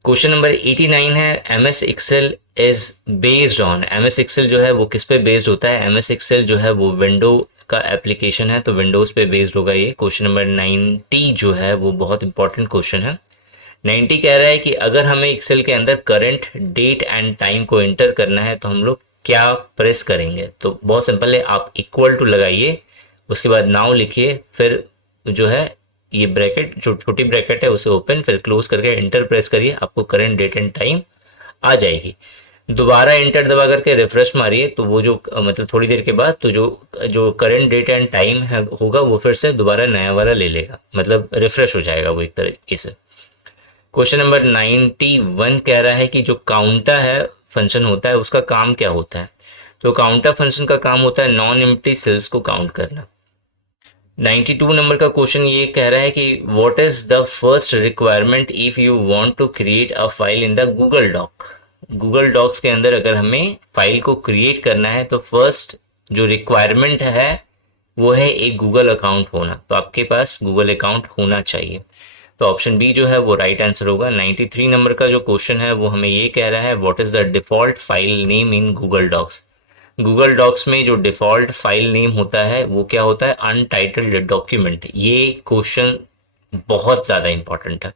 क्वेश्चन नंबर 89 है M S excel is based on. M S excel जो है वो किस पे बेस्ड होता है? एम एस एक्सेल जो है वो विंडो का एप्लीकेशन है, तो विंडोज पे बेस्ड होगा ये। क्वेश्चन नंबर 90 जो है वो बहुत इंपॉर्टेंट क्वेश्चन है। 90 कह रहा है कि अगर हमें एक्सेल के अंदर करंट डेट एंड टाइम को एंटर करना है तो हम लोग क्या प्रेस करेंगे? तो बहुत सिंपल है, आप इक्वल टू लगाइए, उसके बाद नाउ लिखिए, फिर जो है ये ब्रैकेट जो छोटी ब्रैकेट है उसे ओपन, फिर क्लोज करके एंटर प्रेस करिए, आपको करंट डेट एंड टाइम आ जाएगी। दोबारा एंटर दबा करके रिफ्रेश मारिए तो वो जो मतलब थोड़ी देर के बाद तो जो जो करंट डेट एंड टाइम है होगा वो फिर से दोबारा नया वाला ले लेगा, मतलब रिफ्रेश हो जाएगा वो एक तरीके से। क्वेश्चन नंबर 91 कह रहा है कि जो काउंटर है फंक्शन होता है उसका काम क्या होता है? तो काउंटर फंक्शन का काम होता है नॉन एम्प्टी सेल्स को काउंट करना। 92 नंबर का क्वेश्चन ये कह रहा है कि what is the first requirement if you want to create a file in the Google doc. Google docs के अंदर अगर हमें फाइल को क्रिएट करना है तो फर्स्ट जो रिक्वायरमेंट है वो है एक गूगल अकाउंट होना, तो आपके पास गूगल अकाउंट होना चाहिए। तो ऑप्शन बी जो है वो राइट आंसर होगा। 93 नंबर का जो क्वेश्चन है वो हमें ये कह रहा है what is the default file name in Google docs. Google docs में जो डिफॉल्ट फाइल नेम होता है वो क्या होता है? Untitled document. ये क्वेश्चन बहुत ज़्यादा इंपॉर्टेंट है,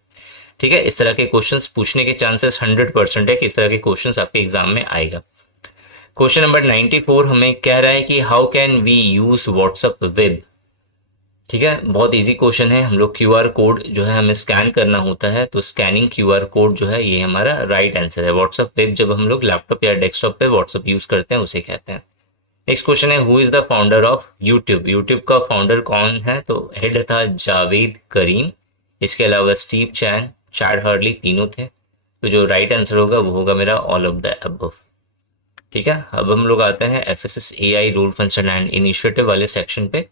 ठीक है। इस तरह के क्वेश्चंस पूछने के चांसेस 100% है कि इस तरह के क्वेश्चंस आपके एग्जाम में आएगा। क्वेश्चन नंबर 94 हमें कह रहा है कि how can we use WhatsApp web. ठीक है, बहुत इजी क्वेश्चन है। हम लोग क्यूआर कोड जो है हमें स्कैन करना होता है, तो स्कैनिंग क्यूआर कोड जो है ये हमारा राइट आंसर है। व्हाट्सएप वेब जब हम लोग लैपटॉप या डेस्कटॉप पे व्हाट्सएप यूज करते हैं उसे कहते हैं। नेक्स्ट क्वेश्चन है who is the founder of YouTube. YouTube का फाउंडर कौन है? तो हेड था जावेद करीम, इसके अलावा स्टीव चैन, चैड हार्डली, तीनों थे। तो जो राइट आंसर होगा वो होगा मेरा ऑल ऑफ द अबव। ठीक है, अब हम लोग आते हैं FSSAI rule function and initiative वाले सेक्शन पे।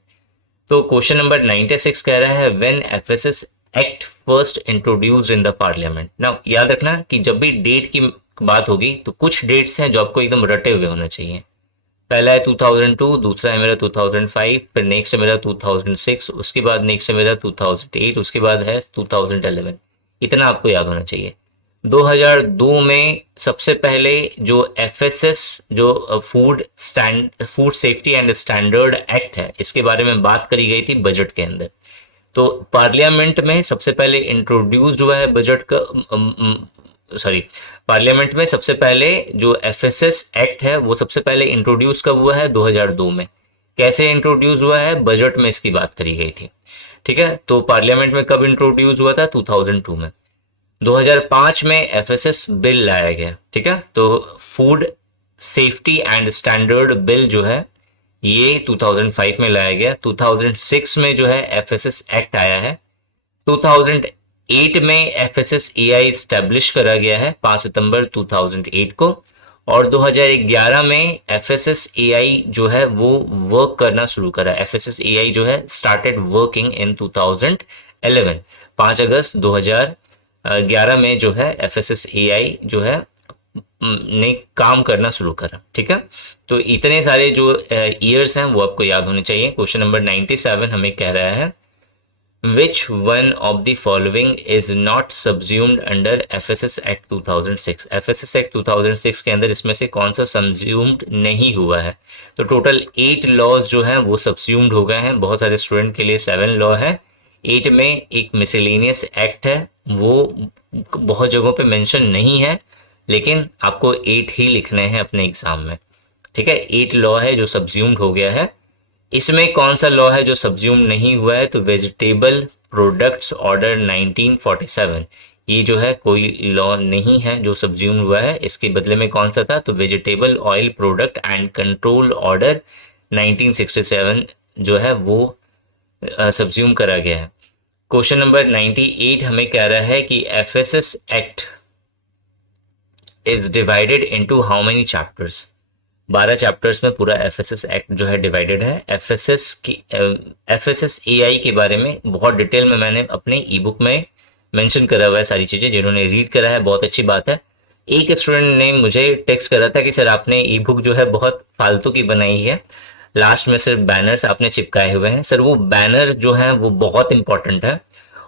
तो क्वेश्चन नंबर 96 कह रहा है when FSS act first introduced in the parliament. ना याद रखना कि जब भी डेट की बात होगी तो कुछ डेट्स हैं जो आपको एकदम रटे हुए होना चाहिए। पहला है 2002, दूसरा है मेरा 2005, फिर नेक्स्ट है मेरा 2006, उसके बाद नेक्स्ट है मेरा 2008, उसके बाद है 2011। इतना आपको याद होना चाहिए। 2002 में सबसे पहले जो एफएसएस जो food safety and standard act है इसके बारे में बात करी गई थी बजट के अंदर। तो पार्लियामेंट में सबसे पहले इंट्रोड्यूस्ड हुआ है बजट का पार्लियामेंट में सबसे पहले जो एफएसएस एक्ट है वो सबसे पहले इंट्रोड्यूस कब हुआ है? 2002 में। कैसे इंट्रोड्यूस हुआ है? बजट में इसकी बात करी गई थी, ठीक है। तो पार्लियामेंट में कब इंट्रोड्यूस हुआ था? 2002 में। 2005 में एफएसएस बिल लाया गया, ठीक है। तो food safety and standard bill जो है ये 2005 में लाया गया। 2006 में जो है एफएसएस एक्ट आया है। 2008 में एफएसएसएआई स्टैब्लिश करा गया है 5 सितंबर 2008 को। और 2011 में एफएसएसएआई जो है वो वर्क करना शुरू करा। एफएसएसएआई जो है स्टार्टेड वर्किंग इन 2011। 5 अगस्त 2011 में जो है एफएसएसएआई जो है ने काम करना शुरू करा, ठीक है। तो इतने सारे जो ईयर्स हैं वो आपको याद होने चाहिए। क्वेश्चन नंबर 97 हमें कह रहा है Which one of the following is not subsumed under FSS Act 2006? FSS Act 2006 के अंदर इसमें से कौन सा subsumed नहीं हुआ है? तो टोटल 8 लॉज जो हैं वो subsumed हो गए हैं। बहुत सारे स्टूडेंट के लिए 7 लॉ है। 8 में एक मिसलेनियस एक्ट है, वो बहुत जगहों पे मेंशन नहीं है, लेकिन आपको 8 ही लिखने हैं अपने एग्जाम में, ठीक है। 8 लॉ है जो subsumed हो गया है। इसमें कौन सा लॉ है जो सब्ज्यूम नहीं हुआ है? तो वेजिटेबल प्रोडक्ट्स ऑर्डर 1947, ये जो है कोई लॉ नहीं है जो सब्ज्यूम हुआ है, इसके बदले में कौन सा था, तो vegetable oil product and control order 1967 जो है वो सब्ज्यूम करा गया है। क्वेश्चन नंबर 98 हमें कह रहा है कि FSS act is divided into how many chapters. 12 chapters में पूरा एफएसएस एक्ट जो है डिवाइडेड है। एफएसएस एआई के बारे में बहुत डिटेल में मैंने अपने ई बुक में मेंशन करा हुआ है सारी चीजें, जिन्होंने रीड करा है बहुत अच्छी बात है। एक स्टूडेंट ने मुझे टेक्स्ट करा था कि सर आपने ई बुक जो है बहुत फालतू की बनाई है, लास्ट में सिर्फ बैनर्स आपने चिपकाए हुए हैं। सर वो बैनर जो है वो बहुत इंपॉर्टेंट है,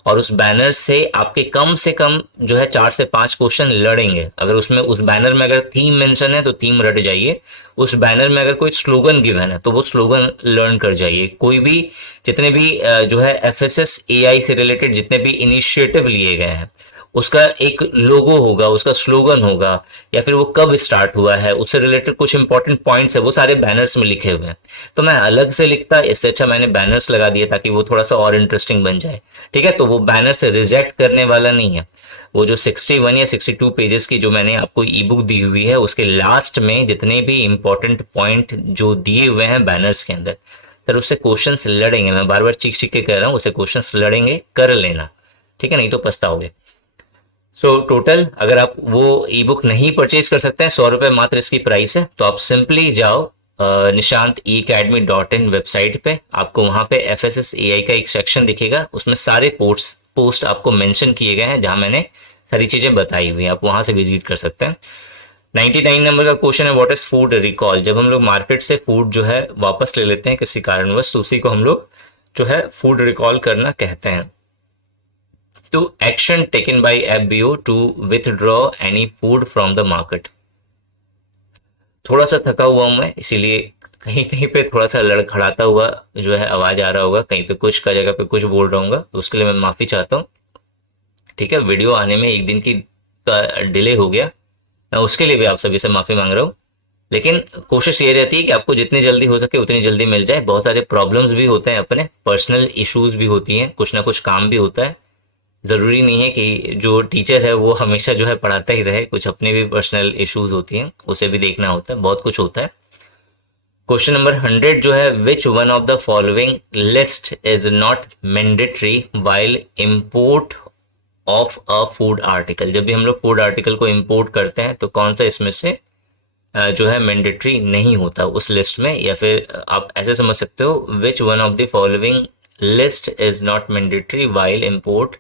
और उस बैनर से आपके कम से कम जो है 4 से 5 क्वेश्चन लड़ेंगे। अगर उसमें उस बैनर में अगर थीम मेंशन है तो थीम रट जाइए, उस बैनर में अगर कोई स्लोगन गिवन है तो वो स्लोगन लर्न कर जाइए। कोई भी जितने भी जो है एफएसएस एआई से रिलेटेड जितने भी इनिशिएटिव लिए गए हैं उसका एक लोगो होगा, उसका स्लोगन होगा, या फिर वो कब स्टार्ट हुआ है, उससे रिलेटेड कुछ इंपॉर्टेंट पॉइंट्स है वो सारे बैनर्स में लिखे हुए हैं। तो मैं अलग से लिखता, इससे अच्छा मैंने बैनर्स लगा दिए ताकि वो थोड़ा सा और इंटरेस्टिंग बन जाए। ठीक है, तो वो बैनर से रिजेक्ट करने वाला नहीं है। वो जो 61 या 62 पेजेस की जो मैंने आपको ई बुक दी हुई है उसके लास्ट में जितने भी इंपॉर्टेंट पॉइंट जो दिए हुए हैं बैनर्स के अंदर, सर उससे क्वेश्चंस लड़ेंगे। मैं बार बार चीख चीख के कह रहा हूँ, उससे क्वेश्चंस लड़ेंगे, कर लेना। ठीक है, नहीं तो पछताओगे। सो टोटल अगर आप वो ई बुक नहीं परचेज कर सकते हैं, 100 रुपये मात्र इसकी प्राइस है, तो आप सिंपली जाओ nishant-e-academy.in वेबसाइट पे। आपको वहां पे एफएसएस एआई का एक सेक्शन दिखेगा, उसमें सारे पोस्ट आपको मेंशन किए गए हैं जहां मैंने सारी चीजें बताई हुई है, आप वहां से विजिट कर सकते हैं। 99 नंबर का क्वेश्चन है, व्हाट इज फूड रिकॉल। जब हम लोग मार्केट से फूड जो है वापस ले लेते हैं किसी कारणवश, तो उसी को हम लोग जो है फूड रिकॉल करना कहते हैं। To action taken by FBO to withdraw any food from the market। थोड़ा सा थका हुआ हूं मैं, इसीलिए कहीं कहीं पे थोड़ा सा लड़खड़ाता हुआ जो है आवाज आ रहा होगा, कहीं पे कुछ का जगह पे कुछ बोल रहा हूँ, तो उसके लिए मैं माफी चाहता हूँ। ठीक है, वीडियो आने में एक दिन की का डिले हो गया, मैं उसके लिए भी आप सभी से माफी मांग रहा हूँ। लेकिन कोशिश ये रहती है कि आपको जितनी जल्दी हो सके उतनी जल्दी मिल जाए। बहुत सारे प्रॉब्लम्स भी होते हैं, अपने पर्सनल इश्यूज भी होती हैं, कुछ ना कुछ काम भी होता है। जरूरी नहीं है कि जो टीचर है वो हमेशा जो है पढ़ाता ही रहे, कुछ अपने भी पर्सनल इश्यूज होती हैं, उसे भी देखना होता है, बहुत कुछ होता है। क्वेश्चन नंबर 100 जो है, which one of the following list is not mandatory while import of a food article. जब भी हम लोग फूड आर्टिकल को इंपोर्ट करते हैं तो कौन सा इसमें से जो है मैंडेटरी नहीं होता उस लिस्ट में, या फिर आप ऐसे समझ सकते हो, विच one of the following list is not mandatory while import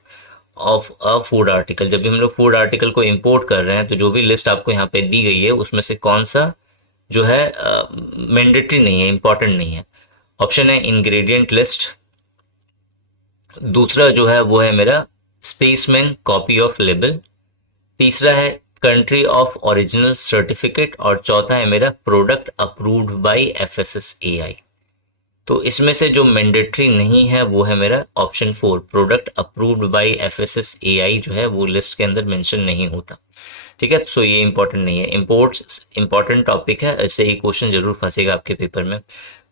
of a food article. जब भी हम लोग फूड आर्टिकल को इंपोर्ट कर रहे हैं तो जो भी लिस्ट आपको यहाँ पे दी गई है उसमें से कौन सा जो है मैंडेटरी नहीं है, इंपॉर्टेंट नहीं है। ऑप्शन है इंग्रेडिएंट लिस्ट, दूसरा जो है वो है मेरा स्पेसमैन कॉपी ऑफ लेबल, तीसरा है कंट्री ऑफ ओरिजिनल सर्टिफिकेट, और चौथा है मेरा प्रोडक्ट अप्रूव्ड बाय एफएसएसएआई। तो इसमें से जो मैंडेटरी नहीं है वो है मेरा option 4, product approved by FSSAI जो है वो लिस्ट के अंदर मेंशन नहीं होता। ठीक है, सो ये इंपॉर्टेंट नहीं है। इंपोर्ट्स इंपॉर्टेंट टॉपिक है, इससे ये क्वेश्चन जरूर फंसेगा आपके पेपर में।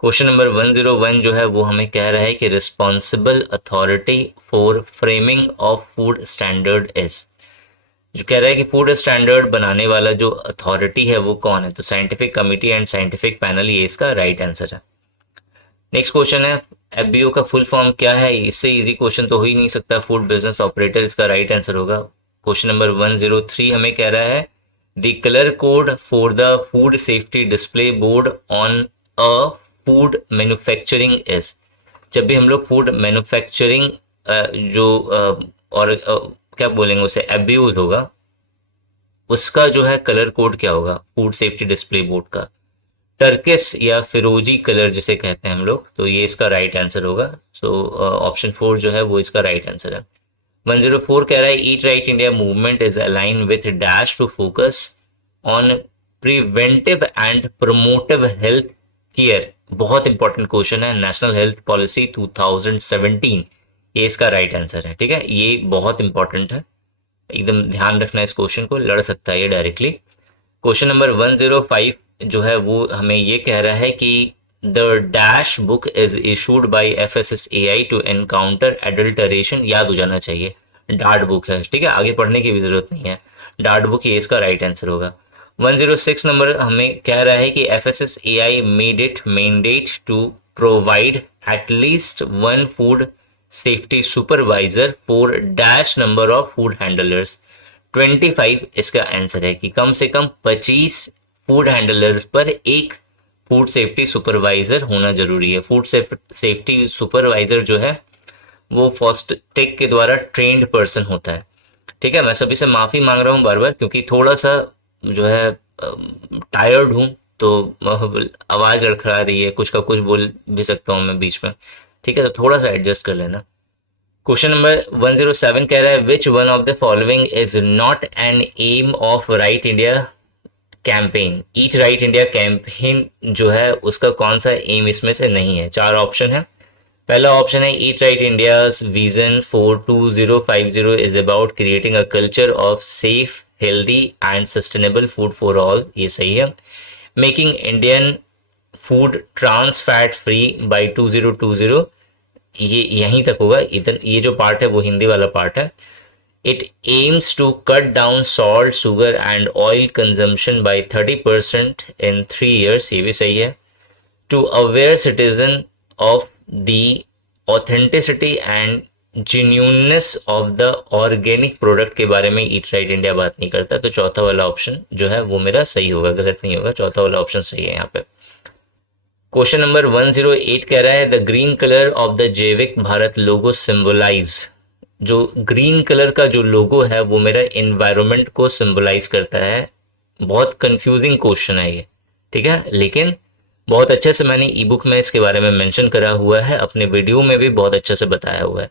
क्वेश्चन नंबर 101 जो है वो हमें कह रहा है कि responsible authority for framing of food standard is. जो कह रहा है कि फूड स्टैंडर्ड बनाने वाला जो अथॉरिटी है वो कौन है, तो scientific committee and scientific panel, ये इसका राइट आंसर है। नेक्स्ट क्वेश्चन है, एफबीओ का फुल फॉर्म क्या है। इससे इजी क्वेश्चन तो हो ही नहीं सकता, फूड बिजनेस ऑपरेटर इसका राइट आंसर होगा। क्वेश्चन नंबर 103 हमें कह रहा है, the colour code for the food safety display board on a food manufacturing is. जब भी हम लोग फूड मैन्युफैक्चरिंग जो और क्या बोलेंगे उसे एब्यूज होगा, उसका जो है कलर कोड क्या होगा फूड सेफ्टी डिस्प्ले बोर्ड का, टर्किश या फिरोजी कलर जिसे कहते हैं हम लोग, तो ये इसका राइट आंसर होगा। सो ऑप्शन 4 जो है वो इसका राइट आंसर है। 104 कह रहा है, eat right India movement is align with dash to focus on preventive and promotive health care. बहुत इंपॉर्टेंट क्वेश्चन है, नेशनल हेल्थ पॉलिसी 2017, ये इसका राइट आंसर है। ठीक है, ये बहुत इंपॉर्टेंट है, एकदम ध्यान रखना इस क्वेश्चन को, लड़ सकता है ये डायरेक्टली। क्वेश्चन नंबर 105 जो है वो हमें ये कह रहा है कि the dash book is issued by FSSAI to encounter adulteration. याद हो जाना चाहिए, डार्ट बुक है, ठीक है, आगे पढ़ने की भी जरूरत नहीं है। डार्ट बुक ये इसका राइट आंसर होगा। 106 नंबर हमें कह रहा है कि FSSAI made it mandate to provide at least one food safety supervisor for dash number of food handlers. 25 इसका आंसर है कि कम से कम 25 फूड हैंडलर्स पर एक फूड सेफ्टी सुपरवाइजर होना जरूरी है। फूड सेफ्टी सुपरवाइजर जो है वो फॉस्टेक के द्वारा ट्रेंड पर्सन होता है, ठीक है। मैं सभी से माफी मांग रहा हूँ बार बार, क्योंकि थोड़ा सा जो है टायर्ड हूँ, तो आवाज लड़खड़ा रही है, कुछ का कुछ बोल भी सकता हूँ मैं बीच में, ठीक है, तो थोड़ा सा एडजस्ट कर लेना। क्वेश्चन नंबर 107 कह रहा है which one of the following is not an aim of right India campaign. Eat right India campaign जो है उसका कौन सा एम इसमें से नहीं है। चार ऑप्शन है। पहला ऑप्शन है eat right India's vision for 2050 is about creating a culture of safe healthy and sustainable food for all, ये सही है। Making Indian food trans fat free by 2020, ये यहीं तक होगा, इधर ये जो पार्ट है वो हिंदी वाला पार्ट है। It aims to cut down salt sugar and oil consumption by 30% in 3 years, ये भी सही है। To aware citizen of the authenticity and genuineness of the organic product के बारे में ईट राइट इंडिया बात नहीं करता, तो चौथा वाला ऑप्शन जो है वो मेरा सही होगा, गलत नहीं होगा, चौथा वाला ऑप्शन सही है यहाँ पे। क्वेश्चन नंबर 108 कह रहा है the green colour of the जैविक भारत लोगो सिंबलाइज। जो ग्रीन कलर का जो लोगो है वो मेरा एनवायरनमेंट को सिंबलाइज करता है। बहुत कंफ्यूजिंग क्वेश्चन है ये, ठीक है, लेकिन बहुत अच्छे से मैंने ई बुक में इसके बारे में मेंशन करा हुआ है, अपने वीडियो में भी बहुत अच्छे से बताया हुआ है।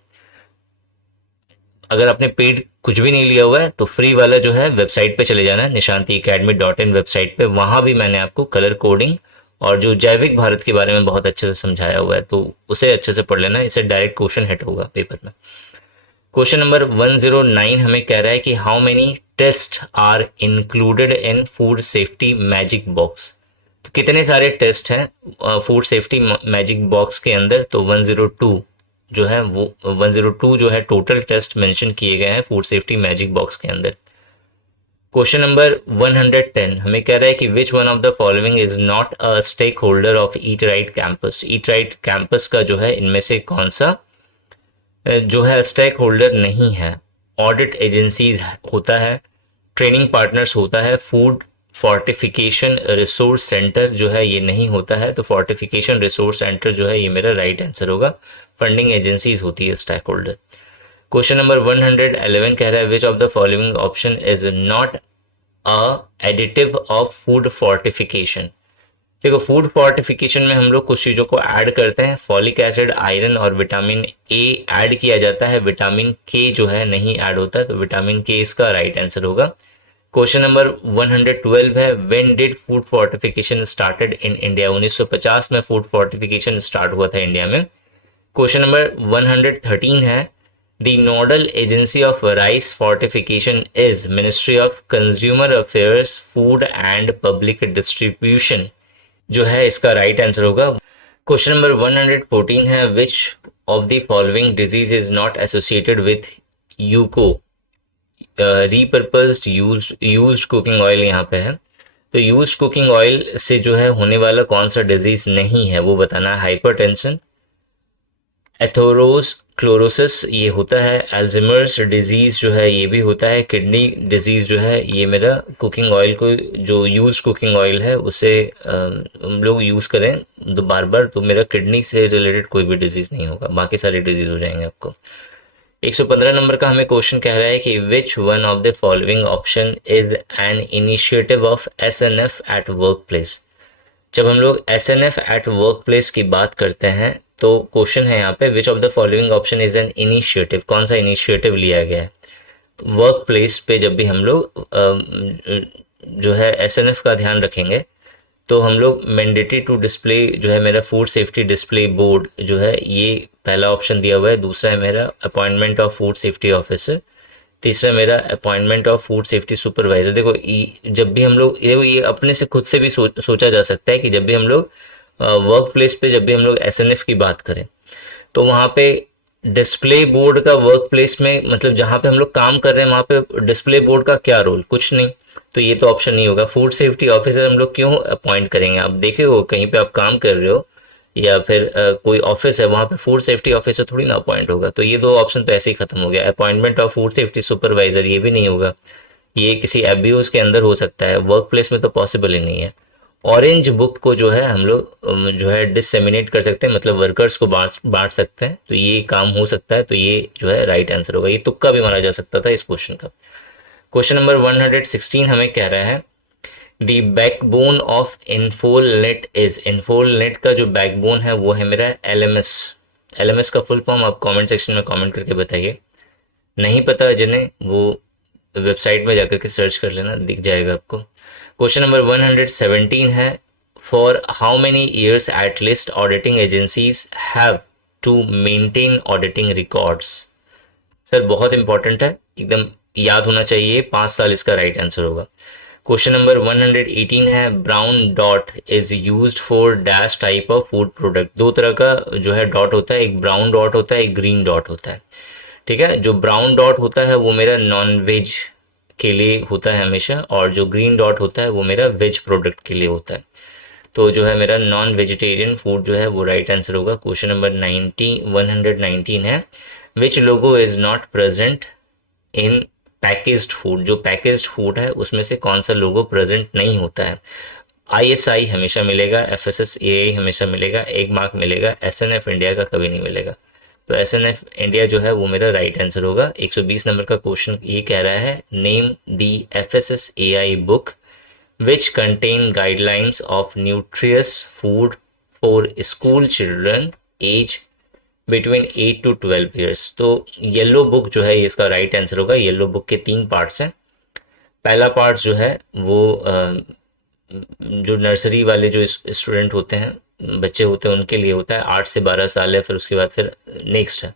अगर आपने पेड कुछ भी नहीं लिया हुआ है तो फ्री वाला जो है वेबसाइट पे चले जाना है, nishantiacademy.in वेबसाइट पे, वहां भी मैंने आपको कलर कोडिंग और जो जैविक भारत के बारे में बहुत अच्छे से समझाया हुआ है, तो उसे अच्छे से पढ़ लेना, इससे डायरेक्ट क्वेश्चन हिट होगा पेपर में। क्वेश्चन नंबर 109 हमें कह रहा है कि how many test are included in food safety magic box. तो कितने सारे टेस्ट हैं फूड सेफ्टी मैजिक बॉक्स के अंदर, तो 102 जो है वो 102 जो है टोटल टेस्ट मेंशन किए गए हैं फूड सेफ्टी मैजिक बॉक्स के अंदर। क्वेश्चन नंबर 110 हमें कह रहा है कि which one of the following is not a stakeholder of eat right campus. Eat right campus का जो है इनमें से कौन सा जो है स्टेक होल्डर नहीं है। ऑडिट एजेंसीज होता है, ट्रेनिंग पार्टनर्स होता है, फूड फोर्टिफिकेशन रिसोर्स सेंटर जो है ये नहीं होता है, तो फोर्टिफिकेशन रिसोर्स सेंटर जो है ये मेरा राइट आंसर होगा। फंडिंग एजेंसीज होती है स्टेक होल्डर। क्वेश्चन नंबर 111 कह रहा है which of the following option is not a additive of food fortification. देखो फूड फोर्टिफिकेशन में हम लोग कुछ चीज़ों को ऐड करते हैं, फॉलिक एसिड, आयरन और विटामिन ए ऐड किया जाता है, विटामिन के जो है नहीं ऐड होता है, तो विटामिन के इसका राइट आंसर होगा। क्वेश्चन नंबर 112 है when did food fortification started in India. 1950 में फूड फोर्टिफिकेशन स्टार्ट हुआ था इंडिया में। क्वेश्चन नंबर 113 है the nodal agency of rice fortification is ministry of consumer affairs food and public distribution, जो है इसका राइट आंसर होगा। क्वेश्चन नंबर 114 है which of the following disease is not associated with UCO repurposed used cooking oil, यहाँ पे है, तो used cooking oil से जो है होने वाला कौन सा डिजीज नहीं है वो बताना है। हाइपरटेंशन, एथेरोस्क्लेरोसिस ये होता है, अल्जाइमर्स डिजीज जो है ये भी होता है, किडनी डिजीज जो है ये मेरा कुकिंग ऑयल को जो यूज कुकिंग ऑयल है उसे हम लोग यूज करें तो बार बार, तो मेरा किडनी से रिलेटेड कोई भी डिजीज नहीं होगा, बाकी सारे डिजीज हो जाएंगे आपको। 115 नंबर का हमें क्वेश्चन कह रहा है कि which one of the following option is an initiative of SNF at work place. जब हम लोग SNF एट वर्क प्लेस की बात करते हैं तो क्वेश्चन है यहाँ पे विच of the following option is an initiative, कौन सा इनिशिएटिव लिया गया है वर्क प्लेस पे। जब भी हम लोग जो है SNF का ध्यान रखेंगे तो हम लोग मैंडेटरी टू डिस्प्ले जो है मेरा फूड सेफ्टी डिस्प्ले बोर्ड जो है ये पहला ऑप्शन दिया हुआ है। दूसरा है मेरा appointment of food safety officer, तीसरा मेरा appointment of food safety supervisor. देखो जब भी हम लोग ये अपने से खुद से भी सोचा जा सकता है कि जब भी हम लोग वर्क प्लेस पे जब भी हम लोग SNF की बात करें तो वहाँ पे डिस्प्ले बोर्ड का वर्क प्लेस में, मतलब जहाँ पे हम लोग काम कर रहे हैं वहाँ पे डिस्प्ले बोर्ड का क्या रोल, कुछ नहीं। तो ये तो ऑप्शन नहीं होगा। फूड सेफ्टी ऑफिसर हम लोग क्यों अपॉइंट करेंगे? आप देखे हो कहीं पे आप काम कर रहे हो या फिर कोई ऑफिस है वहाँ पे फूड सेफ्टी ऑफिसर थोड़ी ना अपॉइंट होगा। तो ये दो ऑप्शन तो ऐसे ही खत्म हो गया। Appointment of food safety supervisor ये भी नहीं होगा, ये किसी एबीयूज के अंदर हो सकता है, वर्क प्लेस में तो पॉसिबल ही नहीं है। ऑरेंज बुक को जो है हम लोग जो है डिससेमिनेट कर सकते हैं, मतलब वर्कर्स को बांट बांट सकते हैं, तो ये काम हो सकता है। तो ये जो है राइट आंसर होगा। ये तुक्का भी माना जा सकता था इस क्वेश्चन का। क्वेश्चन नंबर 116 हमें कह रहा है दी बैकबोन ऑफ इन्फोलनेट इज। इन्फोलनेट का जो बैकबोन है वो है मेरा एलएमएस। एलएमएस का फुल फॉर्म आप कमेंट सेक्शन में कमेंट करके बताइए। नहीं पता जिन्हें, वो वेबसाइट में जाकर के सर्च कर लेना, दिख जाएगा आपको। क्वेश्चन नंबर 117 है for how many years at least auditing agencies have to maintain auditing records. Sir बहुत इंपॉर्टेंट है, एकदम याद होना चाहिए। 5 साल इसका राइट आंसर होगा। क्वेश्चन नंबर 118 है brown dot is used for dash type of food product. दो तरह का जो है डॉट होता है, एक ब्राउन डॉट होता है, एक ग्रीन डॉट होता है। ठीक है, जो ब्राउन डॉट होता है वो मेरा नॉन वेज के लिए होता है हमेशा, और जो ग्रीन डॉट होता है वो मेरा वेज प्रोडक्ट के लिए होता है। तो जो है मेरा नॉन वेजिटेरियन फूड जो है वो राइट आंसर होगा। क्वेश्चन नंबर 119 है which logo is not present in packaged food. जो पैकेज्ड फूड है उसमें से कौन सा लोगो प्रेजेंट नहीं होता है? आईएसआई हमेशा मिलेगा, एफएसएसएआई हमेशा मिलेगा, एक मार्क मिलेगा, एसएनएफ इंडिया का कभी नहीं मिलेगा। तो एसएनएफ इंडिया जो है वो मेरा राइट आंसर होगा। 120 नंबर का क्वेश्चन ये कह रहा है name the FSSAI book which contain guidelines of nutritious food for school children age between 8 to 12 years. तो येलो बुक जो है इसका राइट आंसर होगा। येलो बुक के 3 पार्ट्स हैं। पहला पार्ट जो है वो जो नर्सरी वाले जो स्टूडेंट होते हैं, बच्चे होते हैं, उनके लिए होता है। 8 से 12 साल है, फिर उसके बाद फिर नेक्स्ट है।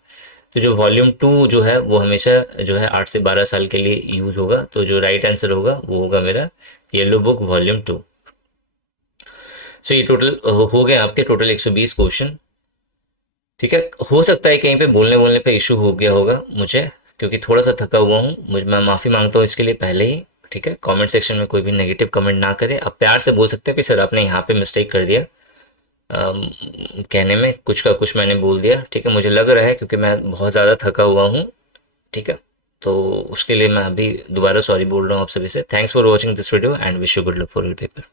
तो जो वॉल्यूम 2 जो है वो हमेशा जो है 8 से 12 साल के लिए यूज होगा। तो जो राइट आंसर होगा वो होगा मेरा येलो बुक वॉल्यूम 2। सो ये टोटल हो गए आपके टोटल 120 क्वेश्चन। ठीक है, हो सकता है कहीं पे बोलने बोलने पे इशू हो गया होगा मुझे, क्योंकि थोड़ा सा थका हुआ हूँ। मैं माफ़ी मांगता हूँ इसके लिए पहले ही। ठीक है, कमेंट सेक्शन में कोई भी नेगेटिव कमेंट ना करे। आप प्यार से बोल सकते हो कि सर आपने यहाँ पे मिस्टेक कर दिया, कहने में कुछ का कुछ मैंने बोल दिया। ठीक है, मुझे लग रहा है क्योंकि मैं बहुत ज़्यादा थका हुआ हूँ। ठीक है, तो उसके लिए मैं अभी दोबारा सॉरी बोल रहा हूँ आप सभी से। Thanks for watching this video and wish you good luck for your paper.